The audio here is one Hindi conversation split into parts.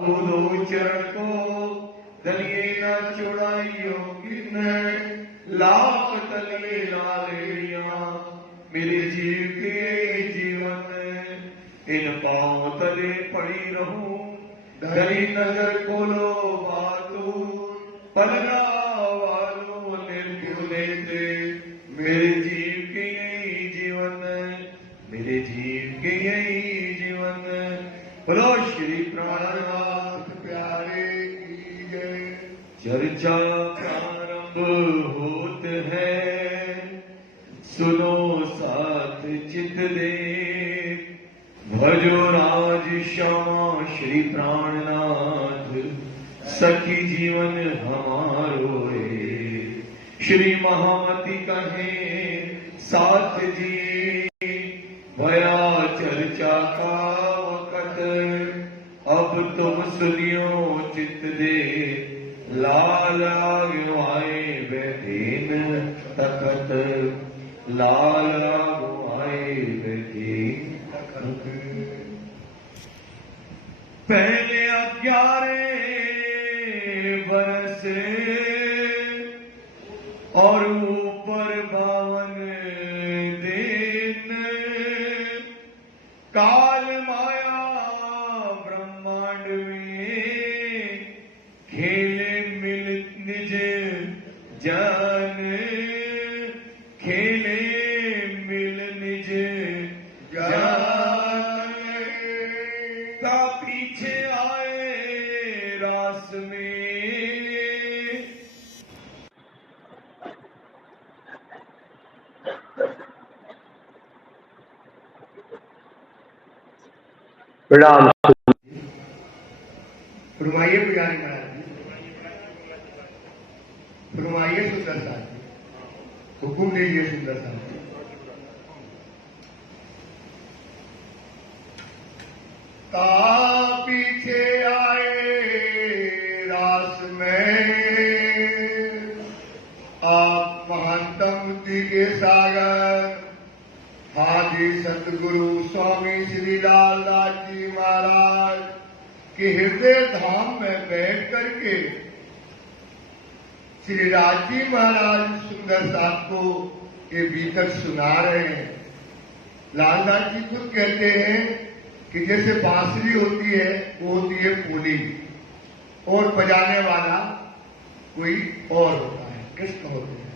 दो चरण को दलिए न चुड़ाइयो किन्न लाख तलिए लालेड़िया मेरे जीव के जीवन इन पांव तले पड़ी रहूं धरी नजर खोलो बातू पलना वालों निर्गुणे थे मेरे जीव के यही जीवन मेरे जीव के यही जीवन बोलो श्री प्राणनाथ प्यारे की जय। चर्चा प्रारंभ होत है सुनो साथ चित दे भजो राज श्यामा श्री प्राणनाथ सखी जीवन हमारो रे श्री महामति कहे साथ जी भया चर्चा का अब तुम सुनियो चित दे लाल आगवाए बैठीन तखत लाल आगवाए बैठीन तखत पहले 11 बरस और ऊपर 52 दिन काल माया खेले मिल निज जान खेले मिल निज जान का पीछे आए रास में प्रणाम फरमाइए पुजारी महाराज जी, फरमाइए सुंदर साहब जी, हुक्म दीजिए सुंदर साहब जी। का पीछे आए रास में आप महंतम के सागर हाजी सतगुरु स्वामी श्री लाल दास जी महाराज कि हृदय धाम में बैठ करके श्री राजी महाराज सुंदर साहब को ये बीतक सुना रहे हैं। लालदास जी खुद कहते हैं कि जैसे बांसुरी होती है वो होती है फूली और बजाने वाला कोई और होता है, कृष्ण होते हैं।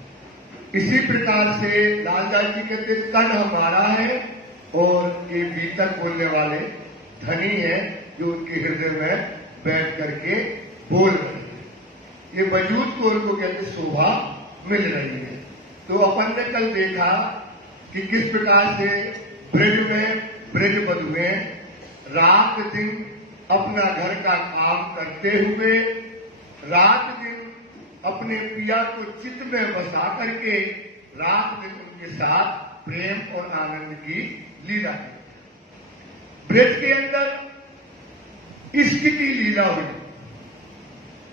इसी प्रकार से लालदास जी कहते तन हमारा है और ये बीतक बोलने वाले धनी है जो उनके हृदय में बैठ करके बोल रहे हैं। ये वजूद को उनको कहते शोभा मिल रही है। तो अपन ने कल देखा कि किस प्रकार से ब्रज में ब्रज बधुएं रात दिन अपना घर का काम करते हुए रात दिन अपने पिया को चित्त में बसा करके रात दिन उनके साथ प्रेम और आनंद की लीला की। ब्रज के अंदर इश्क की लीला हुई,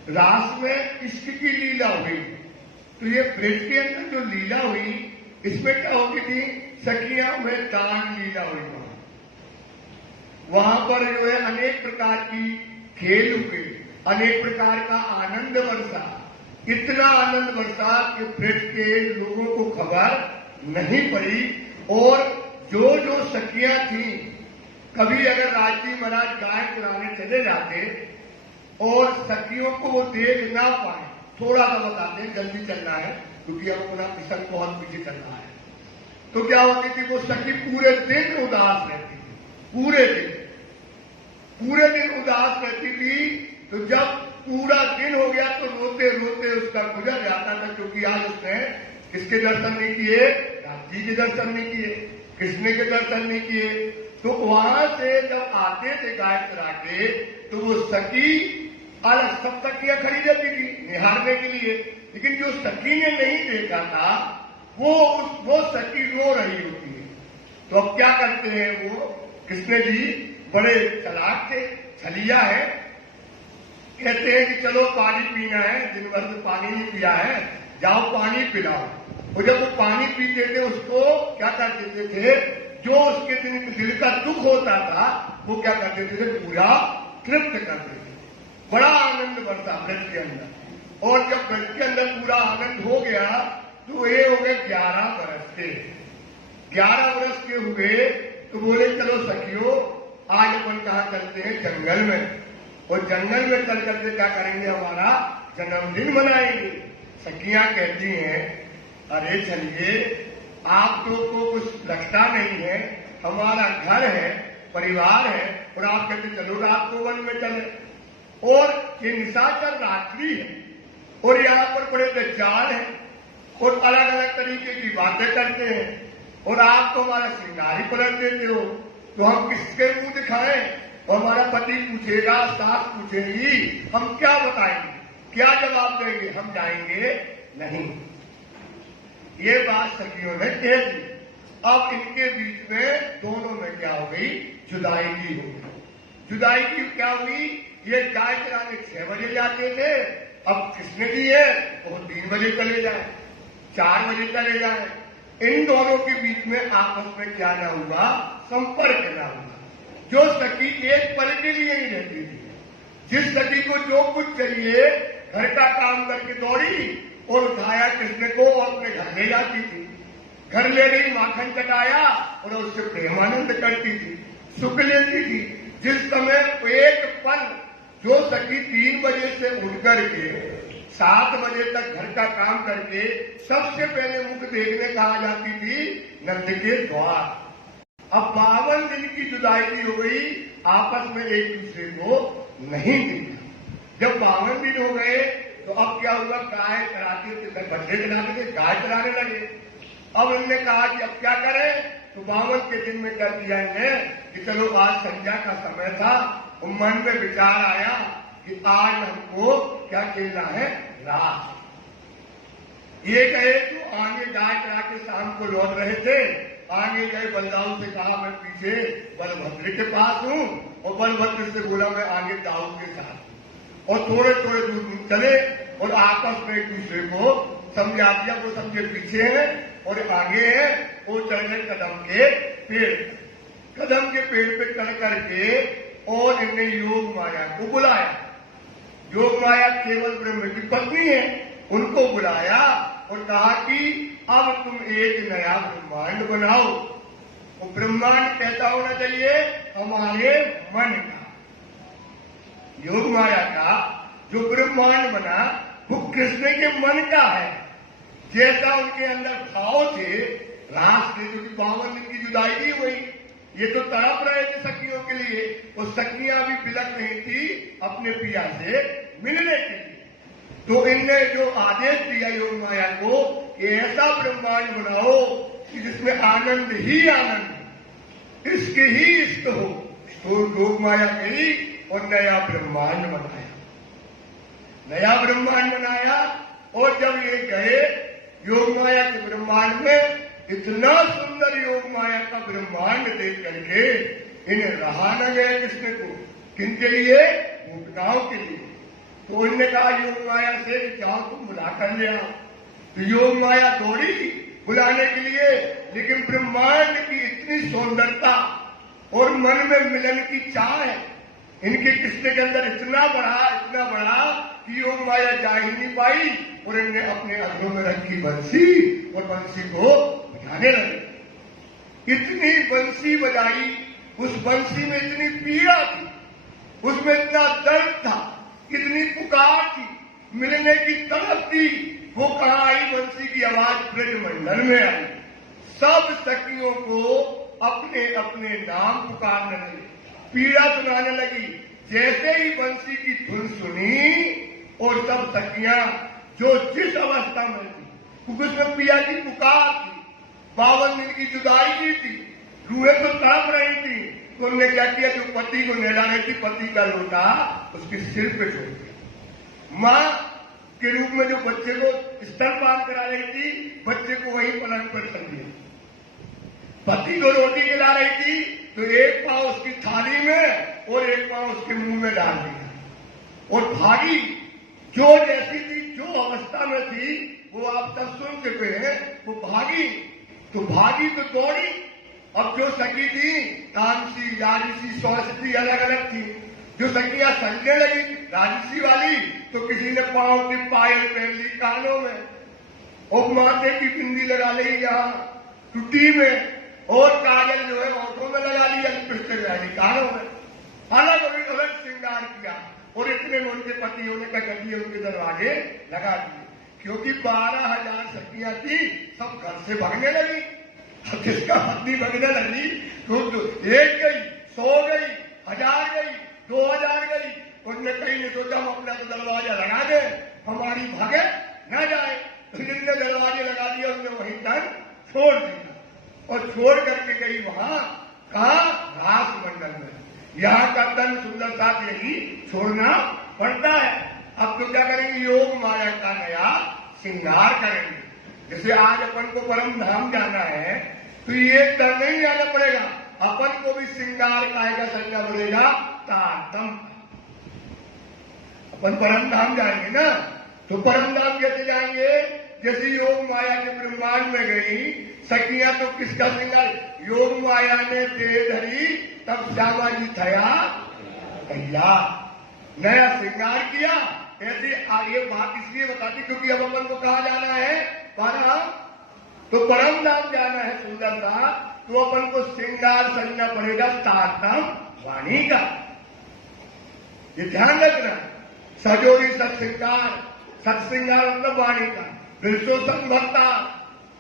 रास में इश्क की लीला हुई। तो ये ब्रज के अंदर जो लीला हुई इसमें क्या होगी थी, सखियां में दान लीला हुई। वहां पर जो है अनेक प्रकार की खेल हुए, अनेक प्रकार का आनंद बरसा, इतना आनंद बरसा कि ब्रज के लोगों को खबर नहीं पड़ी। और जो जो सखियां थी, कभी अगर राजी महाराज गाय चराने चले जाते और सखियों को वो देख ना पाए, थोड़ा सा बताते हैं जल्दी चलना है क्योंकि अब अपना किशन बहुत पीछे चलना है, तो क्या होती थी वो सखी पूरे दिन उदास रहती थी, पूरे दिन उदास रहती थी। तो जब पूरा दिन हो गया तो रोते रोते उसका गुजर जाता था, क्योंकि आज उसने किसके दर्शन नहीं किए, राजी के दर्शन नहीं किए, कृष्ण के दर्शन नहीं किए। तो वहां से जब आते थे गाय चरा के तो वो सखी अलग सब सखियां खड़ी रहती थी निहारने के लिए, लेकिन जो सखी ने नहीं देखा था वो सखी रो रही होती है। तो अब क्या करते हैं वो कृष्ण जी बड़े चालाक थे, छलिया है, कहते हैं कि चलो पानी पीना है, दिन भर से पानी नहीं पिया है, जाओ पानी पिलाओ। और जब वो पानी पीते थे उसको क्या कर देते थे, जो उसके दिल का दुख होता था वो क्या कर देते थे, पूरा तृप्त कर देते थे। बड़ा आनंद बढ़ता व्रत के अंदर। और जब व्रत के अंदर पूरा आनंद हो गया तो ये हो गए 11 बरस के। 11 बरस के हुए तो बोले चलो सखियों आज अपन कहा चलते हैं जंगल में, और जंगल में चल करके क्या करेंगे, हमारा जन्मदिन मनाएंगे। सखियां कहती हैं अरे चलिए आप तो को कुछ लगता नहीं है, हमारा घर है परिवार है, और आप कहते चलो रात को वन में चले। और ये निशाचर रात्रि है और यहाँ पर बड़े दज्जाल है और अलग अलग तरीके की बातें करते हैं, और आप तो हमारा श्रृंगार ही पलट देते हो, तो हम किसके मुंह दिखाएं? और हमारा पति पूछेगा, सास पूछेगी, हम क्या बताएंगे, क्या जवाब देंगे? हम जाएंगे नहीं। ये बात सखियों ने कह दी। अब इनके बीच में दोनों में क्या हो गई, जुदाई की हो गई। जुदाई की क्या हुई, ये गाय चराने 6 बजे जाते थे, अब किसने दी है वो 3 बजे चले जाए, 4 बजे चले जाए। इन दोनों के बीच में आपस में क्या ना हुआ, संपर्क ना हुआ। जो सखी एक पल के लिए ही रहती थी, जिस सखी को जो कुछ चाहिए घर का काम करके दौड़ी और उठाया कृष्ण को और अपने घर ले जाती थी। घर ले गई, माखन कटाया और उससे प्रेमानंद करती थी, सुख लेती थी। जिस समय एक पल जो सखी 3 बजे से उठ करके 7 बजे तक घर का काम करके सबसे पहले मुख देखने कहा जाती थी नंद के द्वार। अब 52 दिन की जुदाई की हो गई, आपस में एक दूसरे को नहीं देखा। जब 52 दिन हो गए तो अब क्या हुआ, गाय चराते थे, बच्चे चराते थे, गाय चराने लगे। अब इन्होंने कहा कि अब क्या करें, तो 52 के दिन में कर दिया इन्हें कि चलो आज संध्या का समय था, और मन में विचार आया कि आज हमको क्या खेलना है, रास। ये कहे तो आगे गाय चरा के शाम को लौट रहे थे, आगे गए बलदाऊ से कहा मैं पीछे बलभद्र के पास हूं, और बलभद्र से बोला मैं आगे दाऊ के साथ, और थोड़े थोड़े दूर चले और आपस में एक दूसरे को समझा दिया, वो समझे पीछे है और आगे है। वो चढ़ गए कदम के पेड़, कदम के पेड़ पे चढ़ करके और इन्हें योग माया को बुलाया। योग माया केवल ब्रह्म की पत्नी है, उनको बुलाया और कहा कि अब तुम एक नया ब्रह्मांड बनाओ। वो ब्रह्मांड कैसा होना चाहिए, हमारे मन का। योग माया का जो ब्रह्मांड बना वो कृष्ण के मन का है। जैसा उनके अंदर भाव थे, रास थे, जो कि 52 दिन की जुदाई नहीं हुई, ये तो तड़प रहे थे सखियों के लिए, और सखियां भी बिलक रही थी अपने पिया से मिलने के लिए। तो इनने जो आदेश दिया योग माया को कि ऐसा ब्रह्मांड बनाओ कि जिसमें आनंद ही आनंद, इश्क ही इश्क हो, तो योग माया गई और नया ब्रह्मांड बनाया। नया ब्रह्मांड बनाया, और जब ये गए योग माया के ब्रह्मांड में, इतना सुंदर योग माया का ब्रह्मांड देख करके इन्हें रहा न गया कृष्ण को। किनके लिए, गोपिकाओं के लिए। तो उन्होंने कहा योग माया से जाओ तुम बुला कर ले आओ। तो योग माया दौड़ी बुलाने के लिए, लेकिन ब्रह्मांड की इतनी सुंदरता और मन में मिलन की चाह है इनके कृष्ण के अंदर इतना बड़ा कि योग माया जा ही नहीं पाई, और इन्हें अपने अधरों में रखी बंसी और बंसी को बजाने लगे। इतनी बंसी बजाई, उस बंसी में इतनी पीड़ा थी, उसमें इतना दर्द था, इतनी पुकार थी, मिलने की तड़प थी। वो कहाँ आई, बंसी की आवाज ब्रजमंडल में आई। सब सखियों को अपने अपने नाम पुकारने लगे, पीड़ा सुनाने लगी। जैसे ही बंसी की धुन सुनी, और सब सखियां जो जिस अवस्था में थी, क्योंकि उसमें पिया की पुकार थी, 52 दिन की जुदाई की थी, रूहें तो तड़प रही थी, तो उन्होंने क्या किया, जो पति को नहला रही थी, पति का लोटा उसके सिर पे छोड़ दिया। मां के रूप में जो बच्चे को स्तनपान करा रही थी, बच्चे को वहीं पलंग पर रख दिया। पति को रोटी खिला रही थी, तो एक पांव उसकी थाली में और एक पांव उसके मुंह में डाल दिया, और भागी। जो जैसी थी, जो अवस्था में थी, वो आप सब सुन चुके हैं, वो भागी तो दौड़ी। अब जो सखी थी, तामसी, यारिसी, सौसी अलग अलग थी, जो सखियां संजने लगी राजसी वाली, तो किसी ने पांव की पायल पहन ली कानों में, और माथे की बिंदी लगा ली यहाँ टुटी में, और काजल जो है होठों में लगा लिया, लिपस्टिक लगा ली कानों में, अलग अलग श्रृंगार किया। और इतने में उनके पतियों ने कटिए उनके दरवाजे लगा दिए, क्योंकि 12,000 सखियां थी, सब घर से भागने लगी। अब जिसका पत्नी भागने लगी तो एक गई, 100 गई, 1000 गई, 2000 गई। उनने कहीं ने सोचा हम अपना तो दरवाजा लगा दे, हमारी भागे न जाए। तो जिनने दरवाजे लगा दिया उनने वहीं तक छोड़ दिया, और छोड़ करके गई वहां, कहा रास मंडल में। यहाँ का तन सुंदरता यही छोड़ना पड़ता है। अब तो क्या करेंगे, योग माया का नया श्रृंगार करेंगे। जैसे आज अपन को परम धाम जाना है, तो ये डर नहीं जाना पड़ेगा, अपन को भी श्रृंगार काय का संज्ञा बोलेगा तारतम। अपन परम धाम जाएंगे ना, तो परम धाम कैसे जाएंगे, जैसे योग माया के ब्रह्मांड में गई सखियां, तो किसका श्रृंगार, योग माया ने दे धरी तब श्यामा जी थया कहिया, नया श्रृंगार किया। ऐसे आगे बात इसलिए बताती क्योंकि अब अपन को कहा जाना है परम, तो परम धाम जाना है सुंदरता, तो अपन को श्रृंगार सजना पड़ेगा तारतम वाणी का। ये ध्यान रखना, सजोरी सत्श्रृंगार, सत्श्रृंगार मतलब वाणी का। विश्व संभरता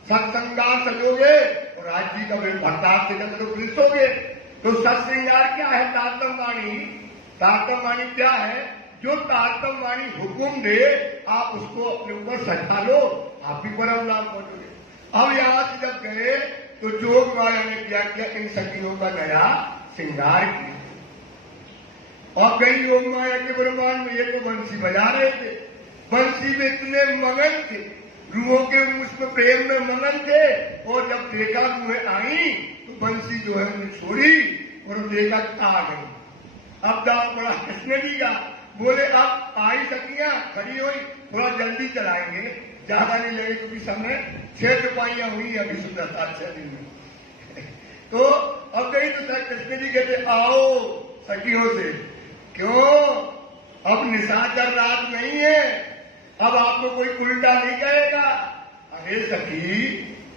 सत्संगार सजोगे और राज्य का भरता से जब विश्वोगे। तो सत्श्रृंगार क्या है, तारतम वाणी। तारतम वाणी क्या है, जो तारतम वाणी हुक्म दे आप उसको अपने ऊपर सजा लो, आप भी परम लाभ पहुंचोगे। अब यहां से जब गए तो जोग माया ने क्या किया, इन सखियों का नया श्रृंगार किया। और गई योग माया के ब्रह्मांड में, ये तो बंसी बजा रहे थे, बंसी में इतने मगन थे, रूहों के उसमें प्रेम में मगन थे। और जब देखा रूहें आई तो बंसी जो है उन्हें छोड़ी और देखा आ गई। अब दाव पड़ा कृष्ण जी का, बोले अब आई सखियां खड़ी हुई, थोड़ा जल्दी चलाएंगे, ज्यादा नहीं लगे क्योंकि समय 6 चुपाइयां हुई अभी सुंदरता 6 दिन में। तो अब गई तो सर कृष्ण जी कहते आओ सखियों से, क्यों अब निशाचर रात नहीं है, अब आपको कोई उल्टा नहीं कहेगा। अरे सखी,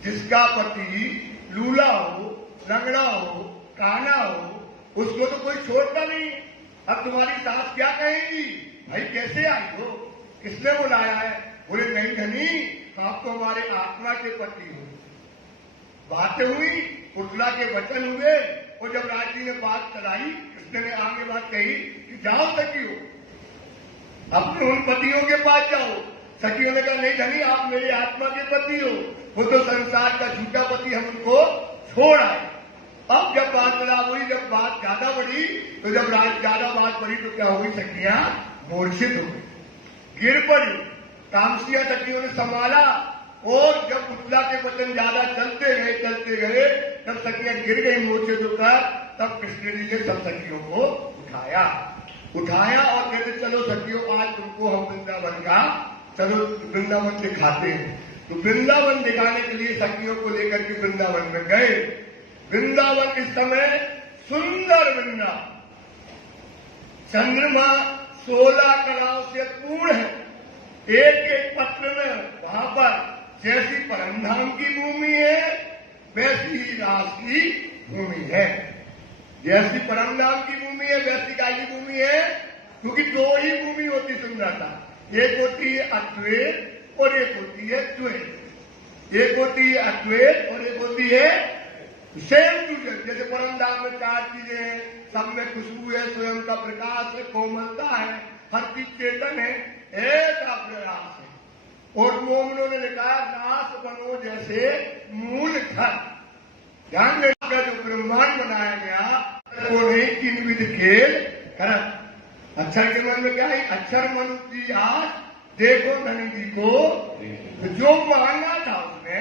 जिसका पति लूला हो, लंगड़ा हो, काना हो, उसको तो कोई छोड़ता नहीं। अब तुम्हारी सास क्या कहेगी, भाई कैसे आई हो, किसने बुलाया है। बोले नहीं धनी, आप तो हमारे आत्मा के पति हो। बातें हुई, पुतला के वचन हुए, और जब राज जी ने बात चलाई, कृष्ण ने आगे बात कही कि जाओ सखियों, अपने उन पतियों के पास जाओ। सखियों ने कहा नहीं धनी, आप मेरे आत्मा के पति हो, वो तो संसार का झूठा पति, हम उनको छोड़ आए। अब जब बात खराब हुई, जब बात ज्यादा बढ़ी, तो जब ज्यादा बात बढ़ी तो क्या हुई, सखियां मूर्छित हो गई, गिर पड़ी। तामसिया सखियों ने संभाला, और जब पुतला के वचन ज्यादा चलते गए, जब सखियां गिर गई मूर्छित होकर, तब कृष्ण जी ने सब सखियों को उठाया और कहते चलो सखियों, आज तुमको हम वृंदावन का, चलो वृंदावन दिखाते हैं। तो वृंदावन दिखाने के लिए सखियों को लेकर के वृंदावन में गए। वृंदावन इस समय सुंदर वृंदावन, चंद्रमा 16 कलाओं से पूर्ण है। एक एक पत्र में वहां पर जैसी परमधाम की भूमि है, वैसी ही रास की भूमि है। जैसी परमधाम की भूमि है, वैसी काय की भूमि है, क्योंकि 2 ही भूमि होती सुंदरता, एक होती है अद्वैत और एक होती है द्वैत। एक होती है अद्वैत और एक होती है सेम टू सेम। जैसे परमधाम में 4 चीजें हैं, सब में खुशबू है, स्वयं का प्रकाश है, कोमलता है, हर चीज चेतन है, एक रास है। और मोमनों ने लिखा रास बनो जैसे मूल घर। ध्यान देगा, जो ब्रह्मांड बनाया गया वो नहीं किन विध खेल करत। अक्षर के मन में क्या है, अक्षर मन की आज देखो धनी जी को, तो जो मांगा था उसने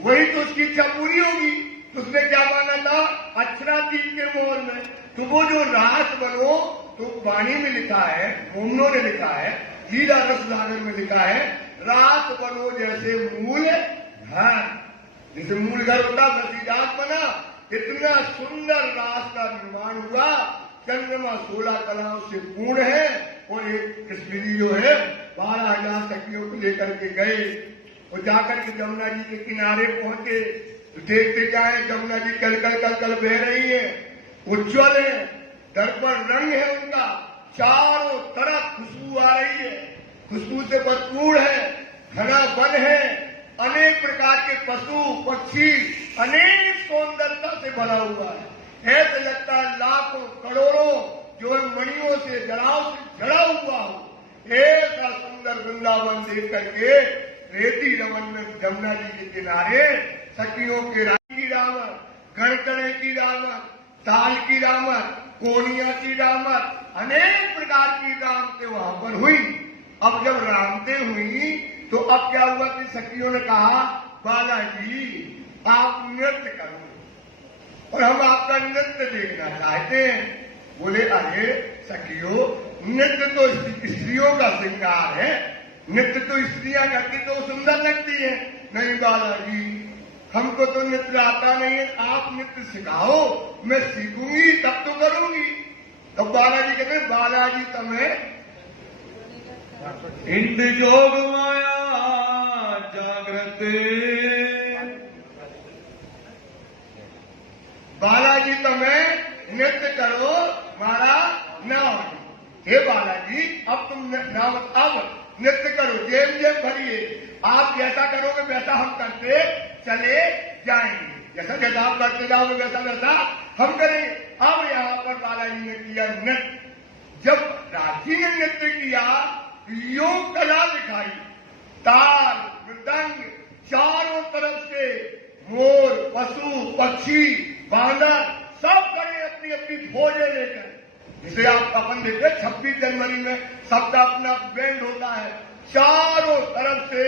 वही तो उसकी इच्छा पूरी होगी। तो उसने क्या मांगा था, अक्षरातीत के मोहर में। तो वो जो रास बनो, तो वाणी में लिखा है, मोमनों ने लिखा है, लीला रस सागर में लिखा है, रास बनो जैसे मूल घर। जैसे मूल घर होता वैसी रास बना। इतना सुंदर रास का निर्माण हुआ चंद्रमा 16 कलाओं से पूर्ण है और एक कश्मीरी जो है 12,000 सखियों को लेकर के गए और जाकर के जमुना जी के किनारे पहुंचे तो देखते क्या है, जमुना जी कल कल बह रही है, उज्ज्वल है, दर्पण रंग है उनका, चारों तरफ खुशबू आ रही है, खुशबू से भरपूर है, घना वन है, अनेक प्रकार के पशु पक्षी अनेक सौंदर्यता से भरा हुआ है। ऐसे लगता है लाखों करोड़ों जो है मणियों से जड़ाव से जड़ा हुआ हो। ऐसा सुंदर वृंदावन देख करके रेती रमन में जमुना जी के किनारे सखियों के की रामन, गणतने की रामन, ताल की रामन, कोनिया की रामन, अनेक प्रकार की रामते वहां पर हुई। अब जब रामते हुई तो अब क्या हुआ कि सखियों ने कहा, बालाजी आप नृत्य करो और हम आपका नृत्य देखना चाहते हैं। बोले अरे सखियों, नृत्य तो स्त्रियों का श्रृंगार है, नृत्य तो स्त्रियां करती तो सुंदर लगती है। नहीं बालाजी, हमको तो नृत्य आता नहीं है, आप नृत्य सिखाओ, मैं सीखूंगी तब तो करूंगी। तो बालाजी कहते, बालाजी तुम्हें इंद्र जोग माया जागृत, बालाजी तुम्हें नृत्य करो मारा नाम। हे बालाजी अब तुम नाम अब नृत्य करो, जेब जेब भरिए, आप जैसा करोगे वैसा हम करते चले जाएंगे, जैसा जैसा आप करते जाओगे वैसा वैसा हम करेंगे। अब यहाँ पर बालाजी ने किया नृत्य। जब राजी ने नृत्य किया, योग कला दिखाई, ताल मृदंग चारों तरफ से, मोर पशु पक्षी बांदर सब खड़े अपनी अपनी फौजें लेकर, जिसे आप अपन देखते 26 जनवरी में सबका अपना बैंड होता है। चारों तरफ से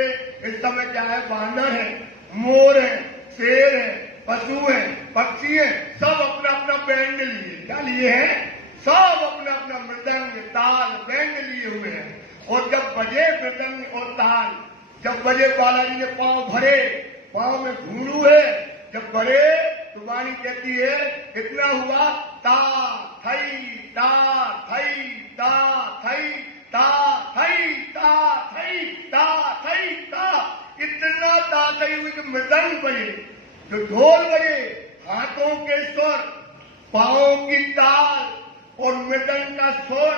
इस समय क्या है, बांदर है, मोर है, शेर है, पशु है, पक्षी है, सब अपना अपना बैंड लिए। क्या लिए हैं? सब अपना अपना मृदंग ताल बैंड लिए हुए हैं। और जब बजे मृदंग और ताल, जब बजे बालाजी ने पांव भरे, पांव में घूंडू है, जब भरे तो वाणी कहती है इतना हुआ, ता थई ता थई ता थई ता थई ता थई ता थई ता, इतना ता थई हुई कि मृदंग बजे, जो ढोल बजे, हाथों के स्वर, पांवों की ताल और मृदंग का स्वर,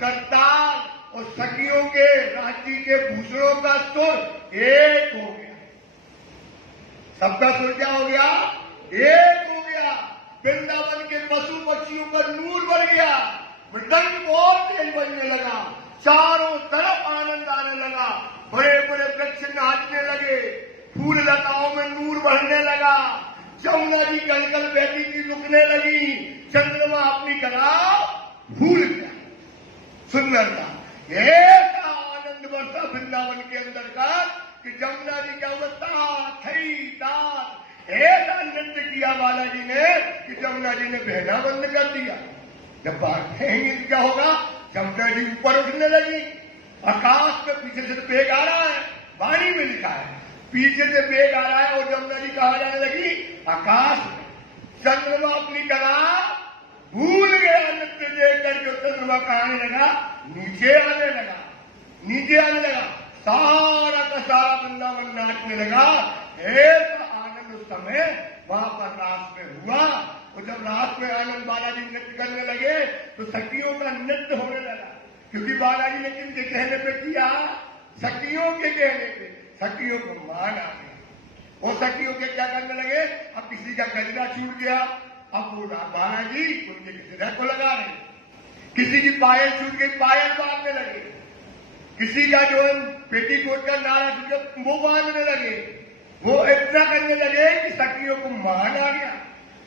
करताल और सखियों के रांची के भूषणों का सुर एक हो गया। सबका सुर क्या हो गया? एक हो गया। वृंदावन के पशु पक्षियों पर नूर बढ़ गया, मृदंग बहुत तेज बजने लगा, चारों तरफ आनंद आने लगा, बड़े बड़े वृक्ष नाचने लगे, फूल लताओं में नूर बढ़ने लगा, जमुना जी गलगल बहती की रुकने लगी, चंद्रमा अपनी कला भूल गया। सुंदरता ऐसा आनंद वर्षा वृंदावन के अंदर का कि जमुना जी क्या हुआ, ता थई ता, ऐसा नृत्य किया बालाजी ने कि जमुना जी ने बहना बंद कर दिया। जब बात कहेंगे क्या होगा, जमुना जी ऊपर उठने लगी, आकाश में पीछे से बेग आ रहा है, वाणी में लिखा है पीछे से बेग आ रहा है और जमुना जी कहा जाने लगी आकाश में। चंद्रमा अपनी कला भूल गया, नृत्य देख करके चंद्रमा कहाने लगा, नीचे आने लगा, नीचे आने लगा, सारा का सारा वृंदावन नाचने लगा। ऐसा आनंद उस समय वहां पर रास में हुआ। और जब रास में आनंद बालाजी नृत्य करने लगे तो सखियों का नृत्य होने लगा, क्योंकि बालाजी ने किनके कहने पे किया, सखियों के कहने पे, सखियों को मान आ गया। और सखियों के क्या करने लगे, अब किसी का गजरा छूट गया, अब वो बालाजी उनके गजरा को लगा रहे, किसी की पायल छूट गई, पायल बांधने लगे, किसी का जो है पेटीकोट का नारा छूट गया वो बांधने लगे। वो इतना करने लगे कि सखियों को मान आ गया,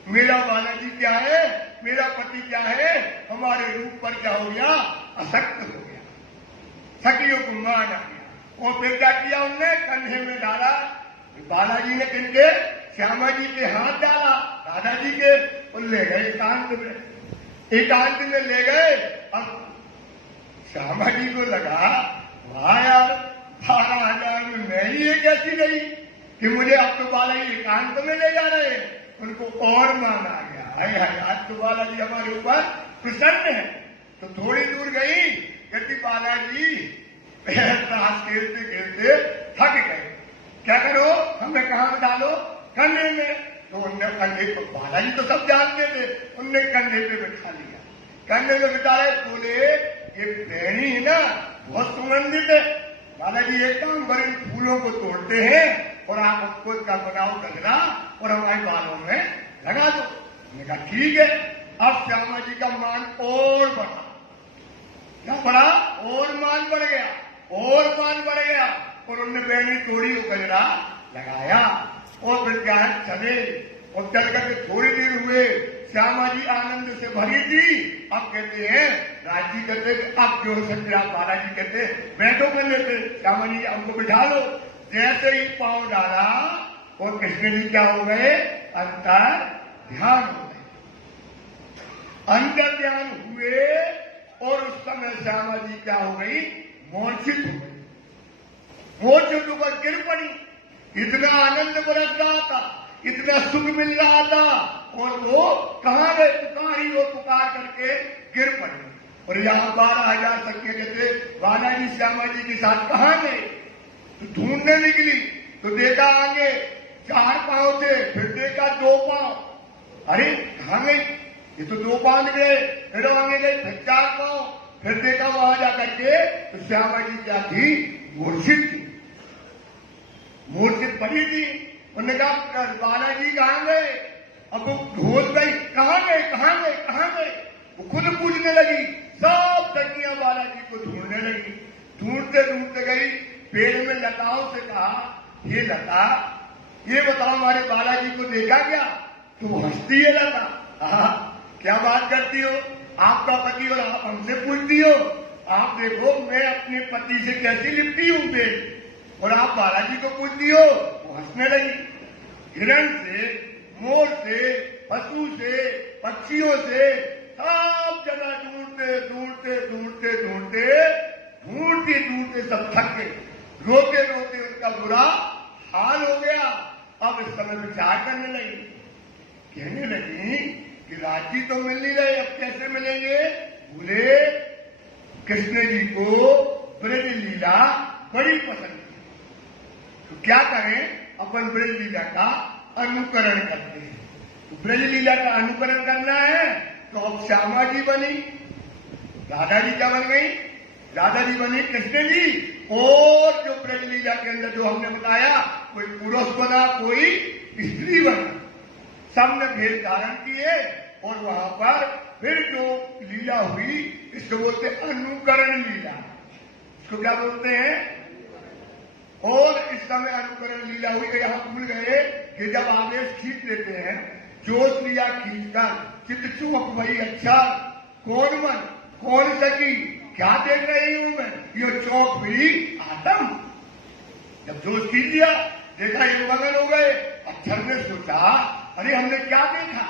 मेरा बालाजी क्या है, मेरा पति क्या है, हमारे रूप पर क्या हो गया, असक्त हो गया। सखियों को मान आ गया। और फिर क्या किया उनने, कंधे में डाला, बालाजी ने किनके, श्यामा जी के हाथ डाला, दादाजी के, और ले गए एकांत में, एकांत में ले गए। अब श्यामा जी को लगा, वाह यार 12,000 में मैं ही एक ऐसी नहीं कि मुझे अब तो बालाजी एकांत में ले जा रहे हैं। उनको और मान आ गया, हाय हाय आज तो बालाजी हमारे ऊपर प्रसन्न है। तो थोड़ी दूर गई, कहती बालाजी ताश खेलते खेलते थक गए, क्या करो, हमें कहाँ में डालो, कंधे में। तो उनने कंधे पर, बालाजी तो सब जानते थे, उनने कंधे पे बिठा लिया। कंधे में बिठाए, बोले ये बेणी है ना बहुत सुगंधित है, बालाजी एक काम करें, फूलों को तोड़ते हैं और आप हमको क्या बनाओ गजरा और हमारे बालों में लगा दो। मैंने कहा ठीक है। अब श्यामा जी का मान और बढ़ा, क्या बढ़ा, और मान बढ़ गया, और मान बढ़ गया, और उन्होंने बेनी तोड़ी, वो गजरा लगाया और फिर क्या है चले। और चल करके थोड़ी देर हुए, श्यामा जी आनंद से भरी थी। अब कहते हैं राजी कहते, अब जो सकते आप बालाजी कहते बैठो कर लेते, श्यामा जी हमको बिठा लो। जैसे ही पांव डाला और कृष्ण जी क्या हो गए, अंतर ध्यान हो गए, अंतर ध्यान हुए। और उस समय श्यामा जी क्या हो गई, मूर्छित हो गई, मूर्छित होकर गिर पड़ी। इतना आनंद बरस रहा था, इतना सुख मिल रहा था, और वो कहाँ गए, पुकारी वो पुकार करके गिर पड़े। और यहाँ 12,000 सखिया कहते बालाजी श्यामा जी के साथ कहाँ गए, तो ढूंढने निकली। तो देखा आगे 4 पांव थे, फिर देखा 2 पांव, अरे कहाँ गई, ये तो 2 पांव निकले, फिर आगे गए, फिर 4 पांव, फिर देखा वहां जाकर के तो श्यामा जी क्या थी, मूर्छित थी, मूर्छित पड़ी थी। उन्होंने कहा बालाजी कहाँ गए, अब वो ढूंढ गई, कहाँ गए कहाँ गए कहाँ गए, वो खुद पूछने लगी। सब सखियां बालाजी को ढूंढने लगी, ढूंढते ढूंढते गई, पेड़ में लताओं से कहा, ये लता ये बताओ हमारे बालाजी को देखा क्या, तो वो हंसती है लता, क्या बात करती हो, आपका पति और आप हमसे पूछती हो, आप देखो मैं अपने पति से कैसी लिपटी हूं पेड़, और आप बालाजी को पूछती हो। वो हंसने लगी। हिरण से, मोर से, पशु से, पक्षियों से सब जगह ढूंढते ढूंढते ढूंढते ढूंढते ढूंढते ढूंढते सब थक गए, रोते रोते उनका बुरा हाल हो गया। अब इस समय विचार करने लगी, कहने लगी कि राजी तो मिल नहीं रहे, अब कैसे मिलेंगे। बोले कृष्ण जी को ब्रज लीला बड़ी पसंद थी, तो क्या करें, अपन ब्रज लीला का अनुकरण करते हैं। तो ब्रज लीला का अनुकरण करना है, तो अब श्यामा जी बनी, राधा जी क्या बन गई, राधा जी बनी कृष्ण जी, और जो ब्रज लीला के अंदर जो हमने बताया, कोई पुरुष बना कोई स्त्री बना, सबने भेद धारण किए। और वहां पर फिर जो लीला हुई, इसको बोलते अनुकरण लीला, इसको क्या बोलते हैं। और इस समय अनुकरण लीला हुई, यहां भूल गए कि जब आवेश खींच लेते हैं, जोश लिया खींचकर, चित्त चूक वही अच्छा, कौन मन कौन सकी, क्या देख रही हूं मैं, ये चौक हुई आत्म। जब जोश खींच लिया, देखा ये मगन हो गए। अक्षर ने सोचा अरे हमने क्या देखा,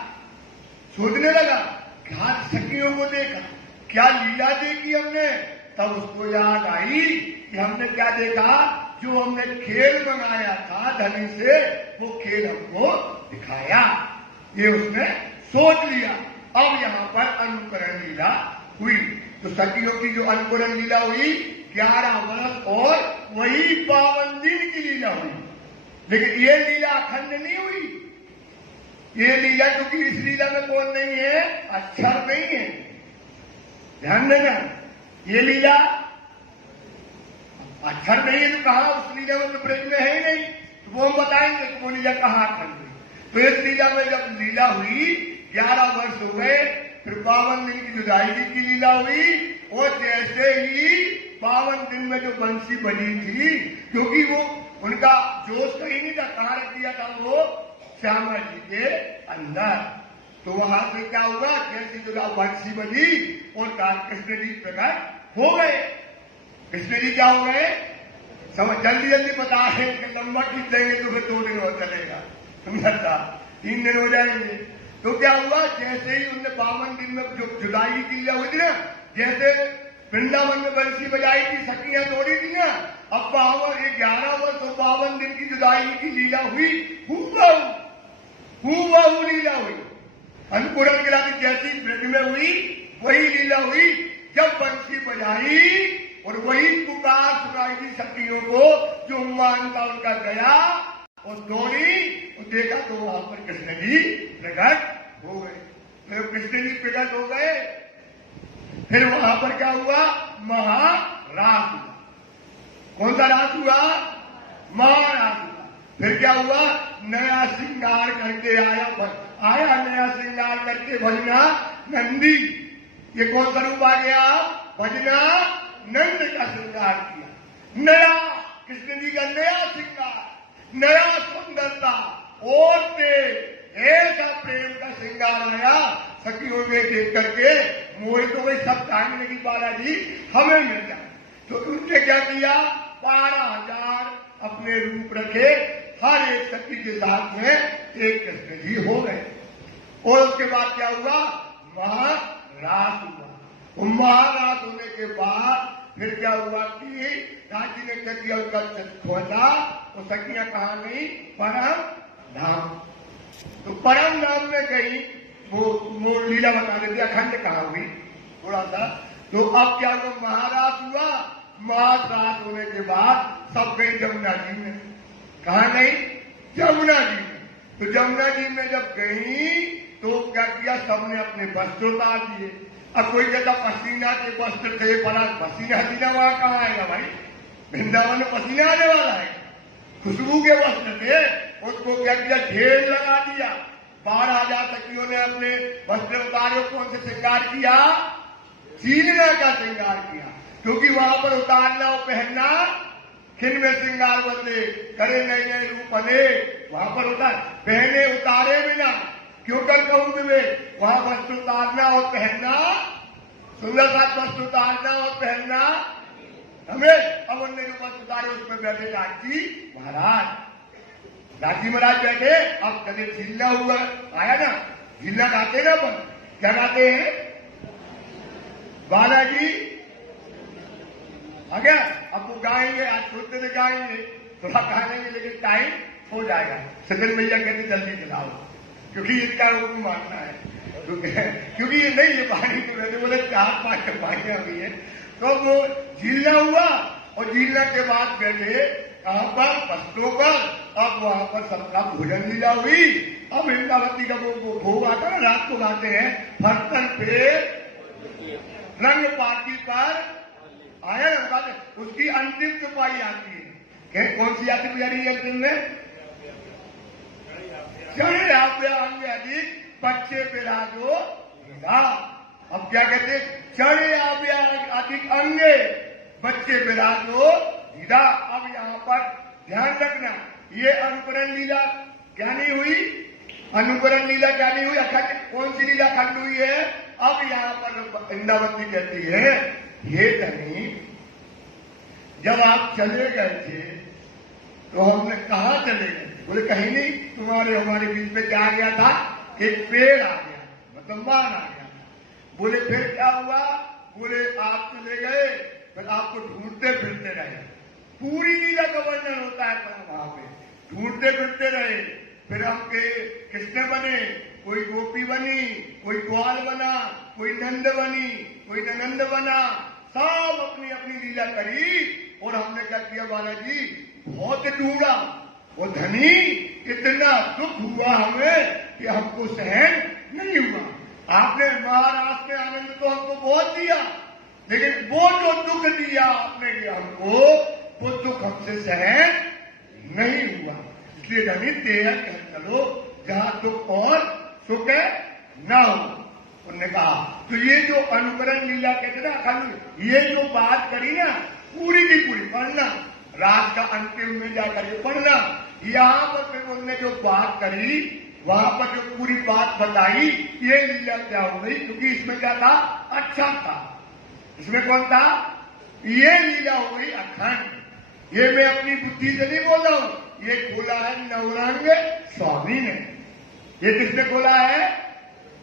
सोचने लगा क्या सखियों को देखा, क्या लीला देखी हमने। तब उसको याद आई कि हमने क्या देखा, जो हमने खेल मंगाया था धनी से, वो खेल हमको दिखाया, ये उसने सोच लिया। अब यहाँ पर अनुकरण लीला हुई। तो सखियों की जो अनुकरण लीला हुई 11 वर्ष और वही 52 दिन की लीला हुई। लेकिन ये लीला अखंड नहीं हुई, ये लीला क्योंकि इस लीला में कौन नहीं है, अक्षर नहीं है, ध्यान देना। ये लीला अक्षर नहीं है, तो कहा उस लीला में तो ब्रज में है ही नहीं, तो वो हम बताएंगे कि वो लीला कहाँ अखंड हुई। तो इस लीला में जब लीला हुई 11 वर्ष हो गए, फिर 52 दिन की जुदाई की लीला हुई। और जैसे ही 52 दिन में जो बंसी बनी थी, क्योंकि वो उनका जोश कहीं नहीं था, कहाँ रख दिया था वो श्यामा जी के अंदर। तो वहां से क्या हुआ, जैसी जो बंसी बनी और कृष्ण जी प्रकट हो गए। कृष्ण जी क्या हो गए, समझ जल्दी जल्दी बता है कि लंबा खींच देंगे तो फिर 2 दिन और चलेगा, समझता 3 दिन हो जाएंगे। तो क्या हुआ, जैसे ही उनने 52 दिन में जो जुदाई की लीला हुई थी ना, जैसे वृंदावन में बंसी बजाई थी, सखियां तोड़ी थी ना, अब 11 वर्ष और 52 दिन की जुदाई की लीला हुई, हूबहू लीला हुई। अनुकूलन के लाती जैसी ब्रज में हुई वही लीला हुई जब बंसी बजाई और वही पुकार सुनाई दी सखियों को, जो मानता उनका गया और दौड़ी और देखा तो वहां पर कृष्ण जी प्रकट हो गए। फिर कृष्ण जी प्रकट हो गए, फिर वहां पर क्या हुआ, महारास हुआ। कौन सा रास हुआ, महारास हुआ। फिर क्या हुआ, नया श्रृंगार करके आया नया श्रृंगार करके भजना नंदी। ये कौन सा रूप आ गया, भजना नंद का श्रृंगार किया। नया कृष्ण जी का नया श्रृंगार, नया सुंदरता और ऐसा प्रेम का श्रृंगार आया, सखियों में देख करके मोहित हो गई। सब कहने लगी बालाजी हमें मिल जाए। तो उनने क्या किया, 12,000 अपने रूप रखे, हर एक सखी के साथ में एक कृष्ण जी हो गए। और उसके बाद क्या हुआ, महारास हुआ। महारास होने के बाद फिर क्या हुआ कि राजी ने क्या किया, उनका खोजा और सखियां कहा गई परम धाम। तो परम धाम में गई, वो लीला बता देती, अखंड कहा हुई थोड़ा सा। तो अब क्या हुआ, महारास हुआ। महारास होने के बाद सब गई जमुना जी में। कहा गई, जमुना जी में। तो जमुना जी में जब गई तो क्या किया, सबने अपने वस्त्र उतार दिए। अब कोई कहता पसीना के वस्त्र थे, पर पसीना हसीना वहां कहाँ आएगा भाई, वृंदावन में पसीना आने वाला है। खुशबू के वस्त्र थे, उसको क्या किया, ढेर लगा दिया। 12,000 सखियों ने अपने वस्त्र उतारे। कौन से श्रृंगार किया, चीलना का श्रृंगार किया, क्योंकि वहां पर उतारना और पहनना खिन में श्रृंगार बदले, करे नए नए रूप अनेक। वहां पर उतार पहने उतारे बिना क्यों कर कहूं तुम्हें, वहां वस्त्र उतारना और पहनना, सुंदर सा वस्त्र उतारना और पहनना हमें। अब उनने जो वस्त्र उतारे उसमें बैठे राजी महाराज। राजी महाराज बैठे। अब कभी झीलना हुआ आया ना, झीलना गाते ना, पर क्या गाते हैं, बालाजी आ गया। अब वो गाएंगे, आज छोटे से गाएंगे, थोड़ा गाएंगे, लेकिन टाइम हो जाएगा। सजन भैया कहते जल्दी चलाओ, क्योंकि इनका हुक्म मानना है। क्योंकि ये नहीं, ये पानी तो रहते बोले 4-5 पानियां हुई है। तो वो झीलना हुआ और झीलना के बाद बैठे कहां पर, पस्तों पर। अब वहां पर सबका भोजन लीला हुई। अब वृंदावती का वो भोग आता है, रात को गाते हैं, फर्तन पे रंग पाती पर आया ना, उसकी अंतिम चौपाई आती है। कौन सी आती है अंतिम में, चढ़े अंग अधिक बच्चे विराजो विदा। अब क्या कहते, चढ़े अधिक अंगे बच्चे विराजो विदा। अब यहाँ पर ध्यान रखना, ये अनुकरण लीला क्या नहीं हुई, अनुकरण लीला क्या नहीं हुई, अखंड। कौन सी लीला खंड हुई है। अब यहाँ पर इंद्रावती कहती है, हे धनी, जब आप चले गए थे तो हमने कहा चले गए, बोले कहीं नहीं, तुम्हारे हमारे बीच में क्या आ गया था, एक पेड़ आ गया, मतलब मान आ गया। बोले फिर क्या हुआ, बोले आप चले गए, फिर आपको ढूंढते फिरते रहे। पूरी लीला का वर्णन होता है वहां पे, ढूंढते फिरते रहे। फिर हम के कृष्ण बने, कोई गोपी बनी, कोई ग्वाल बना, कोई नंद बनी, कोई ननंद बना, सब अपनी अपनी लीला करी। और हमने क्या किया बालाजी, बहुत ढूंढा। वो धनी, इतना दुख हुआ हमें कि हमको सहन नहीं हुआ। आपने महाराज में आनंद तो हमको बहुत दिया, लेकिन वो जो दुख दिया आपने हमको, वो दुख हमसे सहन नहीं हुआ। इसलिए धनी तेरा कह चलो, जहां दुख और सुख न हो। उन्होंने कहा तो ये जो अनुकरण लीला कहते ना, ये जो बात करी ना, पूरी की पूरी पढ़ना, रात का अंतिम में जाकर के पढ़ना। यहाँ पर फिर उन्होंने जो बात करी, वहां पर जो पूरी बात बताई, ये लीला क्या हो गई, क्योंकि इसमें क्या था, अच्छा था। इसमें कौन था, ये लीला हो गई अखंड। ये मैं अपनी बुद्धि से नहीं बोल रहा हूं, ये खोला है नवरंग स्वामी ने। ये किसने खोला है,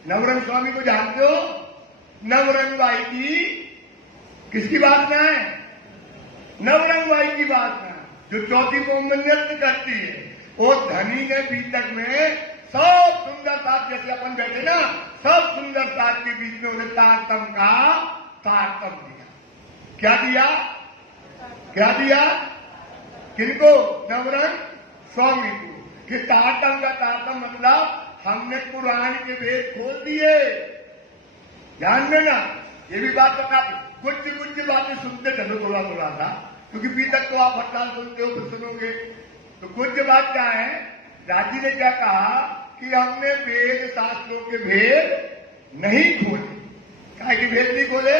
नवरंग स्वामी को जानते हो। नवरंग बाई की किसकी वासना है, नवरंग बाई की वासना, जो चौथी को नृत्य करती है। और धनी ने बीतक में सब सुंदर साथ जैसे अपन बैठे ना, सब सुंदर साथ के बीच में उन्हें तारतम का तारतम दिया। क्या दिया? क्या दिया? किनको? नवरंग स्वामी को। कि तारतम का तारतम मतलब हमने कुरान के वेद खोल दिए। ध्यान देना, ये भी बात बता दी। कुछ बातें सुनते चलो थोड़ा थोड़ा सा, क्योंकि अभी तक तो आप हड़ताल सुनते हो, फिर सुनोगे। तो कुछ बात क्या है, राजी ने क्या कहा कि हमने वेद शास्त्रों के भेद नहीं खोले। काय के भेद नहीं खोले?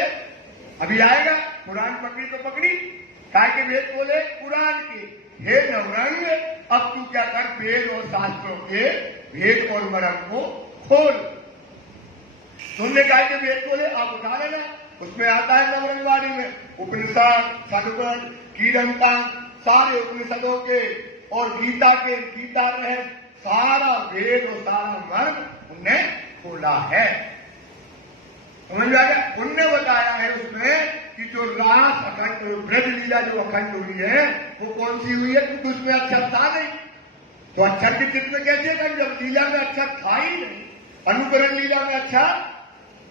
अभी आएगा, कुरान पकड़ी तो पकड़ी। काय के भेद खोले? कुरान के। हे नवरंग, अब तू क्या कर, वेद और शास्त्रों के भेद और मर्म को खोल। तुमने काय के भेद खोले, आप उठा लेना। उसमें आता है नवरंगवाणी में उपनिषद, खडबड़, कीरंता, सारे उपनिषदों के और गीता के, गीता रहे सारा वेद और सारा मर्म उनने खोला है। समझ में आ गया? उनने बताया है उसमें कि जो रास अखंड, ब्रज लीला जो अखंड हुई है वो कौन सी हुई है, क्योंकि उसमें अक्षर था नहीं। तो अक्षर के चित्त में कैसे अखंड, जब लीला में अक्षर था ही नहीं, अनुकरण लीला में अक्षर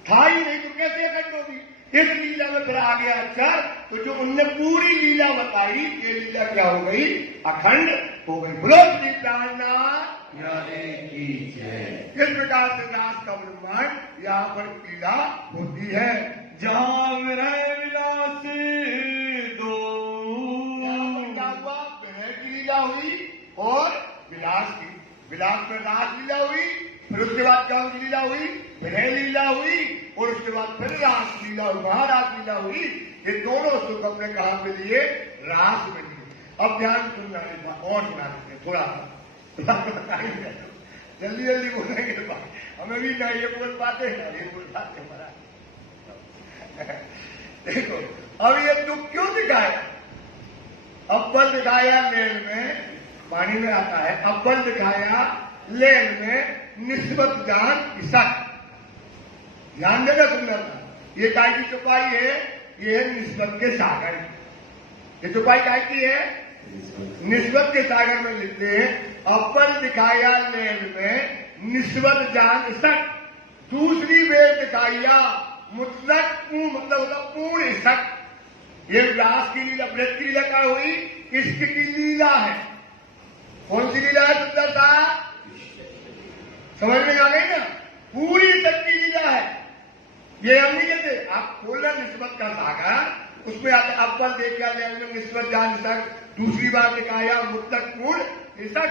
था ही नहीं, तो कैसे अखंड होगी? इस लीला में फिर आ गया अक्षर। तो जो उनने पूरी लीला बताई, ये लीला क्या हो गई? अखंड हो गई। बोलो श्री प्राणनाथ की जय। इस प्रकार से रास का ब्रह्मांड यहाँ पर लीला होती है। जहाँ विरह विलास दो, क्या हुआ? विरह की लीला हुई और विलास की। विलास में रास लीला हुई, फिर उसके बाद कौन सी लीला हुई? विरह लीला हुई, और उसके बाद फिर रास लीला हुई, महारास लीला हुई। ये दोनों सुख अपने कहा पे लिए? रास में लिए। अब ध्यान सुनना है और सुना देते थोड़ा सा, जल्दी जल्दी बोलेंगे भाई, हमें भी ना ये बोल पाते हैं, ये बोल पाते हमारा। देखो, अब ये दुख क्यों दिखाया? अव्वल दिखाया लेल में, पानी में आता है, अव्वल दिखाया लेल में निस्बत जान इसक। ध्यान देना सुंदर था। ये काय की चौपाई है? ये है निस्बत के सागर। ये चौपाई काय की है? निस्बत के सागर में लिखते हैं, अव्वल दिखाया लेल में निस्बत जान इसक। दूसरी वेद दिखाया मुतलक मतलब होगा पूर्ण इसक। ये व्यास की लीला, व्रत की लीला क्या हुई? इश्क की लीला है। कौन सी लीला है सुंदरता? समझ में आ गई ना? पूरी इसक की लीला है। ये हम नहीं कहते, आप खोलना निस्बत का सागर, उसमें अव्वल देखा जाए निस्बत जान इसक। दूसरी बार दिखाया मुतलक पूर्ण इसक।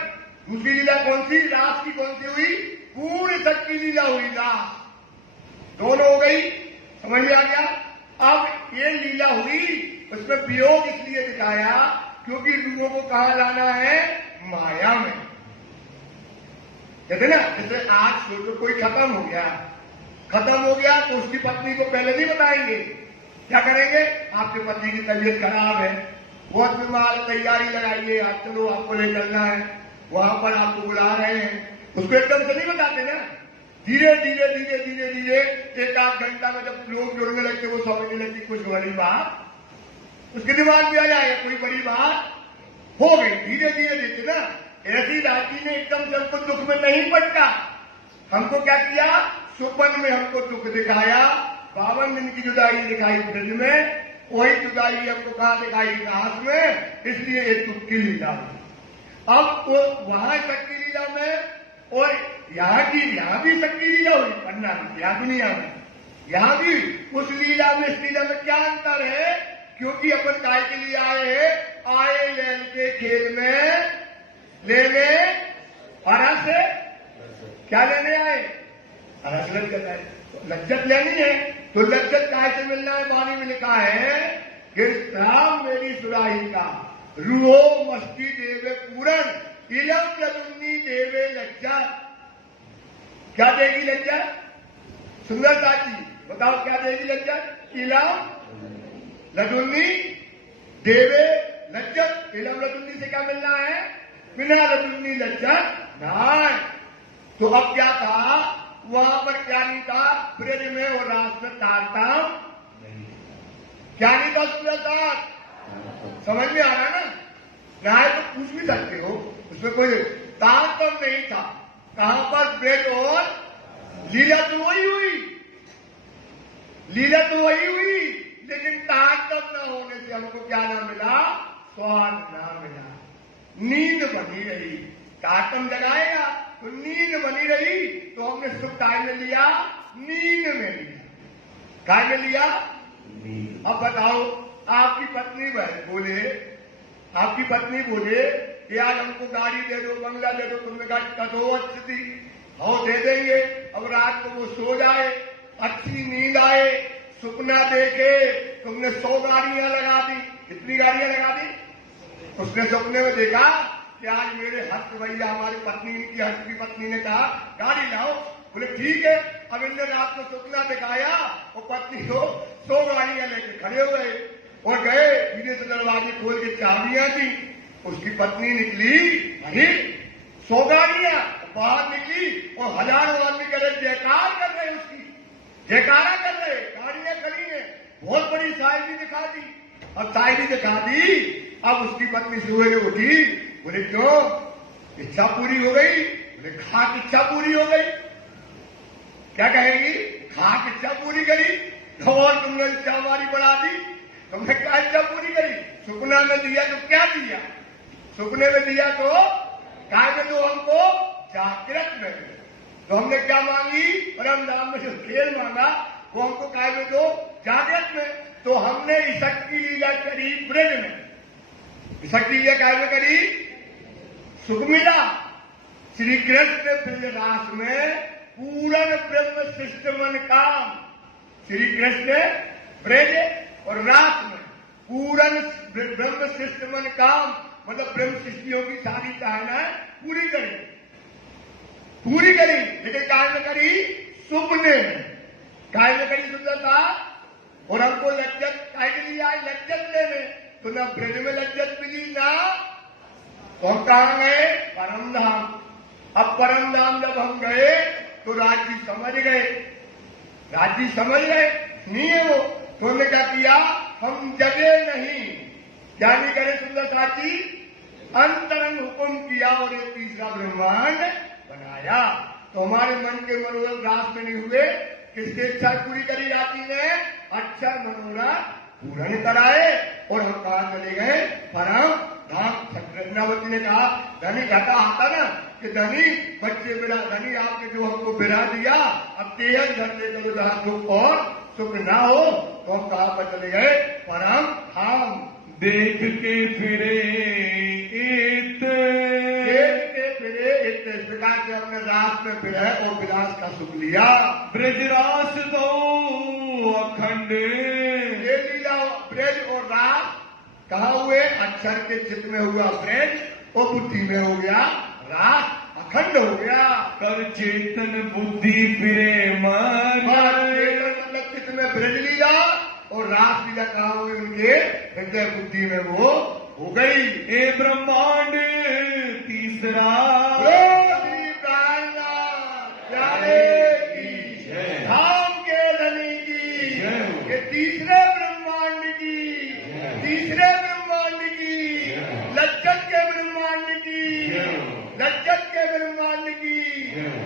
दूसरी लीला कौन सी? रास की कौन सी हुई? पूर्ण इसक की लीला हुई, रास। दोनों हो गई, समझ में आ गया? अब ये लीला हुई, उसमें वियोग इसलिए दिखाया क्योंकि लोगों को कहा लाना है? माया में। कहते ना, जैसे आज सोचो कोई खत्म हो गया तो उसकी पत्नी को पहले नहीं बताएंगे। क्या करेंगे? आपके पति की तबीयत खराब है, बहुत बीमार, तैयारी लगाइए, आप चलो आपको ले चलना है, वहां पर आपको बुला रहे हैं। उसको एकदम से नहीं बताते ना, धीरे धीरे धीरे धीरे धीरे एक आध घंटा में जब लोग जुड़ने लगते, वो समझने लगती कुछ बड़ी बात उसके दिमाग में आ जाए, कोई बड़ी बात हो गई। धीरे धीरे देखते ना, ऐसी राजी ने एकदम से हमको दुख में नहीं पटका। हमको क्या किया? सुपन में हमको दुख दिखाया, 52 दिन की जुदाई दिखाई ब्रज में, वही जुदाई हमको कहा दिखाई रास में, इसलिए ये दुख की लीला हुई। अब वो वहां शक्ति लीला में और यहाँ भी शक्ति लीला हुई, पन्ना यहाँ दुनिया में, यहाँ भी उस लीला में, इस लीला में क्या अंतर है? क्योंकि अपन काय के लिए आए हैं? आए लेल के खेल में लेने हरस, क्या लेने आए? हरस लज्जत है, लज्जत लेनी है। तो लज्जत काय से मिलना है? वाणी में लिखा है कि राम मेरी सुराही का रूहो मस्ती देवे पूरन, इलम लदुन्नी देवे लज्जत। क्या देगी लज्जत? सुंदरता जी बताओ, क्या देगी लज्जत? इलम लदुन्नी देवे लज्जत। इलम लदुन्नी से क्या मिलना है? बिना लदुन्नी लज्जत नहीं। तो अब क्या था? वहां पर क्या नहीं था? ब्रज में और रास में तारतम क्या नहीं था? सुंदरता समझ में आ रहा है ना? न्याय तो पूछ भी सकते हो, उसमें कोई तारतम नहीं था। कहां पर ब्रज और लीला तो वही हुई, लीला तो वही हुई, लेकिन ताकत न होने से हमको क्या ना मिला, स्वाद ना मिला, नींद बनी रही। ताकम जगाएगा तो नींद बनी रही, तो हमने सुख काय में लिया, नींद में लिया। काय में लिया? अब बताओ, आपकी पत्नी बोले, आपकी पत्नी बोले कि यार हमको गाड़ी दे दो, बंगला दे दो, तुमने कहा कदो अच्छी, हाँ दे देंगे। अब रात को वो सो जाए, अच्छी नींद आए, सपना देखे, तुमने 100 गाड़ियां लगा दी। कितनी गाड़ियां लगा दी? उसने सपने में देखा कि आज मेरे हस्त भैया, हमारी पत्नी की हस्त की पत्नी ने कहा गाड़ी लाओ। बोले ठीक है। अब इनने रात को सपना दिखाया और पत्नी को 100 गाड़ियां लेके खड़े हो गए और गए, धीरे से दरवाजे खोल के चाबियां दी। उसकी पत्नी निकली, अरे 100 गाड़ियां, बाहर निकली और हजारों आदमी करे जयकार कर रहे, उसकी जयकारा कर रहे, गाड़ियां खड़ी है, बहुत बड़ी शायरी दिखा दी। अब शायरी दिखा दी, अब उसकी पत्नी सुबह उठी, बोले क्यों, इच्छा पूरी हो गई? बोले खाक इच्छा पूरी हो गई। क्या कहेगी? खाक इच्छा पूरी करी, और तुमने इच्छा हमारी बढ़ा दी। तुमने क्या इच्छा पूरी करी? सुपना में दिया तो क्या दिया? सुपने में दिया तो काय में दो हमको, जागृत में दो। तो हमने क्या मांगी? परम धाम में जो खेल मांगा वो हमको काय में दो, जागृत में। तो हमने शक्ति लीला करी ब्रज में, शक्ति लीला काय में करी, सुख मिला। श्री कृष्ण ब्रज रास में पूर्ण ब्रह्म सृष्ट मन काम। श्री कृष्ण ब्रज और रास में पूर्ण ब्रह्म सृष्ट मन काम, मतलब ब्रह्म सृष्टियों की सारी चाहनाएं पूरी करी, पूरी करी। लेकिन काय में करी? सुपने में। काय में करी सुंदरता, और हमको लज्जत काय के लिए आए, लज्जत लेने। तो ना ब्रज में लज्जत मिली, ना तो हम कहां गए? परम धाम। अब परम धाम जब हम गए तो राजी समझ गए, राजी समझ गए नहीं है वो। तो हमने क्या किया? हम जगे नहीं, क्या नहीं करे सुंदर साथी, अंतरंग हुक्म किया और एक तीसरा ब्रह्मांड बनाया। तो हमारे मन के मनोरथ रास में नहीं हुए, किसकी इच्छा पूरी करी जाती है? अक्षर मनोरथ पूर्ण कराए। और हम कहा चले गए? परम धाम। कृष्णावती ने कहा, धनी घटा आता ना कि धनी बच्चे बिरा, धनी आपने जो हमको बिरा दिया, अब तेज घर ले चलो जहां सुख और सुख ना हो। तो हम कहा पर चले गए? परम धाम। देख के फिरे इत, देख के फिरे इत, इस प्रकार से हमने रास में फिरे और विलास का सुख लिया। ब्रजरास दो अखंड, ये लीला ब्रज और रास कहाँ हुए? अक्षर के चित्त में हुआ ब्रज और बुद्धि में हो गया रास, अखंड हो गया। कर चेतन बुद्धि फिरे मन, चेतन मतलब चित्त में ब्रज लीला और रास लीला कहाँ हुई? उनके हृदय बुद्धि में वो हो गई। ए ब्रह्मांड तीसरा, धाम के धनी की, ये तीसरे ब्रह्मांड की, तीसरे ब्रह्मांड की, लज्जत के ब्रह्मांड की, लज्जत के ब्रह्मांड की,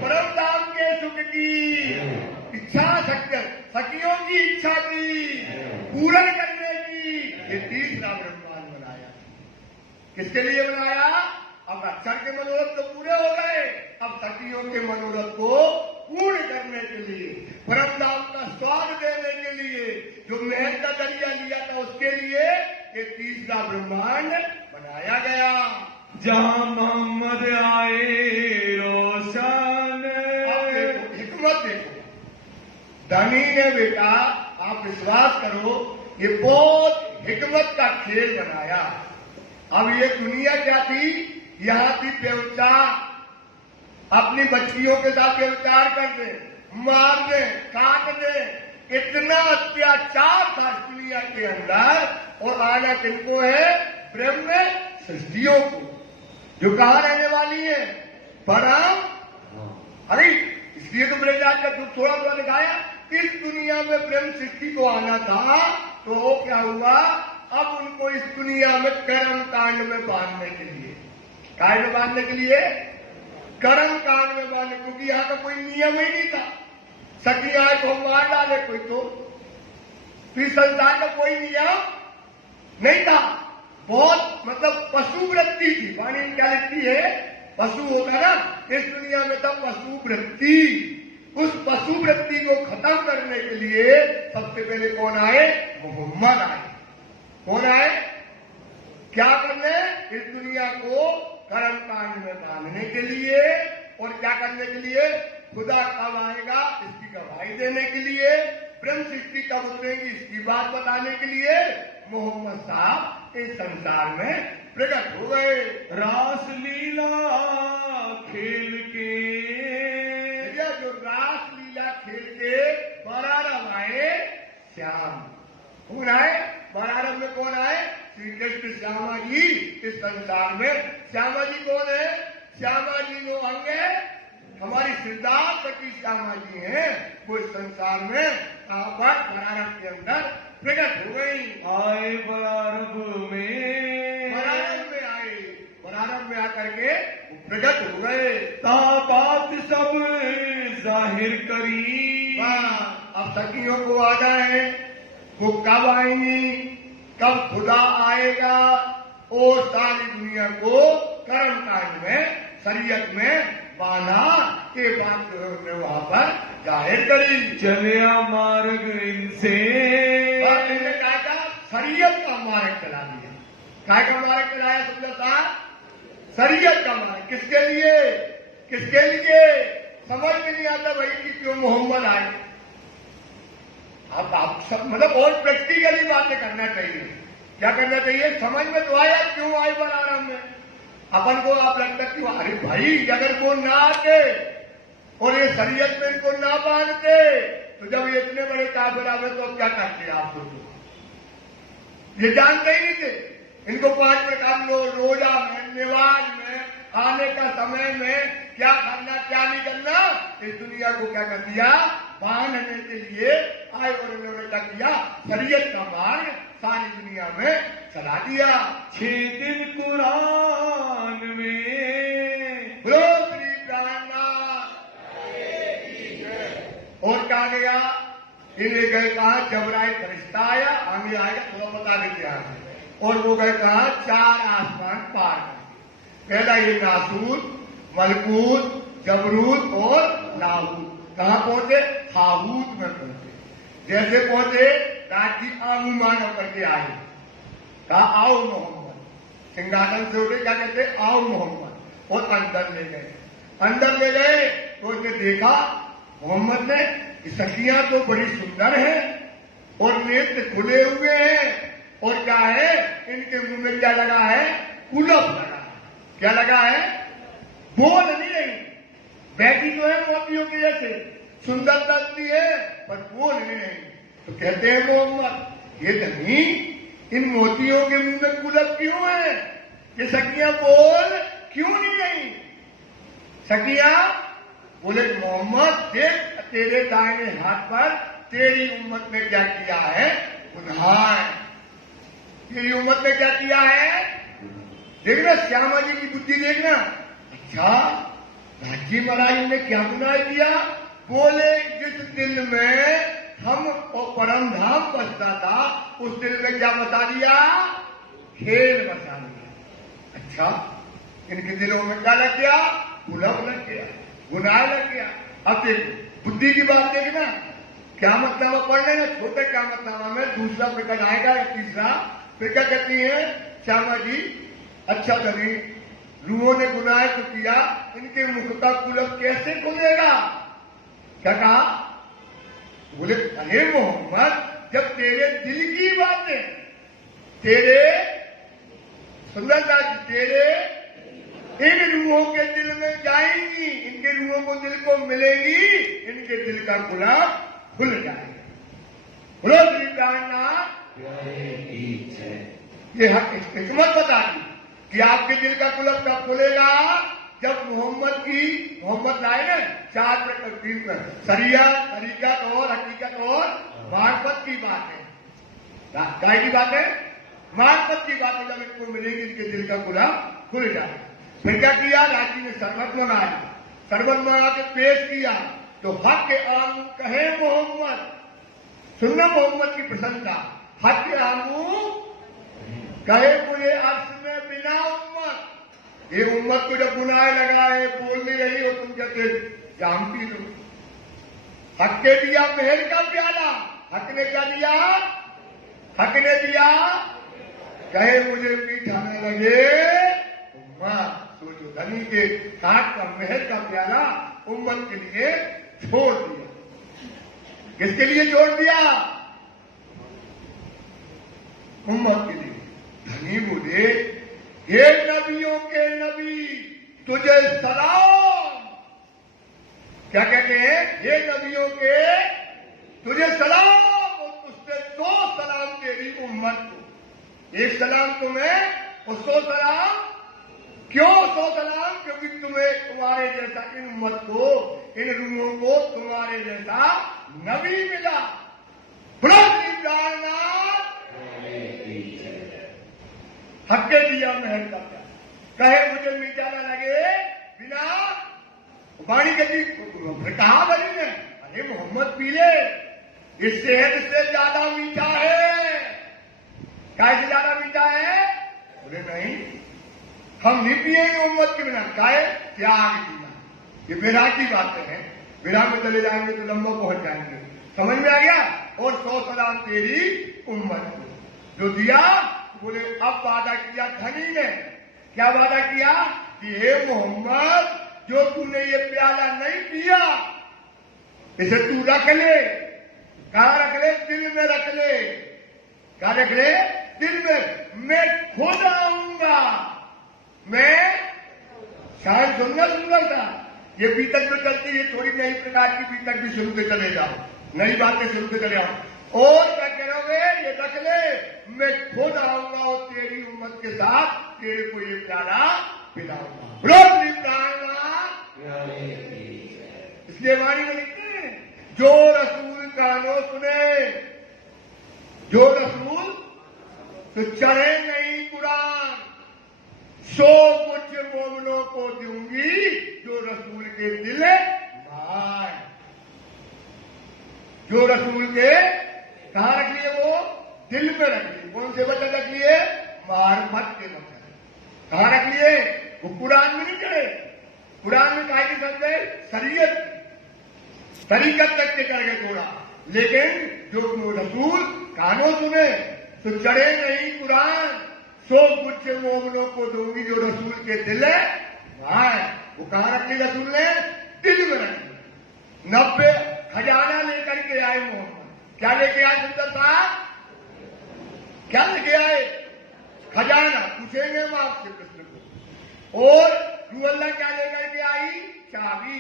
परम धाम के सुख की इच्छा, सखियों की इच्छा की पूर्ण करने की, ये तीसरा ब्रह्मांड बनाया। किसके लिए बनाया? अब अक्षर के मनोरथ तो पूरे हो गए, अब सखियों के मनोरथ को पूर्ण करने के लिए, परम धाम का स्वाद देने के लिए, जो मेहनत का दरिया लिया था उसके लिए ये तीसरा ब्रह्मांड बनाया गया। जहां मोहम्मद आए रोशन, हिकमत देखो, धनी ने बेटा, आप विश्वास करो, ये बहुत हिकमत का खेल बनाया। अब ये दुनिया क्या थी? यहाँ थी व्यवचार, अपनी बच्चियों के साथ व्यवचार कर दे, मार दे, काट दे, इतना अत्याचार था दुनिया के अंदर। और आना किनको है? ब्रह्म सृष्टियों को, जो कहाँ रहने वाली है? परम। अरे इसलिए तो ब्रह्मराज का दुख थोड़ा थोड़ा दिखाया। इस दुनिया में ब्रह्म सृष्टि को आना था, तो क्या हुआ? अब उनको इस दुनिया में कर्म कांड में बांधने के लिए, काय में बांधने के लिए, कर्म कांड में बांधे, क्योंकि यहाँ का कोई नियम ही नहीं था। सखिया को मार डाले कोई तो फिर संसार का कोई नियम नहीं था। बहुत मतलब पशु वृत्ति थी। वाणी में क्या लिखती है? पशु होता ना, इस दुनिया में था पशु वृत्ति। उस पशु वृत्ति को खत्म करने के लिए सबसे पहले कौन आए? मोहम्मद आए। कौन आए? क्या करने? इस दुनिया को कर्म कांड में बांधने के लिए। और क्या करने के लिए? खुदा कब आएगा इसकी गवाही देने के लिए, ब्रह्म सृष्टि कब उतरेगी इसकी बात बताने के लिए मोहम्मद साहब इस संसार में प्रकट हो गए। रास लीला खेल के, जो रास लीला खेल के बरारब आए श्याम। कौन आए? बरारब में कौन आए? श्री कृष्ण श्यामा जी इस संसार में। श्यामा जी कौन है? श्यामा जी वो अंग है, हमारी सिद्धार्थ की श्यामा जी हैं। वो इस संसार में आकर बरारब के अंदर प्रकट हो गई। आए बरारब में, बरारब में आए, बरारब में आकर के प्रकट हो गए। ताकत सब जाहिर करी। अब सखियों को आ जाए, वो कब आएंगी, कब खुदा आएगा और सारी दुनिया को कर्म कांड में शरीयत में बांधा के बात वहां पर जाहिर करी। चलिया मार्ग इनसे, इन्होंने कहा था शरीयत का मार्ग चला दिया। काय का मार्ग चलाया? सुंदर साहब, शरीयत का मार्ग। किसके लिए? किसके लिए? समझ में नहीं आता भाई कि क्यों मोहम्मद आए। अब आप सब मतलब और प्रैक्टिकली बातें करना चाहिए। क्या करना चाहिए? समझ में तो आया क्यों आए बरारब में। अपन को आप लगता क्यों? अरे भाई अगर वो ना आते और ये शरीयत में इनको ना बांधते तो जब ये इतने बड़े काफिर आवे तो अब क्या करते आप सोचो। ये जानते ही नहीं थे। इनको 5 प्रकार रोजा में, निवाज में, आने का समय में क्या करना क्या नहीं करना, इस दुनिया को क्या कर दिया? बांधने के लिए आए और इन्होंने क्या किया? शरीयत का मार्ग सारी दुनिया में चला दिया। 6 दिन कुरान में, बोलो श्री प्राणनाथ। और कहा गया, इन्हें गए कहा जबराइल फरिश्ता आया, आगे आएगा थोड़ा बता देते हैं। और वो गए कहा 4 आसमान पार। पहला ये नासूत, मलकूत, जबरूत और लाहूत। कहाँ पहुंचे? हाहूत में पहुंचे। जैसे पहुंचे राजी आमुमान होकर के आए, कहा आओ मोहम्मद। सिंहासन से उठे, क्या कहते? आओ मोहम्मद। और अंदर ले गए। अंदर ले गए तो उसने देखा मोहम्मद ने सखियां तो बड़ी सुंदर हैं और नेत्र खुले हुए हैं। और क्या है? इनके मुंह में क्या लगा है? कुलफ लगा है। क्या लगा है? बोल नहीं रही, बैठी तो है मोतियों के जैसे, सुंदर लगती है पर बोल नहीं रही। तो कहते हैं मोहम्मद ये नहीं, इन मोतियों के मुंह में कुलफ क्यों है? ये सखियां बोल क्यों नहीं रही? सखियां बोले मोहम्मद देख तेरे दाहिने हाथ पर तेरी उम्मत ने क्या किया है? गुनाह। तेरी उम्मत ने क्या किया है? देखना श्यामा जी की बुद्धि देखना। अच्छा राजी महाराज ने क्या गुनाह किया? बोले जिस दिल में हम और परम धाम बसता था उस दिल में क्या बसा दिया? खेल बसा दिया। अच्छा इनके दिलों में क्या लग गया? गुलाब लग गया, गुनाह लग गया। अब देखो बुद्धि की बात देखना। क्या मतलब पढ़ लेना छोटे क्या मतलब में दूसरा प्रकट आएगा या तीसरा। फिर क्या कहती है श्यामा जी? अच्छा तभी रूहों ने गुनाह तो किया, इनके मुख का कुलफ कैसे खुलेगा? क्या कहा? बोले अरे मोहम्मद जब तेरे दिल की बातें, तेरे सुंदरता तेरे इन रूहों के दिल में जाएंगी, इनके रूहों को दिल को मिलेगी, इनके दिल का गुलाब खुल जाएगा। बोलो श्री प्राणनाथ। ये हिकमत बता दी कि आपके दिल का कुलफ कब खुलेगा? जब मोहम्मद लाए ना 4 प्रकार, शरियत, तरीकत और हकीकत और मार्फत की बात है। काय की बात है? मार्फत की बात है। जब इनको मिलेगी इनके दिल का गुलाब खुल जाएगा। फिर क्या किया, राजी ने शरबत मंगाया, शरबत मंगा के पेश किया तो हक के आंगू कहे मोहम्मद, सुनना मोहम्मद की प्रशंसा, हक के आंगू कहे मुझे अर्श में बिना उम्मत, ये उम्मत को जब गुनाह लगाए बोल नहीं रही हो तुम कहते जाम पी लो। हक ने दिया मेहर का प्याला, हक ने क्या दिया, हक ने दिया कहे मुझे मीठा न लगे उम्मत। सोचो धनी के हाथ का मेहर का प्याला उम्मत के लिए छोड़ दिया। किसके लिए छोड़ दिया, उम्मत के लिए। धनी बोले ये नबियों के नबी तुझे सलाम, क्या कहते हैं, ये नबियों के तुझे सलाम और तुझसे 100 सलाम तेरी उम्मत को। एक सलाम तुम्हें और 100 सलाम, क्यों 100 सलाम, क्योंकि तुम्हें तुम्हारे जैसा इन उम्मत को, इन रूहों को तुम्हारे जैसा नबी मिला। हक के दिया मेहर का प्यार, कहे मुझे मीठा न लगे बिना वाणी कहती, कहा बनी ने, अरे मोहम्मद पी ले, इस सेहत से ज्यादा मीठा है। कैसे ज्यादा मीठा है, बोले नहीं हम नहीं पिएंगे उम्मत के बिना, काहे त्याग दिया। ये विराह की बातें हैं, विराह में चले जाएंगे तो लंबा पहुंच जाएंगे, समझ में आ गया। और 100 सलाम तेरी उम्मत को जो दिया। बोले अब वादा किया धनी ने, क्या वादा किया कि हे मोहम्मद जो तूने ये प्याला नहीं पिया इसे तू रख ले। कहाँ रख ले, दिल में रख ले। कहाँ रख ले, दिल में। मैं खुद आऊंगा, मैं शायद सुनना सुंदर था। ये बीतक में चलती है, थोड़ी नई प्रकार की बीतक भी शुरू से चले जाओ, नई बातें शुरू से चले आओ। और क्या करोगे, ये रख ले, मैं खुद आऊंगा और तेरी उम्मत के साथ तेरे को ये प्याला पिलाऊंगा। इसलिए वाणी में लिखते हैं जो रसूल कानो सुने, जो रसूल तो चढ़े नहीं कुरान, सो कुछ मोमिनों को दूंगी जो रसूल के दिल माए। जो रसूल के कहाँ रख लिए, वो दिल में रख लिए। कौन से वचन रख लिए, मार्फत के वचन। कहाँ रख लिए, वो कुरान में नहीं चढ़े। कुरान में कहा कि समझे शरीयत तरीकत तक के चढ़ गए थोड़ा, लेकिन जो रसूल कानों सुने तो चढ़े नहीं कुरान, सो कुछ मोमिनों को दूंगी जो रसूल के दिल है वहां। वो कहाँ रख ली रसूल ने, दिल में रख ली। 90 खजाना लेकर के आए मोहम्मद, क्या लेके आए सुंदर साहब, क्या लेके आए, खजाना। पूछेंगे हम आपसे प्रश्न को। और रूअल्लाह क्या लेकर के आई, चाबी।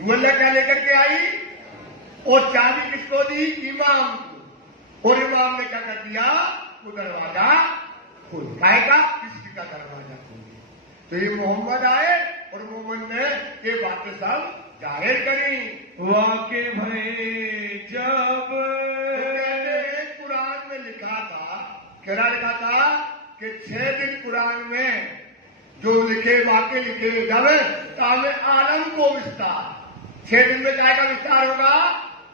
रूअल्लाह क्या लेकर के आई, और चाबी किसको दी, इमाम को। और इमाम ने क्या कर दिया, वो दरवाजा खोल, खाएगा किसकी का दरवाजा खोल। तो ये मोहम्मद आए और मोहम्मद ने ये बातें सब जाहिर करी। वाके भय जब कुरान में लिखा था, क्या लिखा था कि 6 दिन कुरान में जो लिखे वाक्य लिखे जब तामे आलम को विस्तार, 6 दिन में क्या का विस्तार होगा,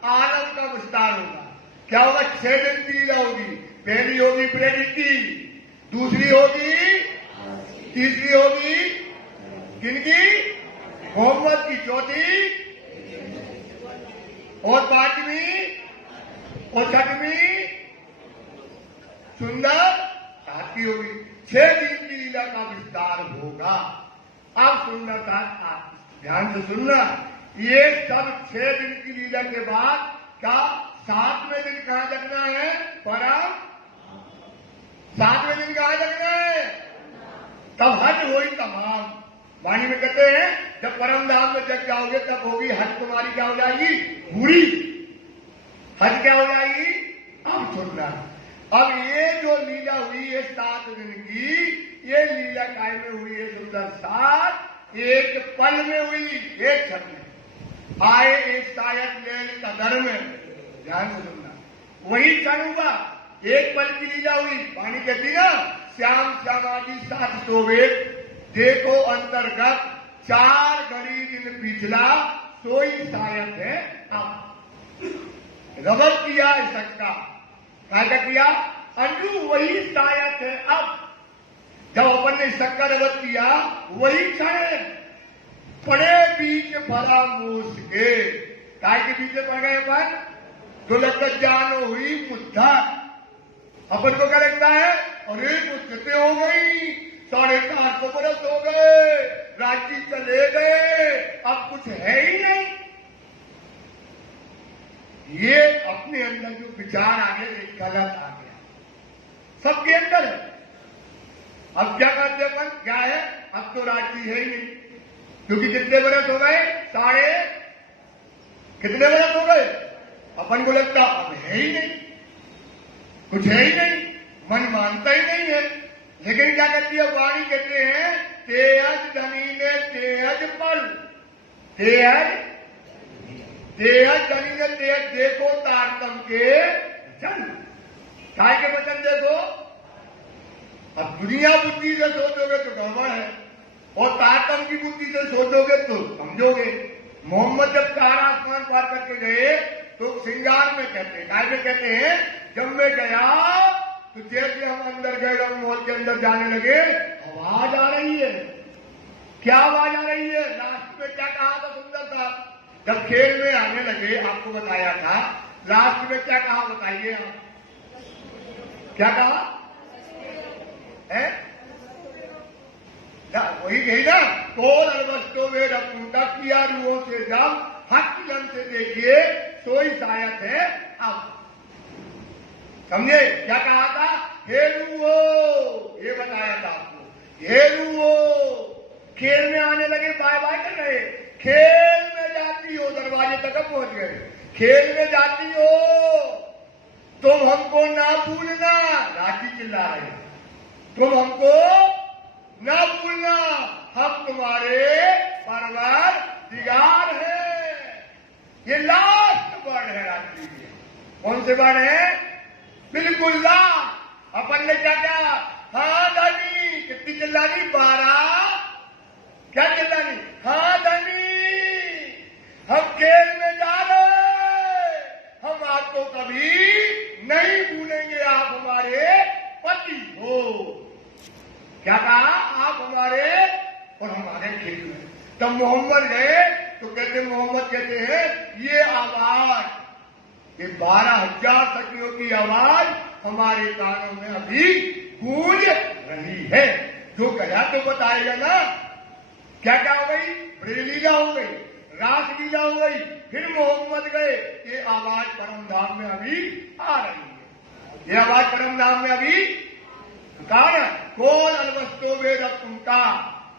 आलम का विस्तार होगा। क्या होगा, 6 दिन की लीला होगी। पहली होगी प्रेरित की, दूसरी होगी, तीसरी होगी किनकी, मोहम्मद की, चौथी और 5वीं और 6वीं सुंदर 7वीं होगी। 6 दिन की लीला का विस्तार होगा। अब सुनना था, आप ध्यान से सुनना, ये सब 6 दिन की लीला के बाद क्या 7वें दिन कहाँ जगना है, परम 7वें दिन कहाँ जगना है, तब हज हुई तमाम। वाणी में कहते हैं जब परम धाम में जग जाओगे तब होगी हज, तुम्हारी क्या हो जाएगी, पूरी हज क्या हो जाएगी। अब सुनना, अब ये जो लीला हुई है 7 दिन की, ये लीला काय में हुई है सुंदर साथ, एक पल में हुई, एक क्षण में आए, एक शायद लैल कदर में। ध्यान से सुनना, वही क्षण हुआ, एक पल की लीला हुई। पानी कहती ना श्याम श्यामाजी साथ सोवे, देखो अंतर्गत 4 घड़ी दिन पिछला सोई शायद है अब। रबर किया सच का क्या किया अंडू वही शायद है अब। जब अपन ने शक का रबर किया वही क्षण है। पड़े बीच भरा मूस के काय के बीच में पड़ गए अपन तो लगत जानो हुई मुद्दा। अपन को क्या लगता है अरे मुद्दतें हो गई 450 बरस हो गए राज्य चले गए अब कुछ है ही नहीं। ये अपने अंदर जो विचार आ गया एक गलत आ गया सबके अंदर है। अब क्या करते अपन क्या है अब तो राज्य है ही नहीं क्योंकि कितने बरस हो गए कितने बरस हो गए अपन को लगता अब है ही नहीं कुछ है ही नहीं मन मानता ही नहीं है। लेकिन क्या कहती है वाणी कहते हैं तेज धनी ने तेज पल तेज धनी ने तेज देखो तारतम के जन काय के वचन देखो। अब दुनिया बुद्धि से सोचोगे तो गड़बड़ है और तारतम की बुद्धि से सोचोगे तो समझोगे। मोहम्मद जब 4 आसमान पार करके गए तो सिंगार में कहते हैं काय में कहते हैं जब मैं गया तो जैसे हम अंदर गए और मॉल के अंदर जाने लगे आवाज आ रही है। क्या आवाज आ रही है लास्ट में क्या कहा था सुंदर था जब खेल में आने लगे आपको बताया था लास्ट में क्या कहा बताइए आप क्या कहा है वही कही ना कोल अलवस्तों में रखूंगा किया रूहों से जब हक लन से देखिए सोई शायद है अब। समझे क्या कहा था हे रूहो ये बताया था आपको हे रूहो खेल में आने लगे बाय बाय कर रहे खेल में जाती हो दरवाजे तक पहुंच गए खेल में जाती हो तुम हमको ना भूलना राखी चिल्ला रहे तुम हमको ना भूलना हम तुम्हारे परवरदिगार है। ये लास्ट वर्ड है रात्रि के कौन से वर्ड है बिल्कुल ला। अपन ने क्या क्या हाँ धनी कितनी चिल्लानी 12 क्या चिल्लानी हाँ धनी हम खेल में जा रहे हम आपको कभी नहीं भूलेंगे आप हमारे पति हो। क्या कहा आप हमारे और हमारे खेल में। तब मोहम्मद गए तो कहते मोहम्मद कहते हैं ये आवाज ये 12,000 सखियों की आवाज हमारे कानों में अभी गूंज रही है। जो कहा तो बताएगा ना क्या क्या हो गई बड़ी लीला हो गई रास लीला हो गई फिर मोहम्मद गए ये आवाज परमधाम में अभी आ रही है। ये आवाज परमधाम में अभी कहा कौन अलवस्तों में रखूंगा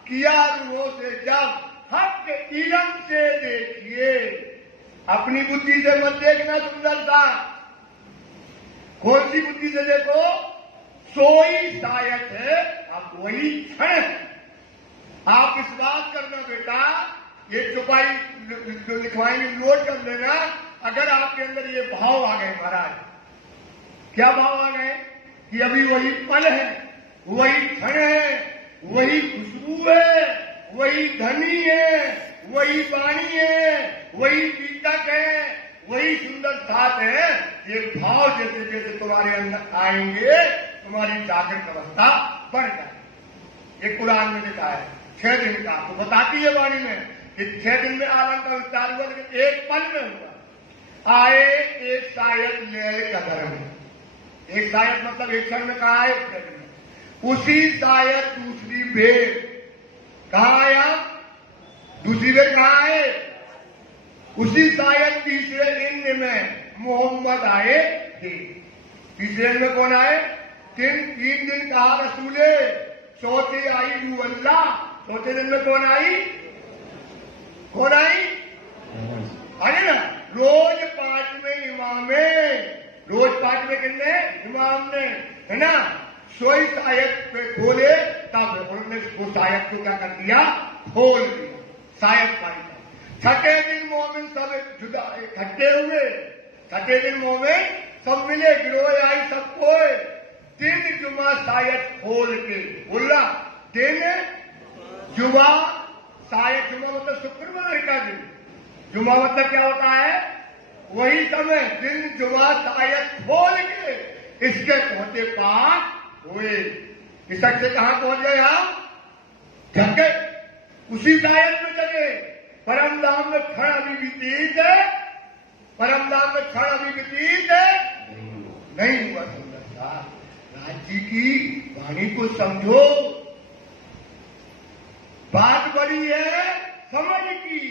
किया रूहों से जब हक इलम से देखिए अपनी बुद्धि से मत देखना सुंदरता कौन सी बुद्धि से देखो सोई शायद है आप वही क्षण आप विश्वास करना बेटा ये चुपाई जो लिखवाएंगे नोट कर लेना। अगर आपके अंदर ये भाव आ गए महाराज क्या भाव आ गए कि अभी वही पल है वही क्षण है वही खुशबू है वही धनी है वही वाणी है वही बीतक है वही सुंदर साथ है। ये भाव जैसे जैसे तुम्हारे अंदर आएंगे तुम्हारी जागृत अवस्था बढ़ जाएगी। ये कुरान में लिखा है 6 दिन का आपको बताती है वाणी में कि 6 दिन में आलम का विस्तार हुआ लेकिन एक पल में हुआ। आए एक शायद ले कदर में एक शायद मतलब एक क्षण में कहा है उस में उसी शायद दूसरी बेर कहा आया दूसरी बेर कहा है उसी शायद तीसरे दिन में मोहम्मद आए थे। तीसरे दिन में कौन आए 3 दिन कहा रसूले चौथे आई रू अल्लाह चौथे दिन में कौन आई अरे ना रोज 5वें इमामे रोज 5वें कितने इमाम ने है ना सोई शायद पे खोले तब उन्होंने वो शायद को क्या कर दिया खोल दिया शायद पाई। 6ठे दिन मोमिन सब जुदा इकट्ठे हुए 6ठे दिन मोमिन सब मिले गिरोह आई सबको दिन जुमा शायद खोल के बोला दिन जुमा, शायद जुमा मतलब शुक्रवार का दिन। जुमा मतलब क्या होता है? वही समय दिन जुमा शायद खोल के इसके पहुंचे पाठ हुए। इसक से कहां पहुंच गए हम? झटके उसी शायद में चले। परम धाम में क्षण अभी व्यतीत है, परम धाम में क्षण अभी व्यतीत है नहीं हुआ। सुंदरता राज जी की वाणी को समझो, बात बड़ी है समझ की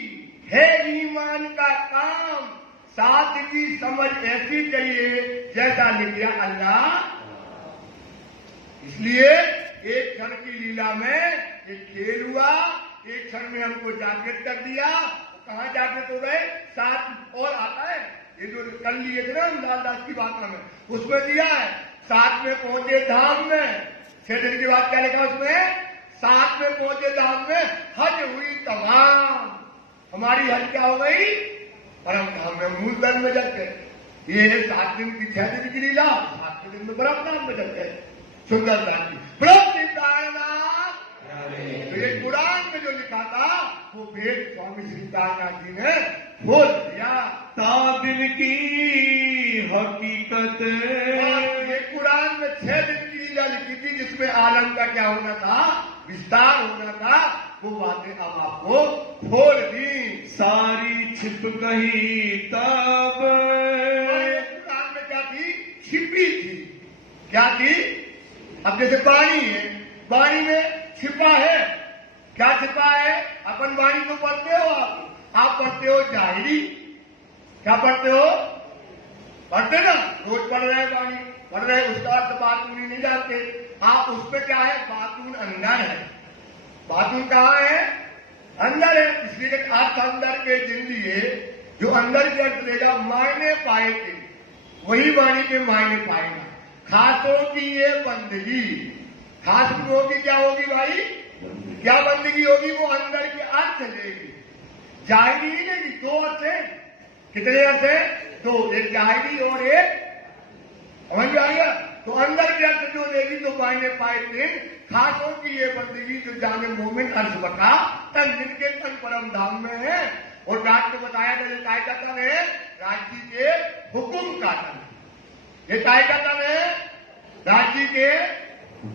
है ईमान का काम। साथ की समझ ऐसी चाहिए जैसा लिखा अल्लाह। इसलिए एक क्षण की लीला में एक खेल हुआ, एक क्षण में हमको जागृत कर दिया। कहां जागृत हो गए? साथ और आता है, ये जो कर लिए थे ना हम लालदास की बात में, उसमें दिया है। साथ में पहुंचे धाम में, 6 दिन के बाद क्या लिखा उसमें? साथ में पहुंचे धाम में हज हुई तमाम। हमारी हज क्या हो गई? परम धाम में मूल धर्म में जग गए। ये 7 दिन की 6 दिन की लीला, 7वें दिन में परम धाम में जग गए। सुंदर दास तो ये कुरान में जो लिखा था वो वेद स्वामी सीतानाथ जी ने खोल दिया। तादिल की हकीकत ये कुरान में 6 दिन की लीला लिखी थी जिसमें आलम का क्या होना था? विस्तार होना था। वो बातें अब आपको खोल दी। सारी छिप गई तब। कुरान में क्या थी? छिपी थी। क्या थी? अब जैसे वाणी है, वाणी में छिपा है। क्या छिपा है? अपन वाणी को पढ़ते हो, आप पढ़ते हो जाहिरी। क्या पढ़ते हो? पढ़ते ना, रोज पढ़ रहे वाणी, पढ़ रहे, उसका अर्थ बातून ही नहीं जानते आप। उसमें क्या है? बातून अंदर है। बातून कहाँ है? अंदर है। इसलिए अर्थ अंदर के जिन लिए जो अंदर के अर्थ लेगा मायने पाएंगे, वही वाणी के मायने पाएगा। खासों की ये बंदगी, खास लोगों की क्या होगी भाई? क्या बंदगी होगी? वो अंदर के अर्थ लेगी, जाहिरी नहीं लेगी। 2 अर्थ है। कितने अर्थ है? 2, एक जाहिरी और एक, समझ में आएगा? तो अंदर के अर्थ जो लेगी तो मायने पाए दिन। खासों की ये बंदगी जो जाने मोमिन अर्थ बता तन जिनके तन परम धाम में है। और राज को बताया गया काय का तन है? राज्य के हुक्म का तन। ये काय का तन है? राज्य के,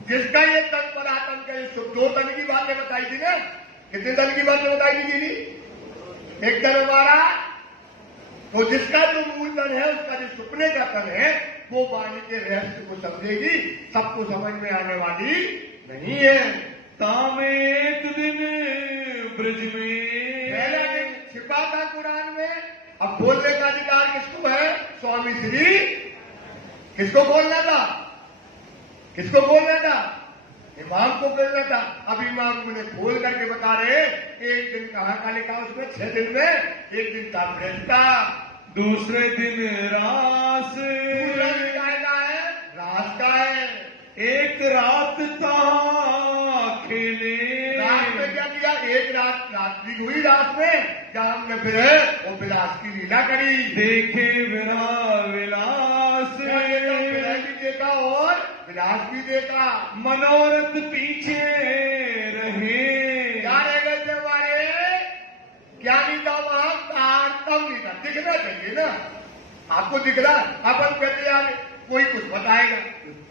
जिसका ये तन पर आतन का 2 तन की बातें बताई थी ना। कितने तन की बातें बताई थी? एक तन हमारा, तो जिसका जो मूल तन है, उसका जो सुपने का तन है, वो वाणी के रहस्य को समझेगी। सबको समझ में आने वाली नहीं है। तामे एक दिन ब्रज में, पहला दिन छिपा था कुरान में। अब बोलने का अधिकार किसको है? स्वामी श्री। किसको बोलना था? किसको बोलना था? इमाम को बोलना था। अब इमाम मुझे खोल करके बता रहे, एक दिन कहाँ का लिखा उसमें? 6 दिन में। एक दिन था ब्रज का, दूसरे दिन रास, दूसरा दिन का है रास का है। एक रात था खेले। रात में क्या किया? एक रात रात्रि हुई रात में, जहां हमने फिर वो विलास की लीला करी। देखे विलास, विलास भी देखा और विलास भी देखा। मनोरथ पीछे रहे। क्या रह गए थे हमारे? क्या नहीं था वहां? तारतम नहीं था। दिखना चाहिए ना, आपको दिख रहा। अपन कहते यार कोई कुछ बताएगा,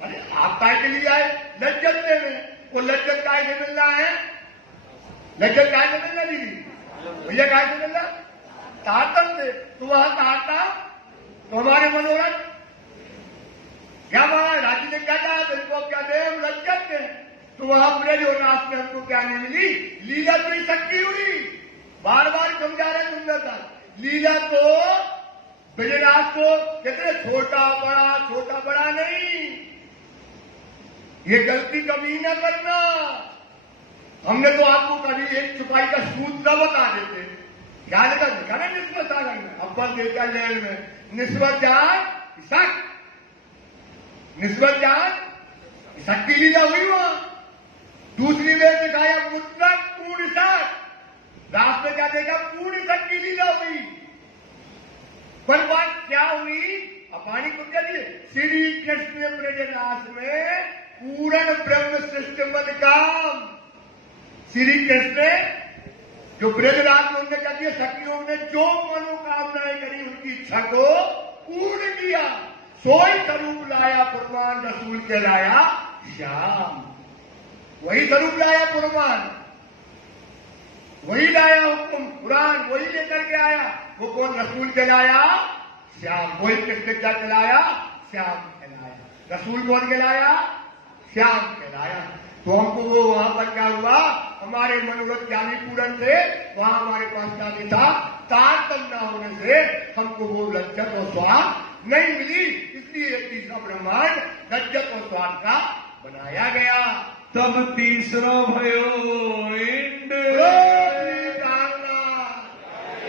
अरे आप काय के लिए आए? लज्जत देने। वो लज्जत काय से मिल रहा है? लज्जत काय से मिल रहा दीदी? भैया काय से मिल रहा? तारतम से। तो वहां तारता तो हमारे मनोरथ क्या वहां राज्य ने क्या कहा? तुमको क्या दे? हम लज्जत दें। तो वहां ब्रज और रास में हमको क्या नहीं मिली? लीला तो शक्ति हुई। बार बार समझा रहे सुंदरता। लीला तो ब्रजराज को कहते छोटा बड़ा नहीं। ये गलती कभी न करना। हमने तो आपको कभी एक छुपाई का सूत्र बता देते। क्या लिखा ना निस्बत सागर में, अव्वल देखा लेन में, निस्बत जान शक, निस्बत जान शक्ति लीला हुई वहां। दूसरी में दिखाया मुद्रा पूर्ण शक, रात में क्या देखा? पूर्ण शक्ति लीला हुई। पर बात क्या हुई? अपानी को क्या दिए? श्री कृष्ण ब्रजरास में पूर्ण ब्रह्म सृष्टि मद काम। श्री कृष्ण जो ब्रजराज में उनने क्या किया, सखियों ने जो मनोकामनाएं करी उनकी इच्छा को पूर्ण किया। सोई स्वरूप लाया कुर्बान, रसूल कहलाया श्याम। वही स्वरूप लाया कुर्बान, वही लाया हुक्म कुरान, वही लेकर के आया। वो कौन? रसूल कहलाया श्याम। वही कृष्ण क्या कहलाया? श्याम कहलाया। रसूल कौन कहलाया? श्याम कहलाया। तो हमको वो वहां पर क्या हुआ, हमारे मनोरथ क्या नहीं पूरन थे, वहां हमारे पास क्या नहीं था, तारतम्य न होने से हमको वो लज्जत और स्वाद नहीं मिली। इसलिए तीसरा ब्रह्मांड लज्जत और स्वाद का बनाया गया। तब तीसरा भयो इंड।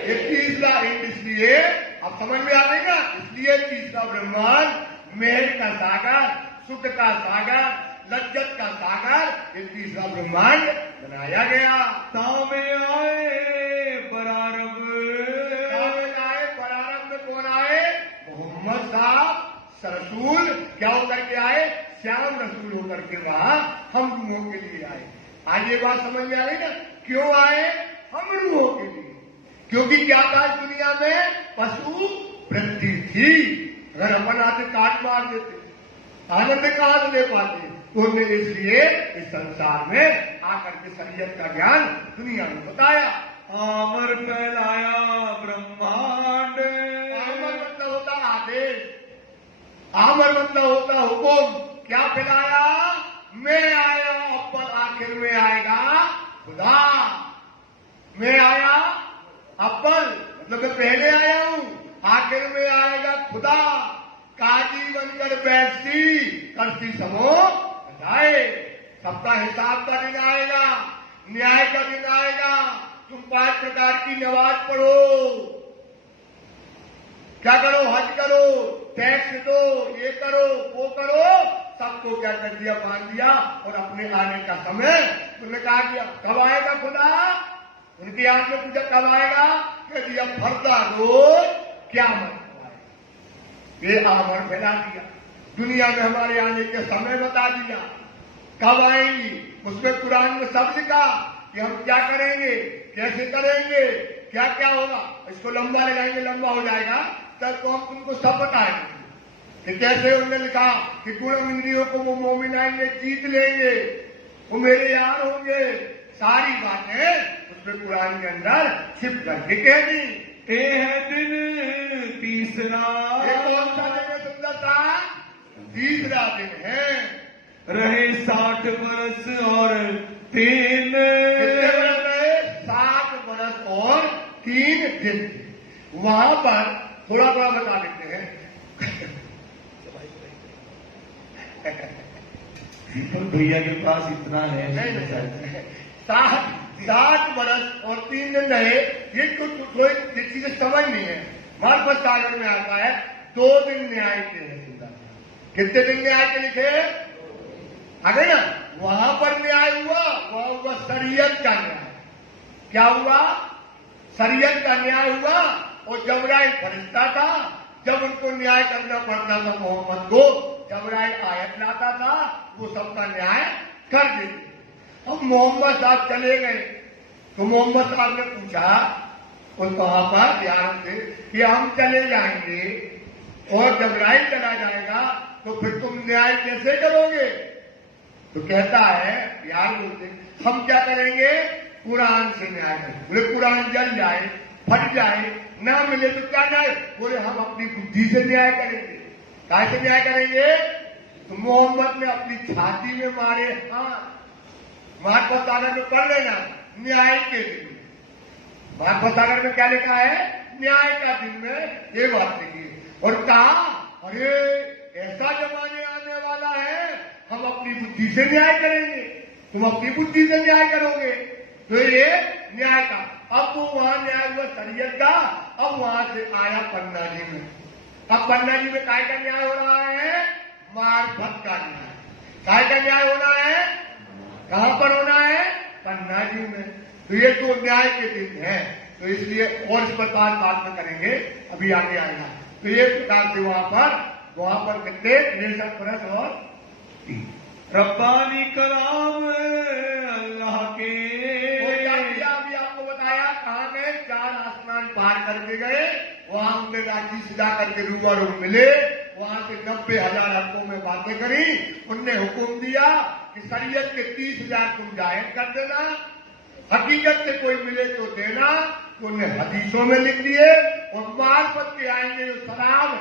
ये तीसरा इंड इसलिए अब समझ में आ गई ना, इसलिए तीसरा ब्रह्मांड मेहर का सागर, सुख का सागर, लज्जत का सागर, ये तीसरा ब्रह्मांड बनाया गया। तामे आए बरारब। बरारब में कौन आए? मोहम्मद साहब रसूल क्या होकर के आए? श्याम रसूल होकर के वहां हम रूहों के लिए आए। आज ये बात समझ में आ गई ना, क्यों आए? हम रूहों के लिए। क्योंकि क्या था इस दुनिया में? पशु वृत्ति थी। अगर अपन आते काट मार देते, आनंद कहां ले पाते, उन्होंने इसलिए इस संसार में आकर के शरीयत का ज्ञान दुनिया में बताया। आमर फैलाया ब्रह्मांड। आमर मतलब होता आदेश, आमर मतलब होता हुक्म। क्या फैलाया? मैं आया, अव्वल आखिर में आएगा खुदा। मैं आया अव्वल मतलब मैं पहले आया हूं, आखिर में आएगा खुदा। काजी बनकर बैठती करती समो बताए। सबका हिसाब का दिन आएगा, न्याय का दिन आएगा। तुम 5 प्रकार की नमाज पढ़ो, क्या करो? हज करो, टैक्स दो, ये करो, वो करो। सबको क्या कर दिया? बांध दिया। और अपने आने का समय तुमने कहा किया, कब आएगा खुदा? उनकी आंख में पूछा कब आएगा? कह दिया फरदा रोज क्या मत। ये आमर फैला दिया, दुनिया में हमारे आने के समय बता दिया, कब आएंगी। उसमें कुरान में सब लिखा कि हम क्या करेंगे, कैसे करेंगे, क्या क्या होगा। इसको लंबा ले जाएंगे, लंबा हो जाएगा, तब तो हम तुमको सब बताएंगे कि कैसे। उन्होंने लिखा कि गुण इंद्रियों को वो मोमिन आएंगे, जीत लेंगे, वो मेरे यार होंगे। सारी बातें उसमें कुरान के अंदर छिप करके कह दी। ये है दिन तीसरा। ये कौन सा दिन है सुंदरता? तीसरा दिन है। रहे 60 बरस और 3। कितने बरस रहे? 60 बरस और 3 दिन। वहां पर थोड़ा थोड़ा बता देते हैं। भैया के पास इतना है नहीं, 60 बरस और 3 दिन रहे। ये तो थोड़ी चीजें समझ नहीं है। हमारे पास कागज में आता है 2 दिन न्याय के हैं। कितने दिन न्याय के लिखे? अरे ना, वहां पर न्याय हुआ, वहां हुआ शरीयत का न्याय। क्या हुआ? शरीयत का न्याय हुआ। और जबराइल फरिश्ता था, जब उनको न्याय करना पड़ता था मोहम्मद को, जबराइल आयत लाता था, वो सबका न्याय कर देते। अब मोहम्मद साहब चले गए तो मोहम्मद साहब ने पूछा उन वहां पर यारों से कि हम चले जाएंगे और जबराइल चला जाएगा तो फिर तुम न्याय कैसे करोगे? तो कहता है यार बोलते हम क्या करेंगे? कुरान से न्याय करेंगे। बोले कुरान जल जाए, फट जाए, ना मिले तो क्या न्याय? बोले हम अपनी बुद्धि से न्याय करेंगे। कैसे न्याय करेंगे? तो मोहम्मद ने अपनी छाती में मारे हाथ। भागवत सागर में पढ़ लेना, न्याय के दिन में। भागवत सागर में क्या लिखा है? न्याय का दिन में ये बात लिखी। और कहा अरे ऐसा जमाने आने वाला है, हम अपनी बुद्धि से न्याय करेंगे। तुम अपनी बुद्धि से न्याय करोगे। तो ये न्याय का। अब वो वहां न्याय हुआ शरीयत का। अब वहां से आया पन्ना जी में। अब पन्ना जी में काय का न्याय हो रहा है? मार्फत का न्याय। काय का न्याय होना है? कहां पर होना है? पन्ना जी में। तो ये तो न्याय के दिन है। तो इसलिए और इस पर बात में करेंगे, अभी आगे आएगा। तो ये प्रकार से वहां पर कितने 63 बरस और 3 रब्बानी कलाम अल्लाह के अपने राज्य से जाकर के रूबरू मिले, वहां से 90,000 अंकों में बातें करी। उनने हुक्म दिया कि शरीयत के 30,000 तुम जाहिर कर देना, हकीकत से कोई मिले तो देना। तो उन्हें हदीसों में लिख दिए और मार्फत के आएंगे जो शराब है,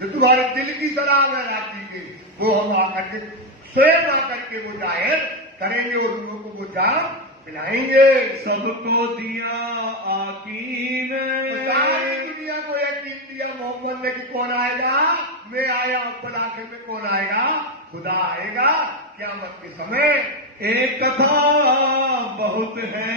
जो तुम्हारे दिल की शराब है राज्य की, वो हम आकर के स्वयं आकर के वो जाहिर करेंगे और उन लोगों को जाम पिलाएंगे। सबको दिया आकीन, सारी दुनिया को यकीन दिया मोहम्मद ने कि कौन आएगा, मैं आया, ऊपर आखिर में कौन आएगा, खुदा आएगा क़यामत के समय। एक कथा बहुत है,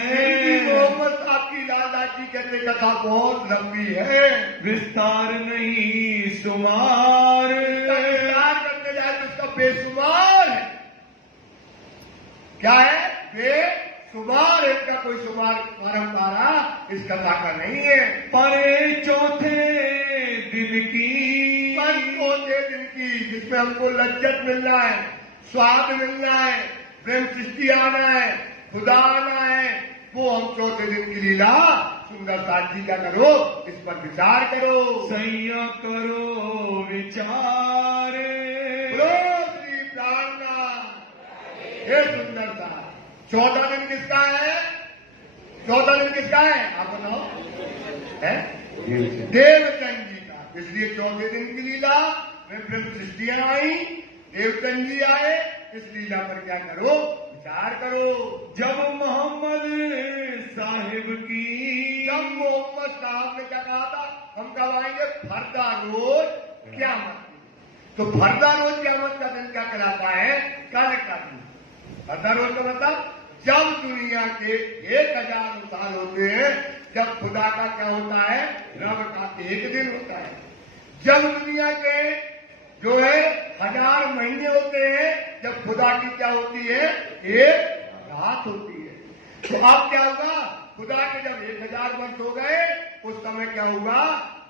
मोहम्मद साहब की लाला जी कहते कथा बहुत लंबी है, विस्तार नहीं शुमार, विस्तार करने जाए तो इसका बेशुमार है। क्या है? बेशुमार है, इनका कोई शुमार परंपरा इस कथा का नहीं है। परे चौथे दिन की, पर चौथे दिन की, जिसमें हमको लज्जत मिलना है, स्वाद मिलना है, प्रेम सृष्टि आना है, खुदा आना है, वो हम चौथे दिन की लीला सुंदर साथ जी का करो, इस पर विचार करो, सैया करो विचार। बोलो श्री प्राणनाथ। हे सुंदर सा 14 दिन किसका है? 14 दिन किसका है आप बताओ? है देवचंद जी का। इसलिए चौथे दिन की लीला में प्रेम सृष्टियां आई, देवचंद जी आए, इस लीला पर क्या करो, विचार करो। जब मोहम्मद साहिब की, जब मोहम्मद साहब ने क्या कहा था, हम कब आएंगे? फरदा रोज क़यामत। तो फरदा रोज क़यामत का दिन क्या कहलाता है? कल का दिन। फरदा रोज का मतलब जब दुनिया के 1,000 साल होते हैं, जब खुदा का क्या होता है, रब का एक दिन होता है। जब दुनिया के जो है 1000 महीने होते हैं, जब खुदा की क्या होती है, एक रात होती है। तो अब क्या होगा, खुदा के जब 1000 वर्ष हो गए, उस समय क्या होगा,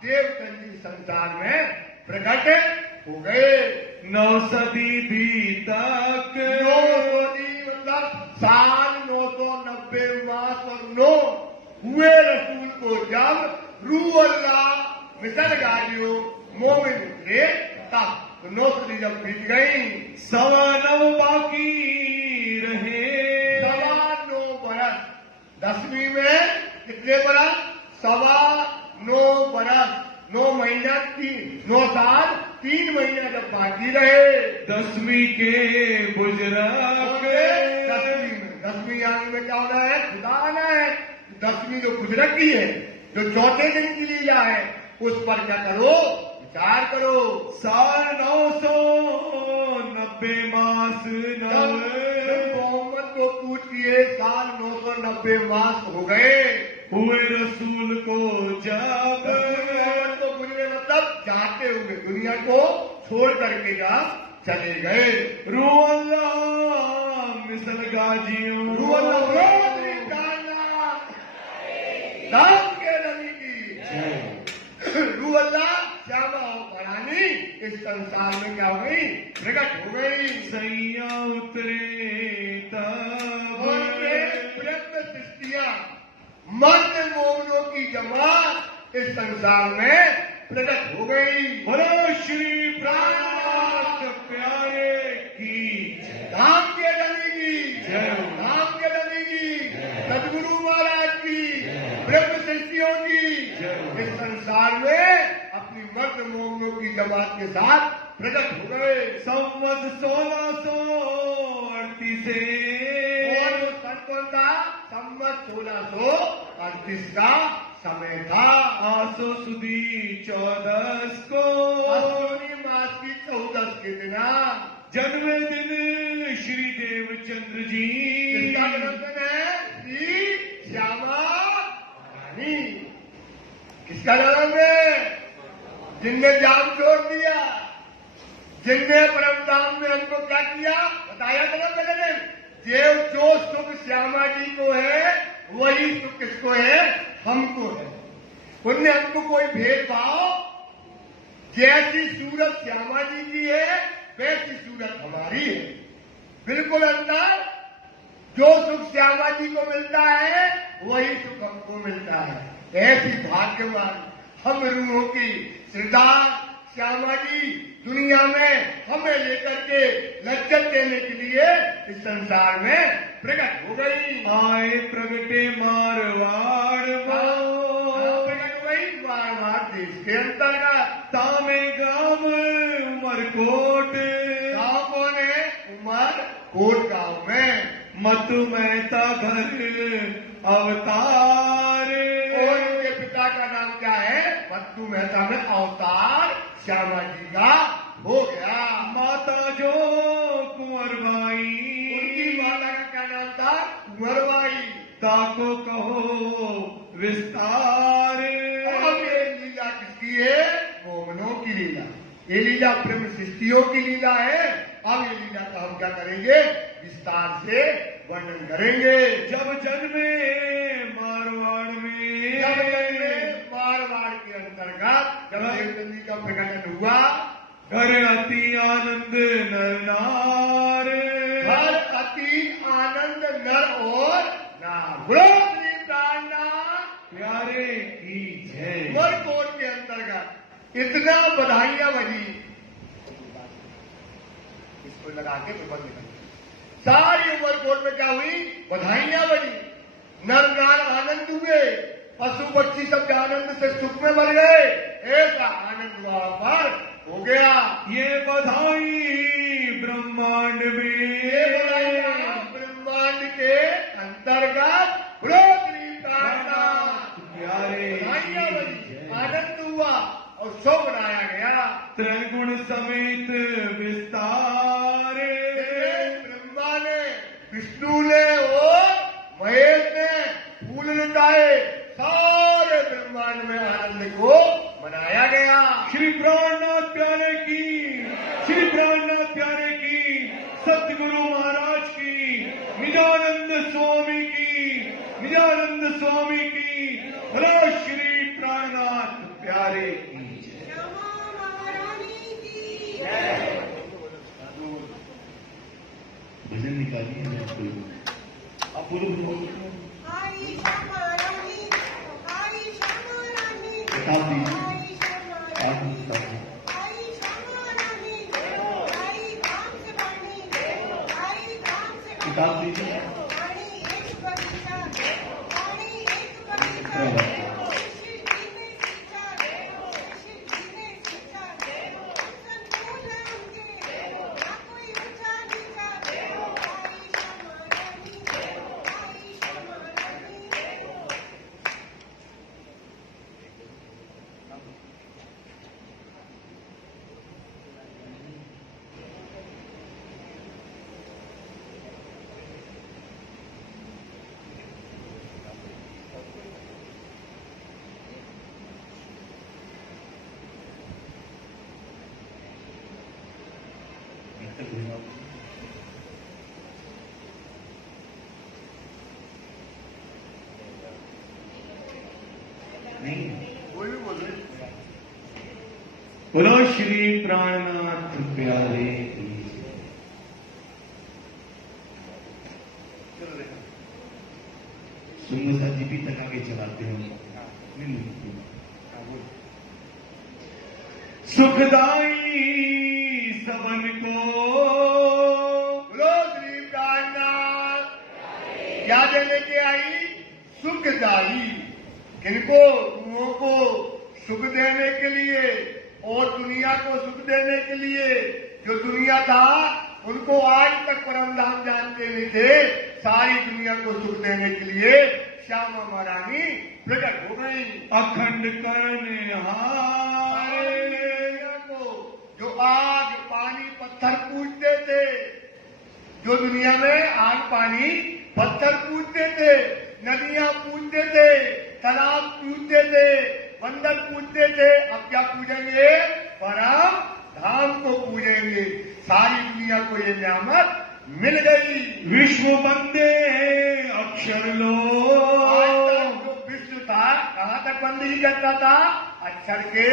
देवचंद जी संसार में प्रकट हो गए। 9 सदी भी तक, 9 सदी मतलब साल 990 मास और 9 हुए रसूल को जब रूह अल्लाह मिसल गाजियो मोमिन उतरे तब। तो 9 सदी जब बीत गई, 9.25 बाकी रहे, 9.25 बरस। 10वीं में कितने बरस? 9.25 बरस। 9 महीना 9 साल 3 महीना जब बाकी रहे, 10वीं के बुजरक, 10वीं आने में क्या होना है, खुदा आना है। 10वीं जो गुजरक की है, जो चौथे दिन की लीला है, उस पर क्या करो, विचार करो। साल 990 मास मोहम्मद को पूछिए, साल 990 मास हो गए हुए रसूल को जब, मोहम्मद को गुजरे मतलब जाते हुए, दुनिया को छोड़ करके जा चले गए। रूह अल्लाह मिसल गाजियों, रूह अल्लाह नाम के नबी की रूह अल्लाह श्यामा और रानी इस संसार में क्या हो गई, प्रकट हो गई। सैया उतरे तब, प्रयत्न सृष्टियां मर्द मोमनों की जमात इस संसार में प्रकट हो गई। बोलो श्री प्राणनाथ प्यारे की धाम के नबी की जय, धाम के नबी की, सदगुरु महाराज की, ब्रह्म सृष्टियों की इस संसार में अपनी मर्द मोमनों की जमात के साथ प्रकट हो गए। संवत 1638 से, और वो सन कौन था? संवत 1638 का समय था। आसो सुदी 14 को, अश्विनी मास की 14 के दिन जन्मे दिन श्री देवचंद्र जी, जिसका जन्मदिन है श्री श्यामा रानी। किसका जन्म है? जिनने जाम छोड़ दिया, जिनने परम धाम में हमको क्या किया, बताया जन्म का दिन। जो सुख श्यामा जी को है, वही सुख किसको है, हमको है। उनने हमको कोई भेदभाव, जैसी सूरत श्यामा जी की है वैसी सूरत हमारी है, बिल्कुल अंदर। जो सुख श्यामा जी को मिलता है वही सुख हमको मिलता है। ऐसी भाग्यवान हम रूहों की श्रद्धा श्यामा जी दुनिया में हमें लेकर के लज्जत देने के लिए इस संसार में प्रकट हो गई। आए प्रगटे मारवाड़ प्रकट हो गई मारवाड़ देश के अंतर्गत। तामे गांव उमरकोट गाँव कौन है? उमरकोट गाँव में। मधु मेहता घर अवतार और उनके पिता का नाम क्या है? मत्तू मेहता में अवतार श्यामा जी का हो गया। माता जो कुंवरबाई उनकी माता का क्या नाम था? कुंवरबाई। ताको कहो विस्तार। अब ये लीला किसकी है? मोहनों की लीला। ये लीला प्रेम सृष्टियों की लीला है। अब ये लीला का हम क्या करेंगे? विस्तार से वर्णन करेंगे। जब जन्मे मारवाड़ में, जब जन्मे मारवाड़ के अंतर्गत जब देवचंद जी का प्रकटन हुआ, घर अति आनंद नर नार। हर अति आनंद नर और नार। बोलो श्री प्राणनाथ प्यारे की जय। उमरकोट के अंतर्गत इतना बधाइयां बजी, इसको लगा के प्रबंध कर सारी उमरकोट में क्या हुई? बधाइयां बजी, नर नार आनंद हुए, पशु पक्षी सब आनंद से सुख में भर गए। ऐसा आनंद वहां पर हो गया। ये बधाई ब्रह्मांड में, ब्रह्मांड के अंतर्गत बोलो श्री प्राणनाथ प्यारे बधाइयां बजी, आनंद हुआ और शोक मनाया गया। त्रिगुण समेत विस्तार। ब्रह्मा ने, विष्णु ने और महेश ने फूल लुटाए। सारे ब्रह्मांड में आनंद को मनाया गया। श्री प्राणनाथ प्यारे की, श्री प्राणनाथ प्यारे की, सतगुरु महाराज की, निजानंद स्वामी की, निजानंद स्वामी की, बोलो श्री प्राणनाथ प्यारे की। भजन निकालिए मैं आपको आप बोलो किताब दीजिए किताब दीजिए। नहीं बोलो श्री प्राणनाथ प्यारे की। सुंदर जी भी तक आगे चलाते हो। सुखदाई सबन को बोलो श्री प्राणनाथ क्या देने के आई? सुखदाई। किनको? रूहों को सुख देने के लिए और दुनिया को सुख देने के लिए। जो दुनिया था उनको आज तक परम धाम जानते नहीं थे, सारी दुनिया को सुख देने के लिए श्यामा महारानी प्रकट हो गई। अखंड करने को जो आग पानी पत्थर पूजते थे, जो दुनिया में आग पानी पत्थर पूजते थे, नदियां पूजते थे, तालाब पूजते थे, बंदर पूजते थे, अब क्या पूजेंगे? परम धाम को पूजेंगे। सारी दुनिया को ये नियामत मिल गई। विश्व बंदे अक्षर लो। जो विश्व था कहाँ तक बंदगी करता था? अक्षर के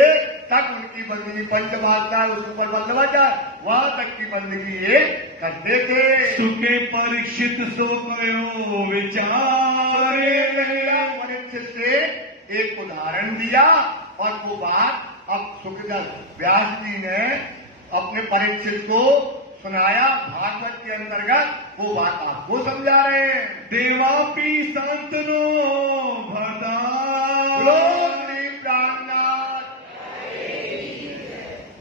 तक उनकी बंदगी पंचमाता उस ऊपर बंदवाचार वहां तक की बंदगी ये करते थे। सुखे परीक्षित सो कयो विचारे। परीक्षित से एक उदाहरण दिया और वो बात अब सुखदेव व्यास जी ने अपने परीक्षित को सुनाया। भागवत के अंतर्गत वो बात आपको समझा रहे हैं। देवापि शांतनो भरता श्री प्राणनाथ।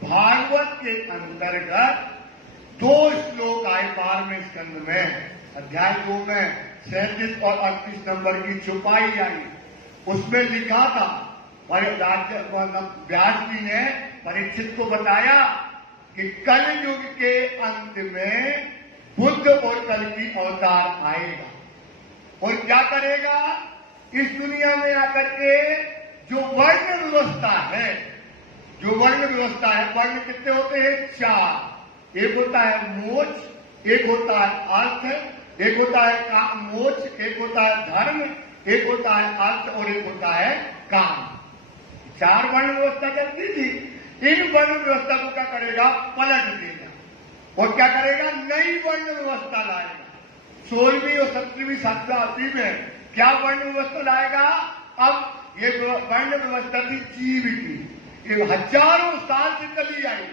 भागवत के अंतर्गत 2 श्लोक आए 12वें स्कंद में, अध्याय 2 में 37 और 38 नंबर की छुपाई आई। उसमें लिखा था व्यास जी ने परीक्षित को बताया कि कल युग के अंत में बुद्ध और कल की अवतार आएगा और क्या करेगा, इस दुनिया में आकर के जो वर्ण व्यवस्था है, वर्ण कितने होते हैं? 4। एक होता है मोक्ष, एक होता है अर्थ, एक होता है मोक्ष, एक होता है धर्म, एक होता है अर्थ और एक होता है काम। 4 वर्ण व्यवस्था चलती थी। इन वर्ण व्यवस्था को क्या करेगा? पलट देगा और क्या करेगा? नई वर्ण व्यवस्था लाएगा। 16वीं और 17वीं 7वीं 8वीं में क्या वर्ण व्यवस्था लाएगा? अब ये वर्ण व्यवस्था थी जीव की, ये हजारों साल से चली आई।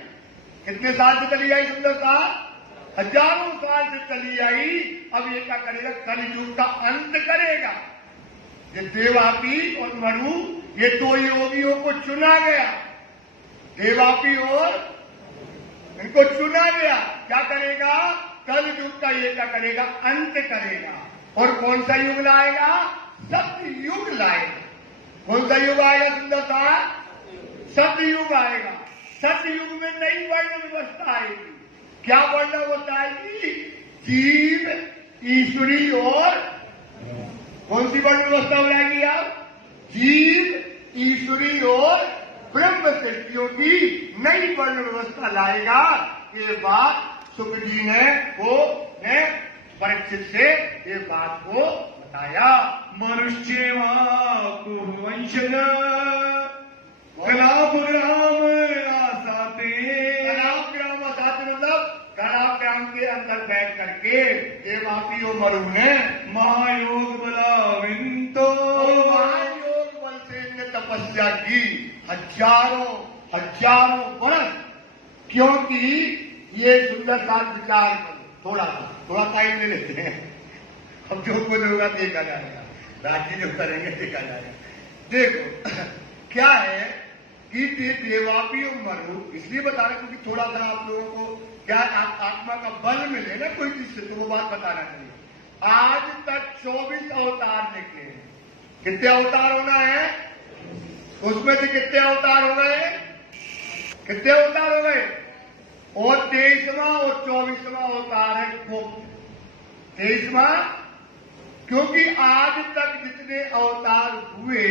कितने साल से चली आई? सुंदर साहब, हजारों साल से चली आई। अब ये क्या करेगा? कलयुग का अंत करेगा। ये देवापी और मरु, ये 2 योगियों को चुना गया। देवापी और इनको चुना गया। क्या करेगा? कल युग का ये क्या करेगा? अंत करेगा। और कौन सा युग लाएगा? सत्य युग लाएगा। कौन सा युग आएगा सुंदर साहब? सत्य युग आएगा। सत्य युग में नई वर्ण व्यवस्था आएगी। क्या वर्ण व्यवस्था आएगी? जीव, ईश्वरी और कौन सी वर्ण व्यवस्था बनाएगी आप? जीव, ईश्वरी और ब्रह्म सृष्टियों की नई वर्ण व्यवस्था लाएगा। ये बात सुख जी ने परीक्षित से ये बात को बताया। मनुष्य वंशज कलापुराम आसाते, कलाग्राम आसाते मतलब कलाग्राम के अंदर बैठ करके देवापी और मरु ने महायोग बलाविंतो, महायोग बल से इनने तपस्या की हजारों वर्ष। क्योंकि ये सुंदर सा विचार थोड़ा टाइम ले लेते हैं। अब जो कुछ होगा देखा जाएगा, राजी जो करेंगे देखा जाएगा। देखो क्या है कि देवापी और मरु इसलिए बता रहे क्योंकि थोड़ा सा आप लोगों को क्या आत्मा का बल मिले ना कोई चीज से, तो वो बात बताना चाहिए। आज तक 24 अवतार निकले। कितने अवतार होना है? उसमें से कितने अवतार हो गए? कितने अवतार हो गए? और 23वां और 24वां अवतार है गुप्त। 23वां क्योंकि आज तक जितने अवतार हुए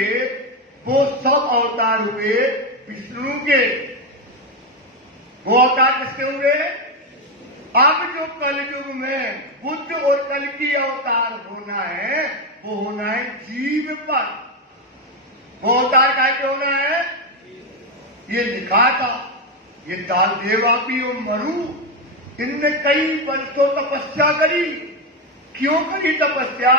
वो सब अवतार हुए विष्णु के। वो अवतार किसके हुए? अब जो कलयुग में बुद्ध और कल की अवतार होना है वो होना है जीव पर। वो अवतार काय के होना है? ये लिखा था। ये देवापी और मरु इनने कई वर्षों तपस्या करी। क्यों करी तपस्या?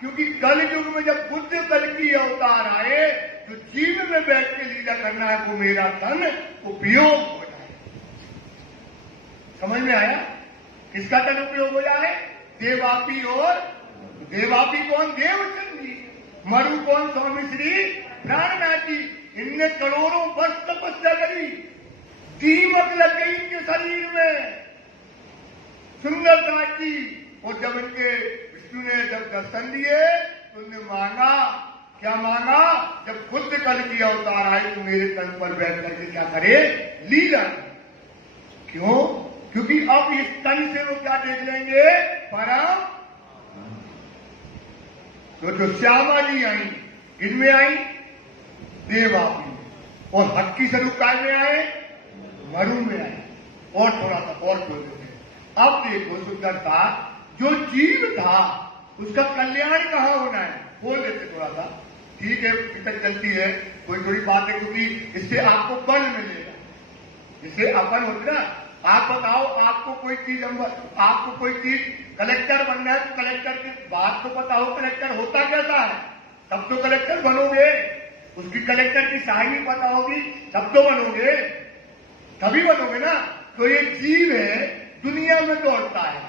क्योंकि कल युग में जब बुद्ध कल की अवतार आए तो जीव में बैठ के लीला करना है, वो मेरा तन उपयोग हो जाए। समझ में आया? किसका तन उपयोग हो जाए? देवापी और देवापी कौन? देवचंद जी। मरु कौन? स्वामी श्री प्राणनाथ जी। इनने करोड़ों वर्ष तपस्या करी। दीमक लग गई इनके शरीर में सुंदरता की। और जब इनके विष्णु ने जब दर्शन दिए तो उन्होंने मांगा, क्या मांगा? जब खुद कल की अवतार आए तो मेरे तन पर बैठ करके क्या करे? लीला। क्यों? क्योंकि अब इस तन से वो क्या देख लेंगे? परम। तो जो श्यामा जी आई, इनमें आई देवापी, और हक्की स्वरूप काय में आए? मरु में आए। और थोड़ा सा और बोल देते हैं। अब देखो सुंदरता, जो जीव था उसका कल्याण कहाँ होना है? बोल देते थोड़ा सा। ठीक है, टिकट चलती है, कोई थोड़ी बात है, क्योंकि इससे आपको बल मिलेगा। इससे अपन होते ना, आप बताओ आपको कोई चीज कलेक्टर बनना है तो कलेक्टर की बात तो पता हो, कलेक्टर होता कैसा है, तब तो कलेक्टर बनोगे। उसकी कलेक्टर की शाही पता होगी तब तो बनोगे, तभी बनोगे ना। तो ये जीव है, दुनिया में दौड़ता है।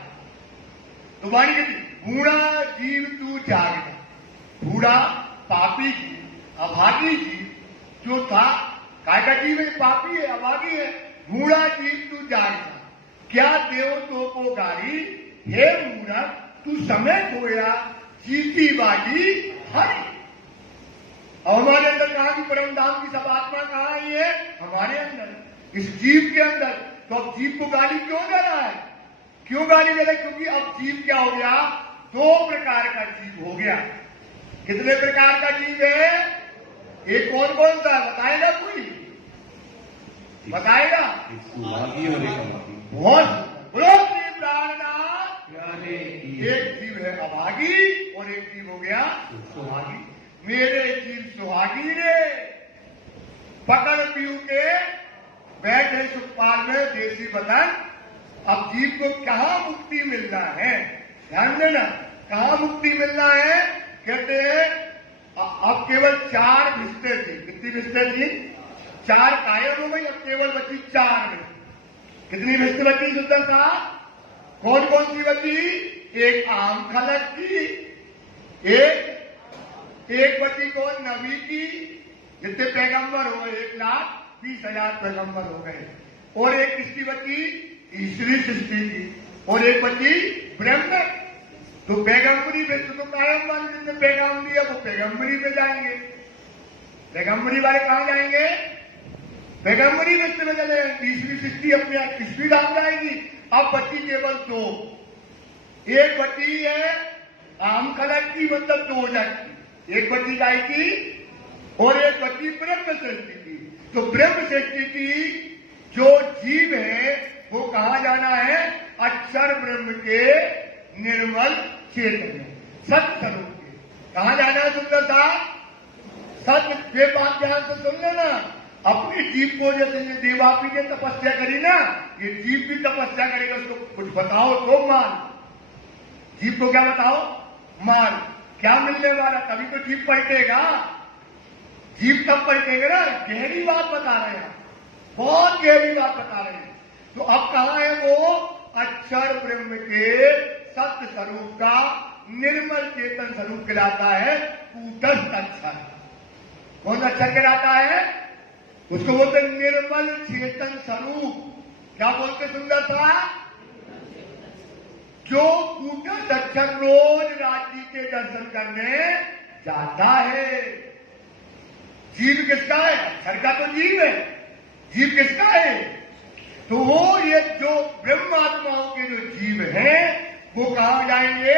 तो वाणी कहती बूढ़ा जीव तू जागना, बूढ़ा पापी जीव, अभागी जीव जो था, काय का जीव है, पापी है, अभागी है। बूढ़ा जीव तू जागना, क्या देव तो को गारी, हे मूर्ख तू समय खोया, जीती बाजी हरी। और हमारे अंदर कहा कि परम धाम की सब आत्मा कहाँ आई है? हमारे अंदर, इस जीव के अंदर। तो अब जीव को गाली क्यों दे रहा है? क्यों गाली दे रहा है? क्योंकि अब जीव क्या हो गया? दो प्रकार का जीव हो गया। कितने प्रकार का जीव है? एक कौन कौन सा है? बताएगा कोई? बताएगा? सुहागी और एक अभागी। बहुत प्राणनाथ। एक जीव है अभागी और एक जीव हो गया सुहागी। मेरे जीव सुहागी रे, पकड़ पीऊ के बैठे सुखपाल में देसी बदन। अब जीव को कहाँ मुक्ति मिलना है? ध्यान देना, कहाँ मुक्ति मिलना है? कहते हैं अब केवल 4 भिस्ते थी। कितनी भिस्ते थी? 4 कायम हो गई, अब केवल बची 4 में। कितनी भिस्ते बची सुंदर साहब? कौन कौन सी बची? एक आम खलक की, एक बची कौन? नबी की। जितने पैगंबर हो गए 1,20,000 पैगंबर हो गए। और एक किसकी बची? ईश्वरी सृष्टि की। और एक बची ब्रह्म। तो पैगंबरी में तो कायम वाले जिसने पैगाम दिया वो पैगंबरी में जाएंगे। पैगंबरी वाले कहां जाएंगे? पैगंबरी में चले जाएंगे। तीसरी सृष्टि अपने ईश्वरी धाम जाएगी। अब बची केवल 2। एक बची है आम खलक की, मतलब 2 की। एक बची गाय की और एक बची ब्रह्म सृष्टि की। तो ब्रह्म सृष्टि की जो जीव है वो कहां जाना है? अक्षर ब्रह्म के निर्मल चेतन में, सत्य स्वरूप के। कहां जाना है सुंदर साहब? सत्य। ये बात ध्यान से सुन लेना। अपने जीव को जैसे ये देवापी ने तपस्या करी ना, ये जीव भी तपस्या करेगा। उसको कुछ बताओ तो मान। जीव को क्या बताओ? मान। क्या मिलने वाला? तभी तो जीव पलटेगा। जीव तब पलटेगा ना। गहरी बात बता रहे हैं, बहुत गहरी बात बता रहे हैं। तो अब कहां है वो? अक्षर ब्रह्म के सत्य स्वरूप का निर्मल चेतन स्वरूप कहलाता है कूटस्थ अक्षर। कौन अक्षर कहलाता है? उसको बोलते निर्मल चेतन स्वरूप। क्या बोलते सुंदर सा? जो कूटस्थ अक्षर रोज राज्य के दर्शन करने जाता है। जीव किसका है? अक्षर का तो जीव है। जीव किसका है? तो वो ये जो ब्रह्मात्माओं के जो जीव हैं वो कहां जाएंगे?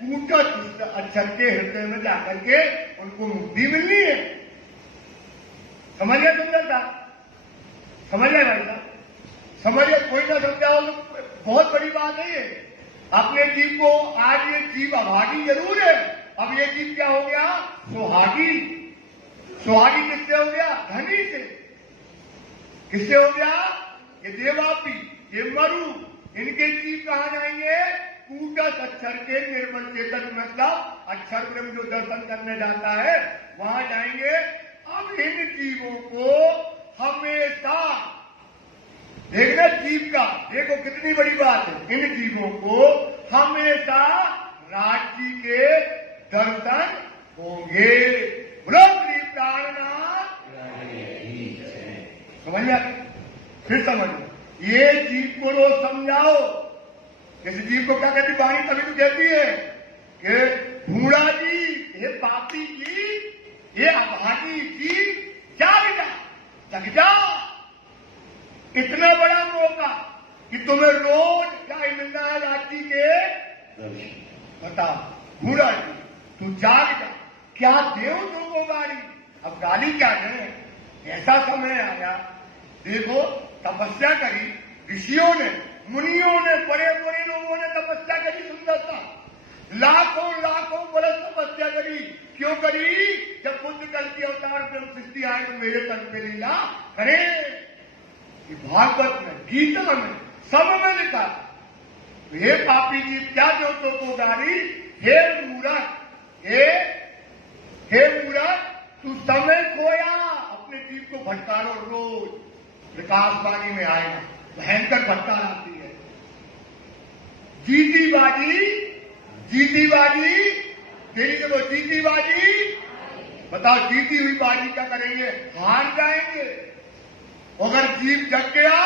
कूटस्थ अक्षर के हृदय में जाकर के उनको मुक्ति मिलनी है। समझ गया सुंदर साहब? समझ गया भाई साहब? समझ गया? कोई ना समझाओ तो बहुत बड़ी बात नहीं है। अपने जीव को आज ये जीव अभागी जरूर है, अब ये जीव क्या हो गया? सुहागी। सुहागी किससे हो गया? धनी से। किससे हो गया? ये देवापी, ये मरु, इनके जीव कहां जाएंगे? कूटस्थ अक्षर के निर्मल चेतन, मतलब अक्षर ब्रह्म जो दर्शन करने जाता है वहां जाएंगे। अब इन जीवों को हमेशा देखना, जीव का देखो कितनी बड़ी बात है। इन जीवों को हमेशा राज्य के दर्शन होंगे। प्राणनाथ समझ लिया? फिर समझ लो। ये जीव को रोज समझाओ। इस जीव को क्या कहती वाणी? तभी तो कहती है कि बूढ़ा जी, ये पापी जी, ये अभागी जी, जाग जा, जग जा। इतना बड़ा मौका कि तुम्हें रोज क्या मिलना है? राज्य के बताओ। बूढ़ा जी तू जाग जा, क्या देव तुमको गाली? अब गाली क्या दें? ऐसा समय आया, देखो तपस्या करी ऋषियों ने, मुनियों ने, बड़े बड़े लोगों ने तपस्या करी। सुंदरता लाखों लाखों बरस तपस्या करी। क्यों करी? जब बुद्ध कल की अवतार ब्रह्म सृष्टि आए तो मेरे तन पे लीला करे। भागवत में, गीता में, सब में लिखा। हे पापी जी, क्या जो तो को गारी? हे मूर्ख, हे मूर्ख, तू समय खोया। फटकारो रोज, विकासवाणी में आएगा, भयंकर फटकार आती है। जीती बाजी, जीती बाजी, तेरी जब जीती बाजी, बताओ जीती हुई बाजी क्या करेंगे? हार जाएंगे। अगर जीत जग गया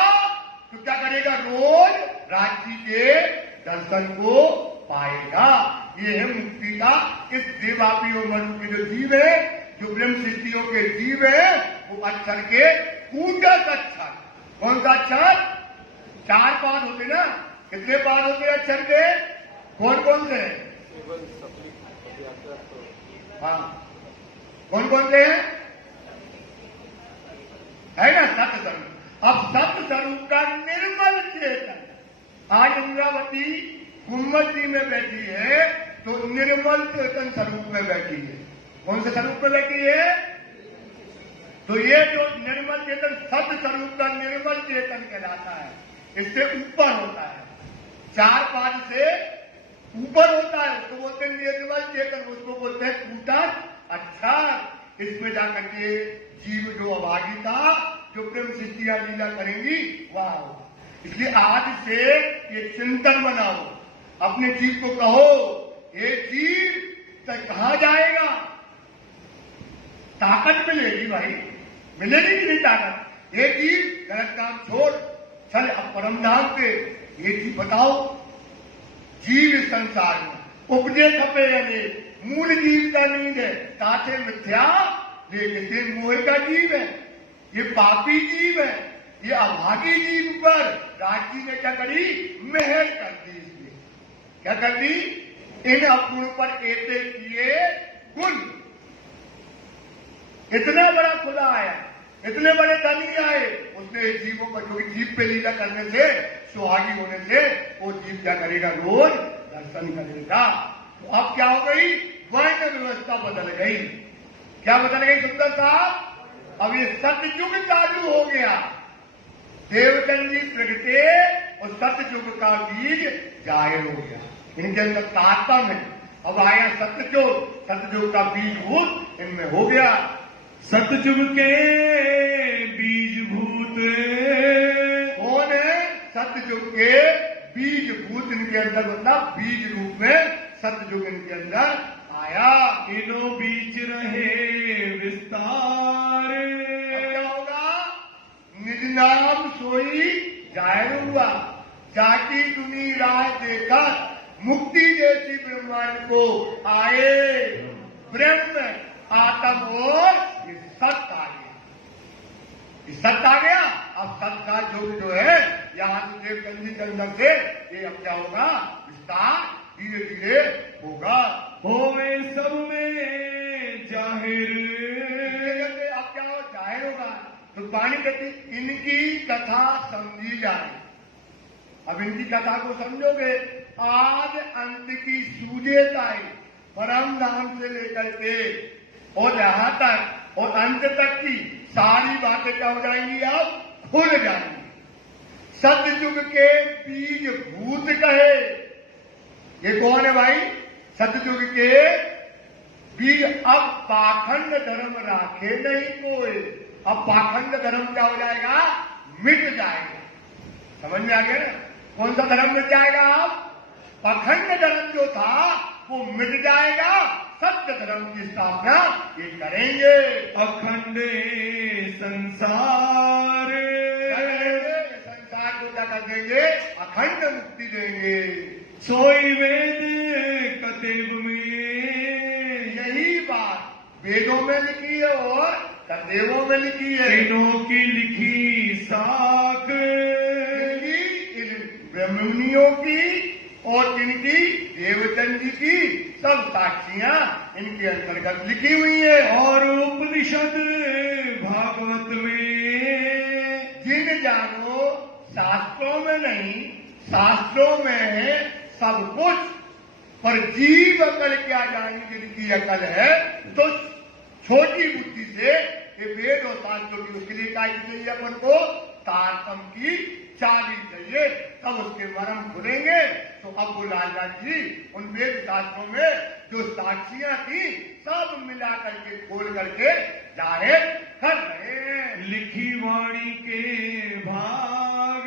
तो क्या करेगा? रोज रांची के दर्शन को पाएगा। ये है मुक्ति का। इस देवापी और मनु के जो जीव है, जो ब्रह्म सृष्टियों के जीव है, वो अक्षर के कूटक अक्षर। कौन सा अक्षर? 4 पाद होते ना? कितने पाद होते हैं अक्षर के? कौन कौन से? हाँ, कौन कौन से हैं? है ना सत्य स्वरूप। अब सत्य स्वरूप का निर्मल चेतन, आज इंद्रावती गुम्बद जी में बैठी है तो निर्मल चेतन स्वरूप में बैठी है। कौन से स्वरूप में बैठी है? तो ये जो निर्मल चेतन सत्य स्वरूप का निर्मल चेतन कहलाता है। इससे ऊपर होता है, 4 पाद से ऊपर होता है, उसको बोलते हैं निर्मल चेतन, उसको बोलते हैं कूटक अक्षर। इसमें जाकर के जीव जो अभागी था, जो प्रेम सृष्टियां लीला करेंगी, वह होगा। इसलिए आज से ये चिंतन बनाओ, अपने जीव को कहो, ये जीव तक कहां जाएगा? ताकत मिलेगी भाई, मिलेगी कि नहीं ताकत? ये जीव गलत काम छोड़, चल अब परम धाम पे। ये जीव बताओ, जीव इस संसार में उपजे खपे यानी मूल जीव का नींद है, ताते मिथ्या लेकिन मोह का जीव है, ये पापी जीव है, ये अभागी जीव पर राजी ने क्या करी? मेहर कर दी। इसलिए क्या कर दी? इन अपूर्ण पर ऐसे किए गुण। इतना बड़ा खुदा आया, इतने बड़े धनी आए, उसने जीवों को, जो जीव पे लीला करने से, सुहागी होने से, वो जीव क्या करेगा? रोज दर्शन करेगा। तो अब क्या हो गई? वर्ण व्यवस्था बदल गई। क्या बदल गई सुंदर साहब? अब ये सतयुग चालू हो गया। देवचंद जी प्रगटे और सतयुग का बीज जाहिर हो गया। इनके अंदर तात्पर्य है। अब आया सतयुग, सतयुग का बीज भूत इनमें हो गया। सतयुग के बीज भूत कौन है? सतयुग के बीज भूत इनके अंदर, मतलब बीज रूप में सतयुग इनके अंदर आया। इनो बीच रहे विस्तार। क्या होगा? निज नाम सोई जाहिर हुआ, जाकी दुनी राह देखकर मुक्ति जैसी ब्रह्मांड को आए। ब्रह्म आत्म और ये सत्य आ गया, ये सत्य आ गया। अब सत्य का जो है यहाँ से देवचंदी के अंदर से ये अब क्या होगा? विस्तार धीरे धीरे होगा। होवे सब में जाहिर। अब क्या हो? जाहिर होगा। तो पानी कहती इनकी कथा समझी जाए। अब इनकी कथा को समझोगे, आज अंत की सूझेताई परम धाम से लेकर के और यहाँ तक और अंत तक की सारी बातें क्या हो जाएंगी? अब खुल जाएंगी। सतयुग के बीज भूत कहे, ये कौन है भाई? सतयुग के बीज। अब पाखंड धर्म राखे नहीं कोई। अब पाखंड धर्म क्या हो जाएगा? मिट जाएगा। समझ में आ गया ना? कौन सा धर्म मिट जाएगा? अब पाखंड धर्म जो था वो मिट जाएगा। सत्य धर्म की स्थापना ये करेंगे। अखंड संसार, संसार को क्या कर देंगे? अखंड मुक्ति देंगे। सोई वेद कतेब में, यही बात वेदों में लिखी है और कतेबों में लिखी है। इनों की लिखी साख, इन ब्रह्ममुनियों की और इनकी देवचंद जी की सब साक्षियां इनके अंतर्गत लिखी हुई है। और उपनिषद भागवत में, जिन जानो शास्त्रों में नहीं, शास्त्रों में है सब कुछ, पर जीव अकल क्या जानी जिनकी अकल है, तो छोटी बुद्धि से ये वेद और शास्त्रों की, उसके लिए क्या चाहिए अपन को? तारतम की चाबी चाहिए, तब उसके मरम खुलेंगे। तो अब वो लालदास जी उन वेद शास्त्रों में जो साक्षियां थी सब मिला करके खोल करके जाहिर कर रहे हैं। लिखी वाणी के भाग,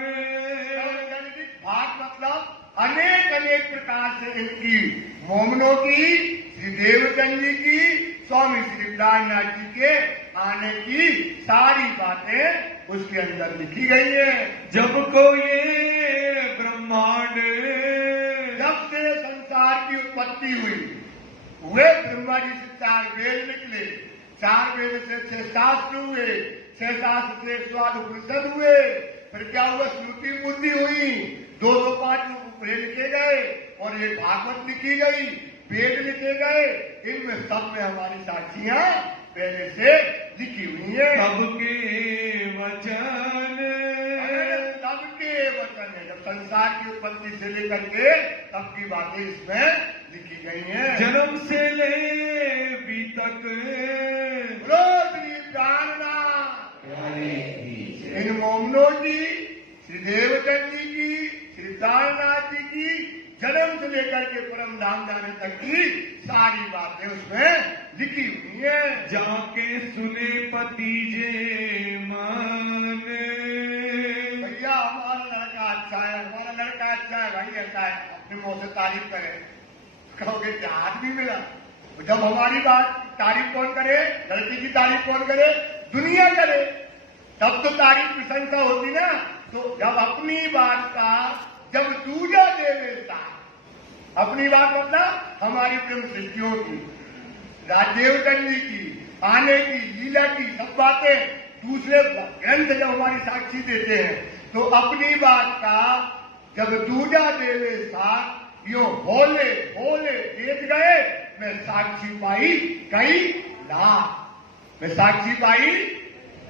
भाग मतलब अनेक अनेक प्रकार से इनकी मोमनों की, श्री देवचंद जी की, स्वामी श्री प्राणनाथ जी के आने की सारी बातें उसके अंदर लिखी गई है। जब को ये ब्रह्मांड, जब से संसार की उत्पत्ति हुई, वे ब्रह्मा जी से 4 वेद निकले, 4 वेद से 6 शास्त्र हुए, 6 शास्त्र से 108 उपनिषद हुए, फिर क्या हुआ, श्रुति बुद्धि हुई, 205 उपनिषद लिखे गए और ये भागवत लिखी गई, वेद लिखे गए। इनमें सब में हमारी साक्षियां पहले से लिखी हुई है। सबके वचन, सबके वचन है, जब संसार की उत्पत्ति से लेकर के सबकी बातें इसमें लिखी गई हैं। जन्म से ले अभी तक इन मोमनों की, श्री देवचंद जी की, श्री प्राणनाथ जी की जन्म से लेकर के परम धाम जाने तक की सारी बातें उसमें लिखी हुई है। जाके सुने पतीजे मन, भैया हमारा लड़का अच्छा है, हमारा लड़का अच्छा है, भाई ऐसा है, अपने मुंह से तारीफ करें, कहोगे क्या आदमी मिला। जब हमारी बात तारीफ कौन करे, लड़की की तारीफ कौन करे, दुनिया करे, तब तो तारीफ प्रशंसा होती ना। तो जब अपनी बात का जब दूजा देवेता, अपनी बात मतलब हमारी प्रेम सृष्टियों की, राजदेवचंद जी की, आने की, लीला की सब बातें दूसरे ग्रंथ जब हमारी साक्षी देते हैं, तो अपनी बात का जब दूजा देवेता यो बोले बोले देख गए, मैं साक्षी पाई कई लाख, मैं साक्षी पाई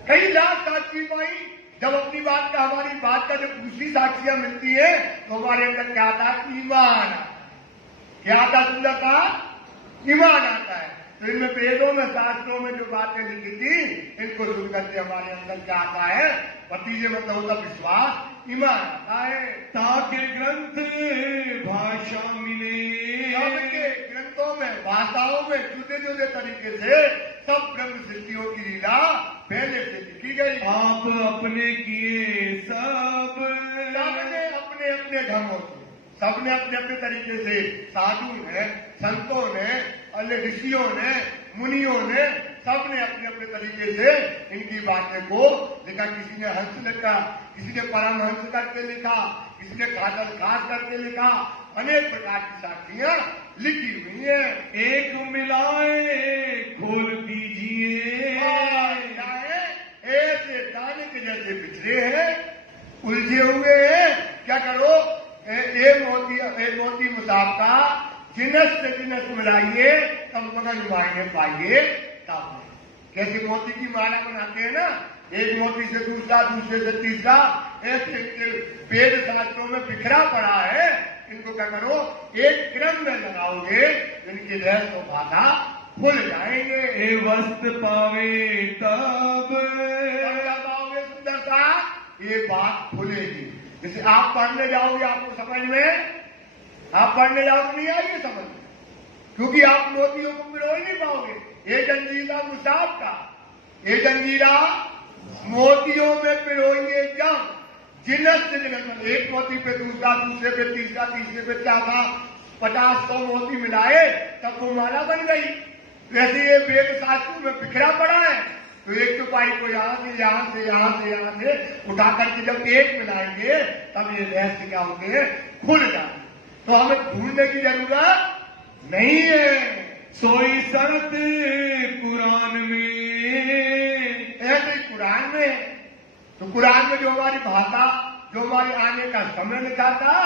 कई लाख साक्षी पाई। जब अपनी बात का, हमारी बात का जब दूसरी साक्षियां मिलती है तो हमारे अंदर क्या आता है, ईमान। क्या आता सुंदरता, ईमान आता है। तो इनमें वेदों में, शास्त्रों में जो बातें लिखी थी, इनको सुनकर के हमारे अंदर क्या आता है, भतीजे मतलब होता विश्वास, ईमान आता है। ताके ग्रंथ भाषा मिले, सबके ग्रंथों में, भाषाओं में जुदे जुदे तरीके से सब ब्रह्म सृष्टियों की लीला पहले से लिखी गई। आप अपने किए सब, सबने अपने अपने ढंगों से, सबने अपने अपने तरीके से, साधु ने, संतों ने, अन्य ऋषियों ने, मुनियों ने, सबने अपने अपने तरीके से इनकी बातें को लिखा। किसी ने हंस लिखा, किसी ने परमहंस करके लिखा, किसी ने खादल खास करके लिखा, अनेक प्रकार की साक्षियां लिखी हुई है। एक मिलाए खोल दीजिए, ऐसे दाने के जैसे बिछड़े हैं, उलझे हुए हैं, क्या करो, ए मोती मुसाफा जिनस से जिनस मिलाइए, तब मगन मायने पाइए तब। कैसे मोती की माला बनाते हैं ना, एक मोती से दूसरा, दूसरे से तीसरा, ऐसे वेद शास्त्रों में बिखरा पड़ा है। इनको क्या करो, एक क्रम में लगाओगे, इनकी रहस्य और भाषा खुल जाएंगे। ए वस्त्र पावे तब, पाओगे सुंदरता, ये बात खुलेगी। जैसे आप पढ़ने जाओगे, आपको समझ में, आप पढ़ने जाओगे नहीं आएगी समझ में, क्योंकि आप मोतियों को पिरो ही नहीं पाओगे। ये जंजीरा मुसाफ का, ये जंजीरा मोतियों में पिरोएंगे जब जिनस से जिनस, एक मोती पे दूसरा, दूसरे पे तीसरा, तीसरे पे चौथा, 50-100 मोती मिलाए तब वो माला बन गई। वैसे ये वेद शास्त्रों में बिखरा पड़ा है, तो एक चौपाई को यहाँ से यहाँ से यहाँ से यहाँ से उठा करके जब एक मिलाएंगे तब ये रहस्य क्या होते हैं, खुल जाते। तो हमें ढूंढने की जरूरत नहीं है। सोई शरत कुरान में, ऐसे ही कुरान में, तो कुरान में जो हमारी भाषा, जो हमारे आने का समय लिखा था,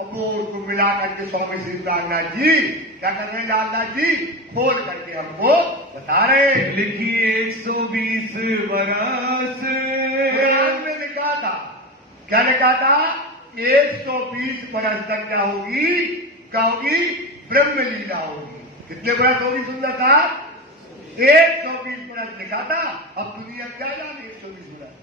अब वो उसको मिला करके स्वामी श्री प्राणनाथ जी क्या कर रहे हैं, लालनाथ जी खोल करके हमको बता रहे हैं। लिखिए 120 बरस, कुरान में लिखा था, क्या लिखा था, 120 बरस तक क्या होगी, क्या होगी, ब्रह्म लीला होगी। कितने बरस होगी सुंदर साहब, 120 बरस लिखा था। अब दुनिया क्या जाने 120 बरस,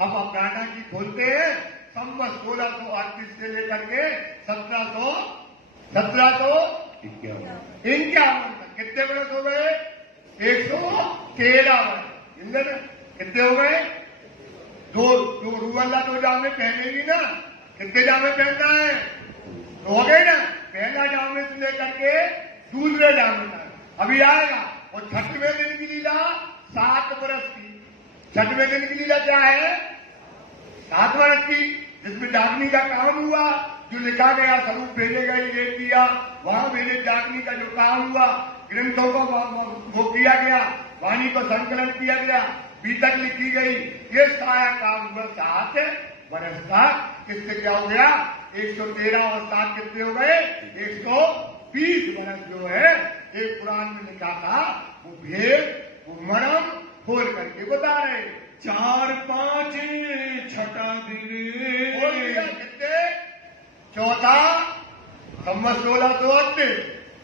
अब अफगाना की खोलते हैं, संवत 1638 से लेकर के 1751 तक कितने वर्ष हो गए? 113 वर्ष। कितने हो गए? दो रूबल्ला 2 जामे पहनेगी ना, कितने जामे पहनना है? तो हो गए ना, पहला जामे से लेकर के दूसरे जामे तक अभी आएगा। और 6वें दिन की लीला 7 वर्ष की। 6वें दिन की लीला क्या है? 7 वर्ष की, जिसमें डाकनी का काम हुआ, जो लिखा गया स्वरूप भेजे गए, लेट दिया, वहां भेजे डाकनी का जो काम हुआ, ग्रंथों को वो किया गया, वाणी को संकलन किया गया, बीतक लिखी गई, ये सारा काम हुआ 7 वर्ष का। किससे क्या हो गया? 113 और 7 कितने हो गए? 120 वर्ष जो है एक पुराण में लिखा था, वो भेद, वो मरम खोल करके बता रहे। 4-5 छठा दिन बोल दिया कितने? चौथा संवत 1638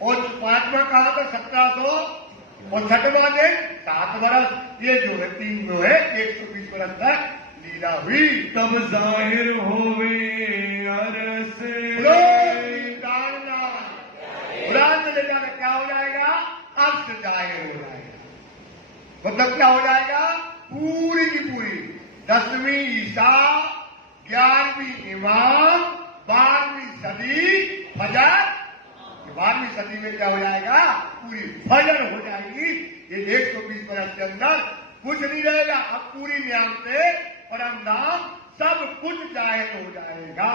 और 5वां कहा था 1700 और 6वां दिन 7 वर्ष। ये जो है 3 जो है 120 वर्ष तक लीला हुई। तब जाहिर होवे अरस। पुराण में ले जाकर क्या हो जाएगा? अर्थ जाहिर हो जाएगा। मतलब क्या हो जाएगा? पूरी की पूरी 10वीं ईसा, 11वीं इमाम, 12वीं सदी फजर। 12वीं सदी में क्या हो जाएगा? पूरी फजर हो जाएगी। ये 120 वर्ष के अंदर कुछ नहीं रहेगा। अब पूरी नियम से परम नाम सब कुछ जाहिर हो जाएगा।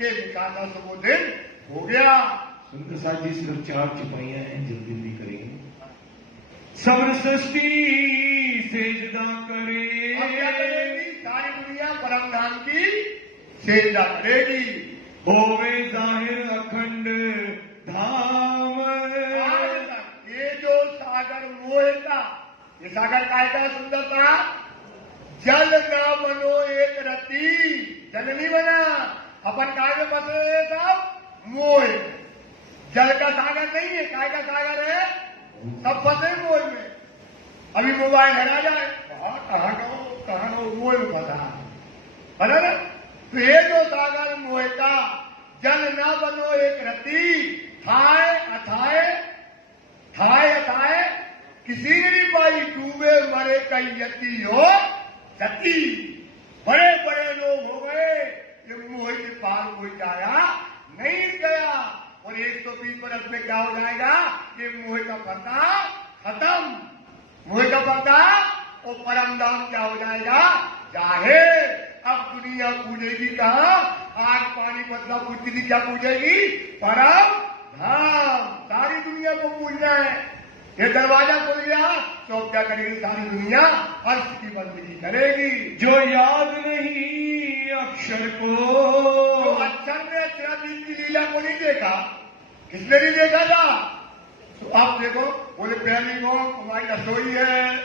ये लिखा था, तो वो दिन हो गया। सुंदर साथ जी सिर्फ 4 चुपाइयां हैं, जल्दी भी करेंगे। सब्र सृष्टि सेजदा करे। अब क्या करेगी? सारी दुनिया परम नाम की सेजदा करेगी। होवे जाहिर अखंड धाम। ये जो सागर मोह का, ये सागर काय का सुंदर था? जल ना बनो एक रति। जल नहीं बना, अपन काय में बसे सब? मोह। जल का सागर नहीं है, काय का सागर है? सब फंसे मोह में। अभी मोबाइल हरा जाए, कहाँ कहो मोह में फंसा है ना? तो ये जो सागर मोह का, जल ना बनो एक रति, थाए अथाए किसी ने नहीं पाई, डूबे मरे कई यति हो जति। बड़े बड़े लोग हो गए, ये मोह के पार कोई जाया नहीं गया। और 120 वर्ष में क्या हो जाएगा? ये मोह का पर्दा खत्म। मोह का पर्दा और परम धाम क्या हो जाएगा? जाहिर। अब दुनिया पूजेगी कहाँ? आग पानी बदला पूजती थी, क्या पूजेगी? परम धाम। सारी दुनिया को पूजना है। ये दरवाजा खुल गया तो क्या करेगी? सारी दुनिया अर्श की बंदगी करेगी। जो याद नहीं अक्षर को, तो अक्षर ने अक्षराधीन की लीला को नहीं देखा, किसने नहीं देखा था? तो आप देखो, बोले पहली मोम हमारी रसोई है,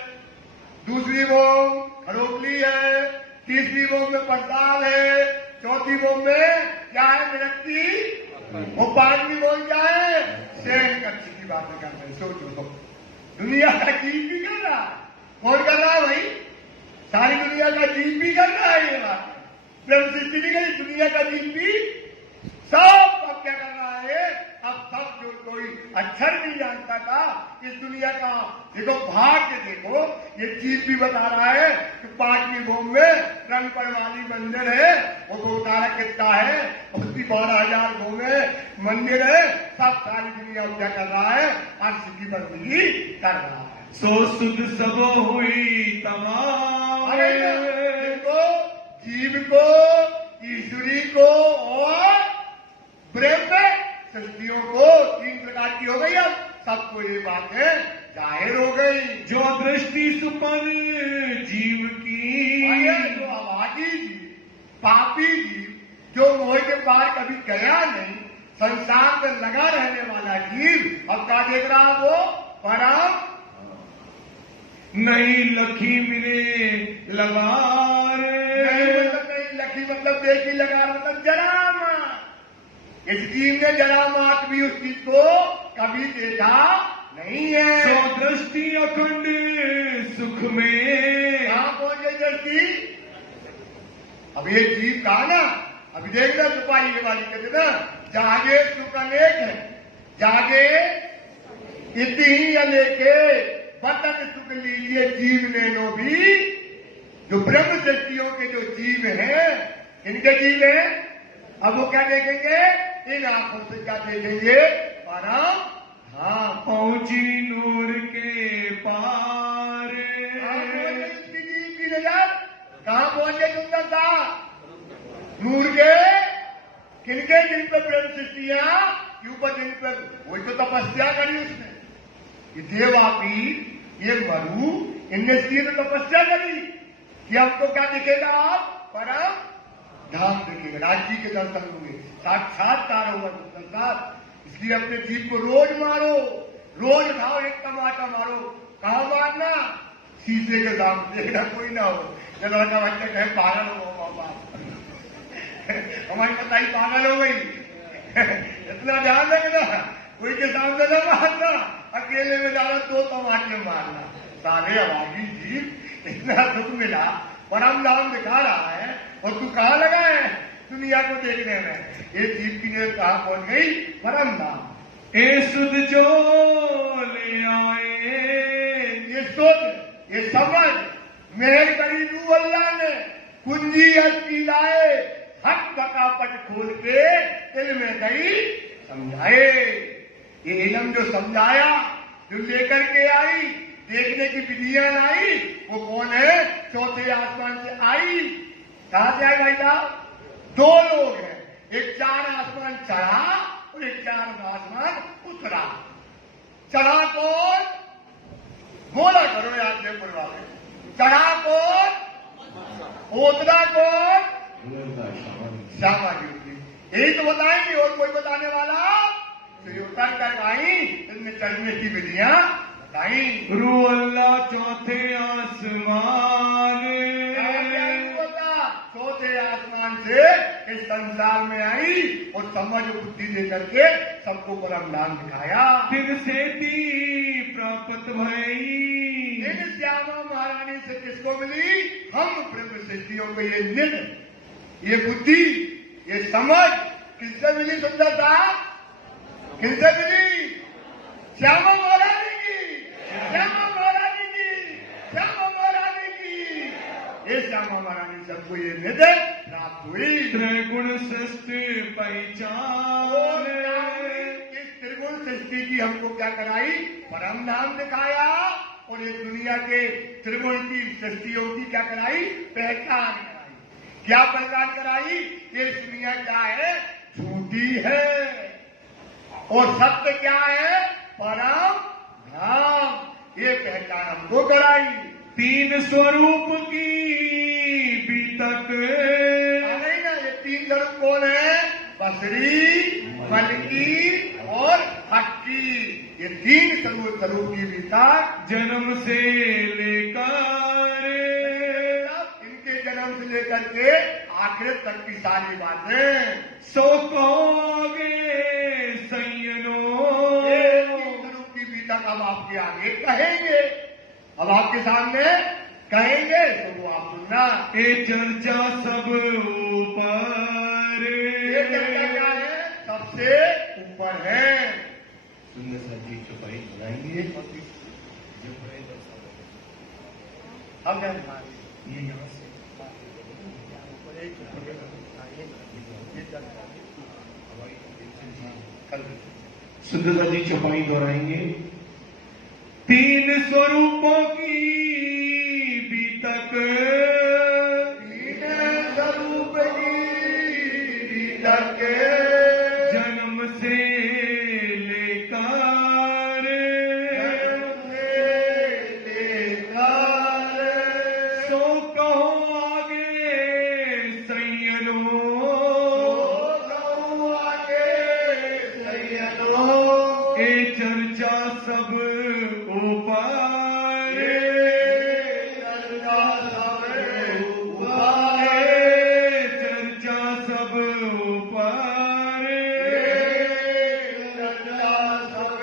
दूसरी मोम खरोपली है, तीसरी मोम में पड़ताल है, चौथी मोम में क्या है? मिनती। वो 5वीं मोम क्या है? शेर कच्ची की बातें कर रहे हैं। सोचो, दुनिया का जीव भी कर रहा है। कौन कर रहा है भाई? सारी दुनिया का जीव भी कर रहा है। ये बात ब्रह्म सृष्टि नहीं करी, दुनिया का जीव भी सब। अब क्या कर रहा है? अब सब जो कोई अक्षर नहीं जानता था इस दुनिया का, देखो भाग्य देखो, ये चीज भी बता रहा है कि 5वीं भूम में रंग परवाली मंदिर है, वो गोतारा कितना है, उसकी 12,000 भूमि मंदिर है। सब सारी दुनिया क्या कर रहा है? अर्श की बंदगी कर रहा है। सो सुध सब हुई तमाम। जिनको जीव को, ईश्वरी को और ब्रह्म सृष्टियों को 3 प्रकार की हो गई। अब सबको ये बातें जाहिर हो गई। जो दृष्टि सुपन जीव की, जो अभागी जीव, पापी जीव, जो मोह के पार कभी गया नहीं, संसार में लगा रहने वाला जीव, अब क्या देख रहा? वो परम नहीं लखी मिले लगार। नहीं मतलब नहीं लखी मतलब देखी, लगार मतलब जरामा। इस जीव ने जरा मात भी उस चीज को कभी देखा नहीं है। सो दृष्टि अखंड सुख में। कहां पहुंचे दृष्टि? अब ये जीव कहा ना, अभी देखना सिपाही ये वाली कहते ना, जागे सुख अनेक है, जागे इतनी अनेके बतन सुख लीजिए जीव ने नो भी। जो ब्रह्म सृष्टियों के जो जीव हैं, इनके जीव हैं, अब वो क्या देखेंगे, इन आंखों से क्या देखेंगे, परम धाम। पहुंची नूर के पार। इसकी जीव की नजर कहां पहुंचे सुंदरता, नूर के किनके, जिन पर ब्रह्म सृष्टियां के ऊपर, जिन पर वही तो तपस्या करी उसने, ये देवापीर, ये मरु, इनने इसलिए तो तपस्या करी कि हमको क्या दिखेगा, आप परम धाम दिखेगा, राज्य के दर्शन होंगे, साक्षात्कार होगा साथ। इसलिए अपने जीव को रोज मारो, रोज खाओ, एक टमाटर मारो। कहा मारना, शीशे के सामने, देखना कोई ना हो, जब लड़का बच्चा कहे पागल हो बाप, हमारी बताई पागल हो गई, इतना ध्यान रखना, कोई के सामने न मारना, अकेले में जाना 2 टमाटर मारना। सारे अभागी जीव, इतना दुख मिला, परम धाम दिखा रहा है और तू कहाँ लगा है दुनिया को देखने में। ये जीव की ने कहा पहुंच गई, परम धाम। ए सुध जो ले आए, ये सोच, ये समझ, मेहर करी तू अल्लाह ने, कुंजी हस्ती लाए, हक बकापट खोल के दिल में गई समझाए। ये इलम जो समझाया, जो लेकर के आई, देखने की विधियां लाई, वो कौन है, चौथे आसमान से आई। कहां से आई भाई साहब, 2 लोग हैं, एक 4 आसमान चढ़ा और एक 4 आसमान उतरा। चढ़ा कौन, बोला करो याद से पूर्वाले, चढ़ा कौन, उतरा कौन, श्यामा जी। यही तो बताएंगे, और कोई बताने वाला तो उतर कर आई, इनमें चढ़ने की विधियां बताई। रू अल्लाह चौथे आसमान, चौथे आसमान से इस संसार में आई और समझ बुद्धि देकर के सबको परम धाम दिखाया। दिन से दी प्राप्त भई, इन श्यामा महारानी से किसको मिली, हम ब्रह्म सृष्टियों को ये निध, ये बुद्धि, ये समझ किससे मिली, सुंदरता किससे मिली, श्यामा महारानी की, श्यामा महारानी की, श्यामा महारानी की। ये श्यामा महारानी सबको ये निध प्राप्त हुई। त्रिगुण सृष्टि पहचान, इस त्रिगुण सृष्टि की हमको क्या कराई, परम धाम दिखाया, और ये दुनिया के त्रिगुण की सृष्टियों की क्या कराई, पहचान कराई। क्या पहचान कराई, ये दुनिया क्या है, झूठी है, और सत्य क्या है, परम धाम। ये पहचान हमको कराई। 3 स्वरूप की बीतक, नहीं ना, ये 3 स्वरूप कौन है, बसरी, मलकी और हक्की। ये 3 स्वरूप की बीतक जन्म से लेकर, इनके जन्म से लेकर के आखिर तक की सारी बातें सो कहोगे सैयनो। स्वरूप की बीतक अब आपके आगे कहेंगे, अब आपके सामने कहेंगे, तो वो आप सुनना। ए चर्चा सब ऊपर, ये चर्चा क्या है, सबसे ऊपर है। सुंदर सा जी चौपाई बनाएंगे, अब ये यहाँ से सुंदर सा जी चौपाई दोहराएंगे। 3 स्वरूपों की बीतक, 3 स्वरूप की बीतक जन्म से लेकर, सो कहो आगे सैयनो। ए चर्चा सब ऊपर, चर्चा सब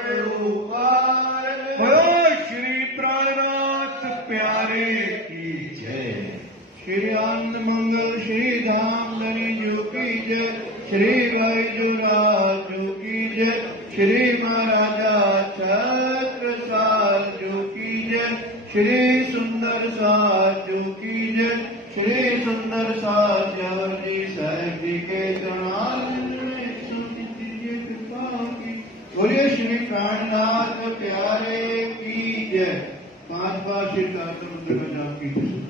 ऊपर, बोलो श्री प्राणनाथ प्यारे की जय। श्री आनंद मंगल श्री श्री वैजुराजू की जय, श्री महाराजा छत्रसालजू की जय, श्री सुंदर साजू की जय, श्री सुंदर साजू जी साहब जी के चरण बोलिए श्री प्राणनाथ प्यारे की जय। 5 बार श्री मंत्र में जाप कीजिए।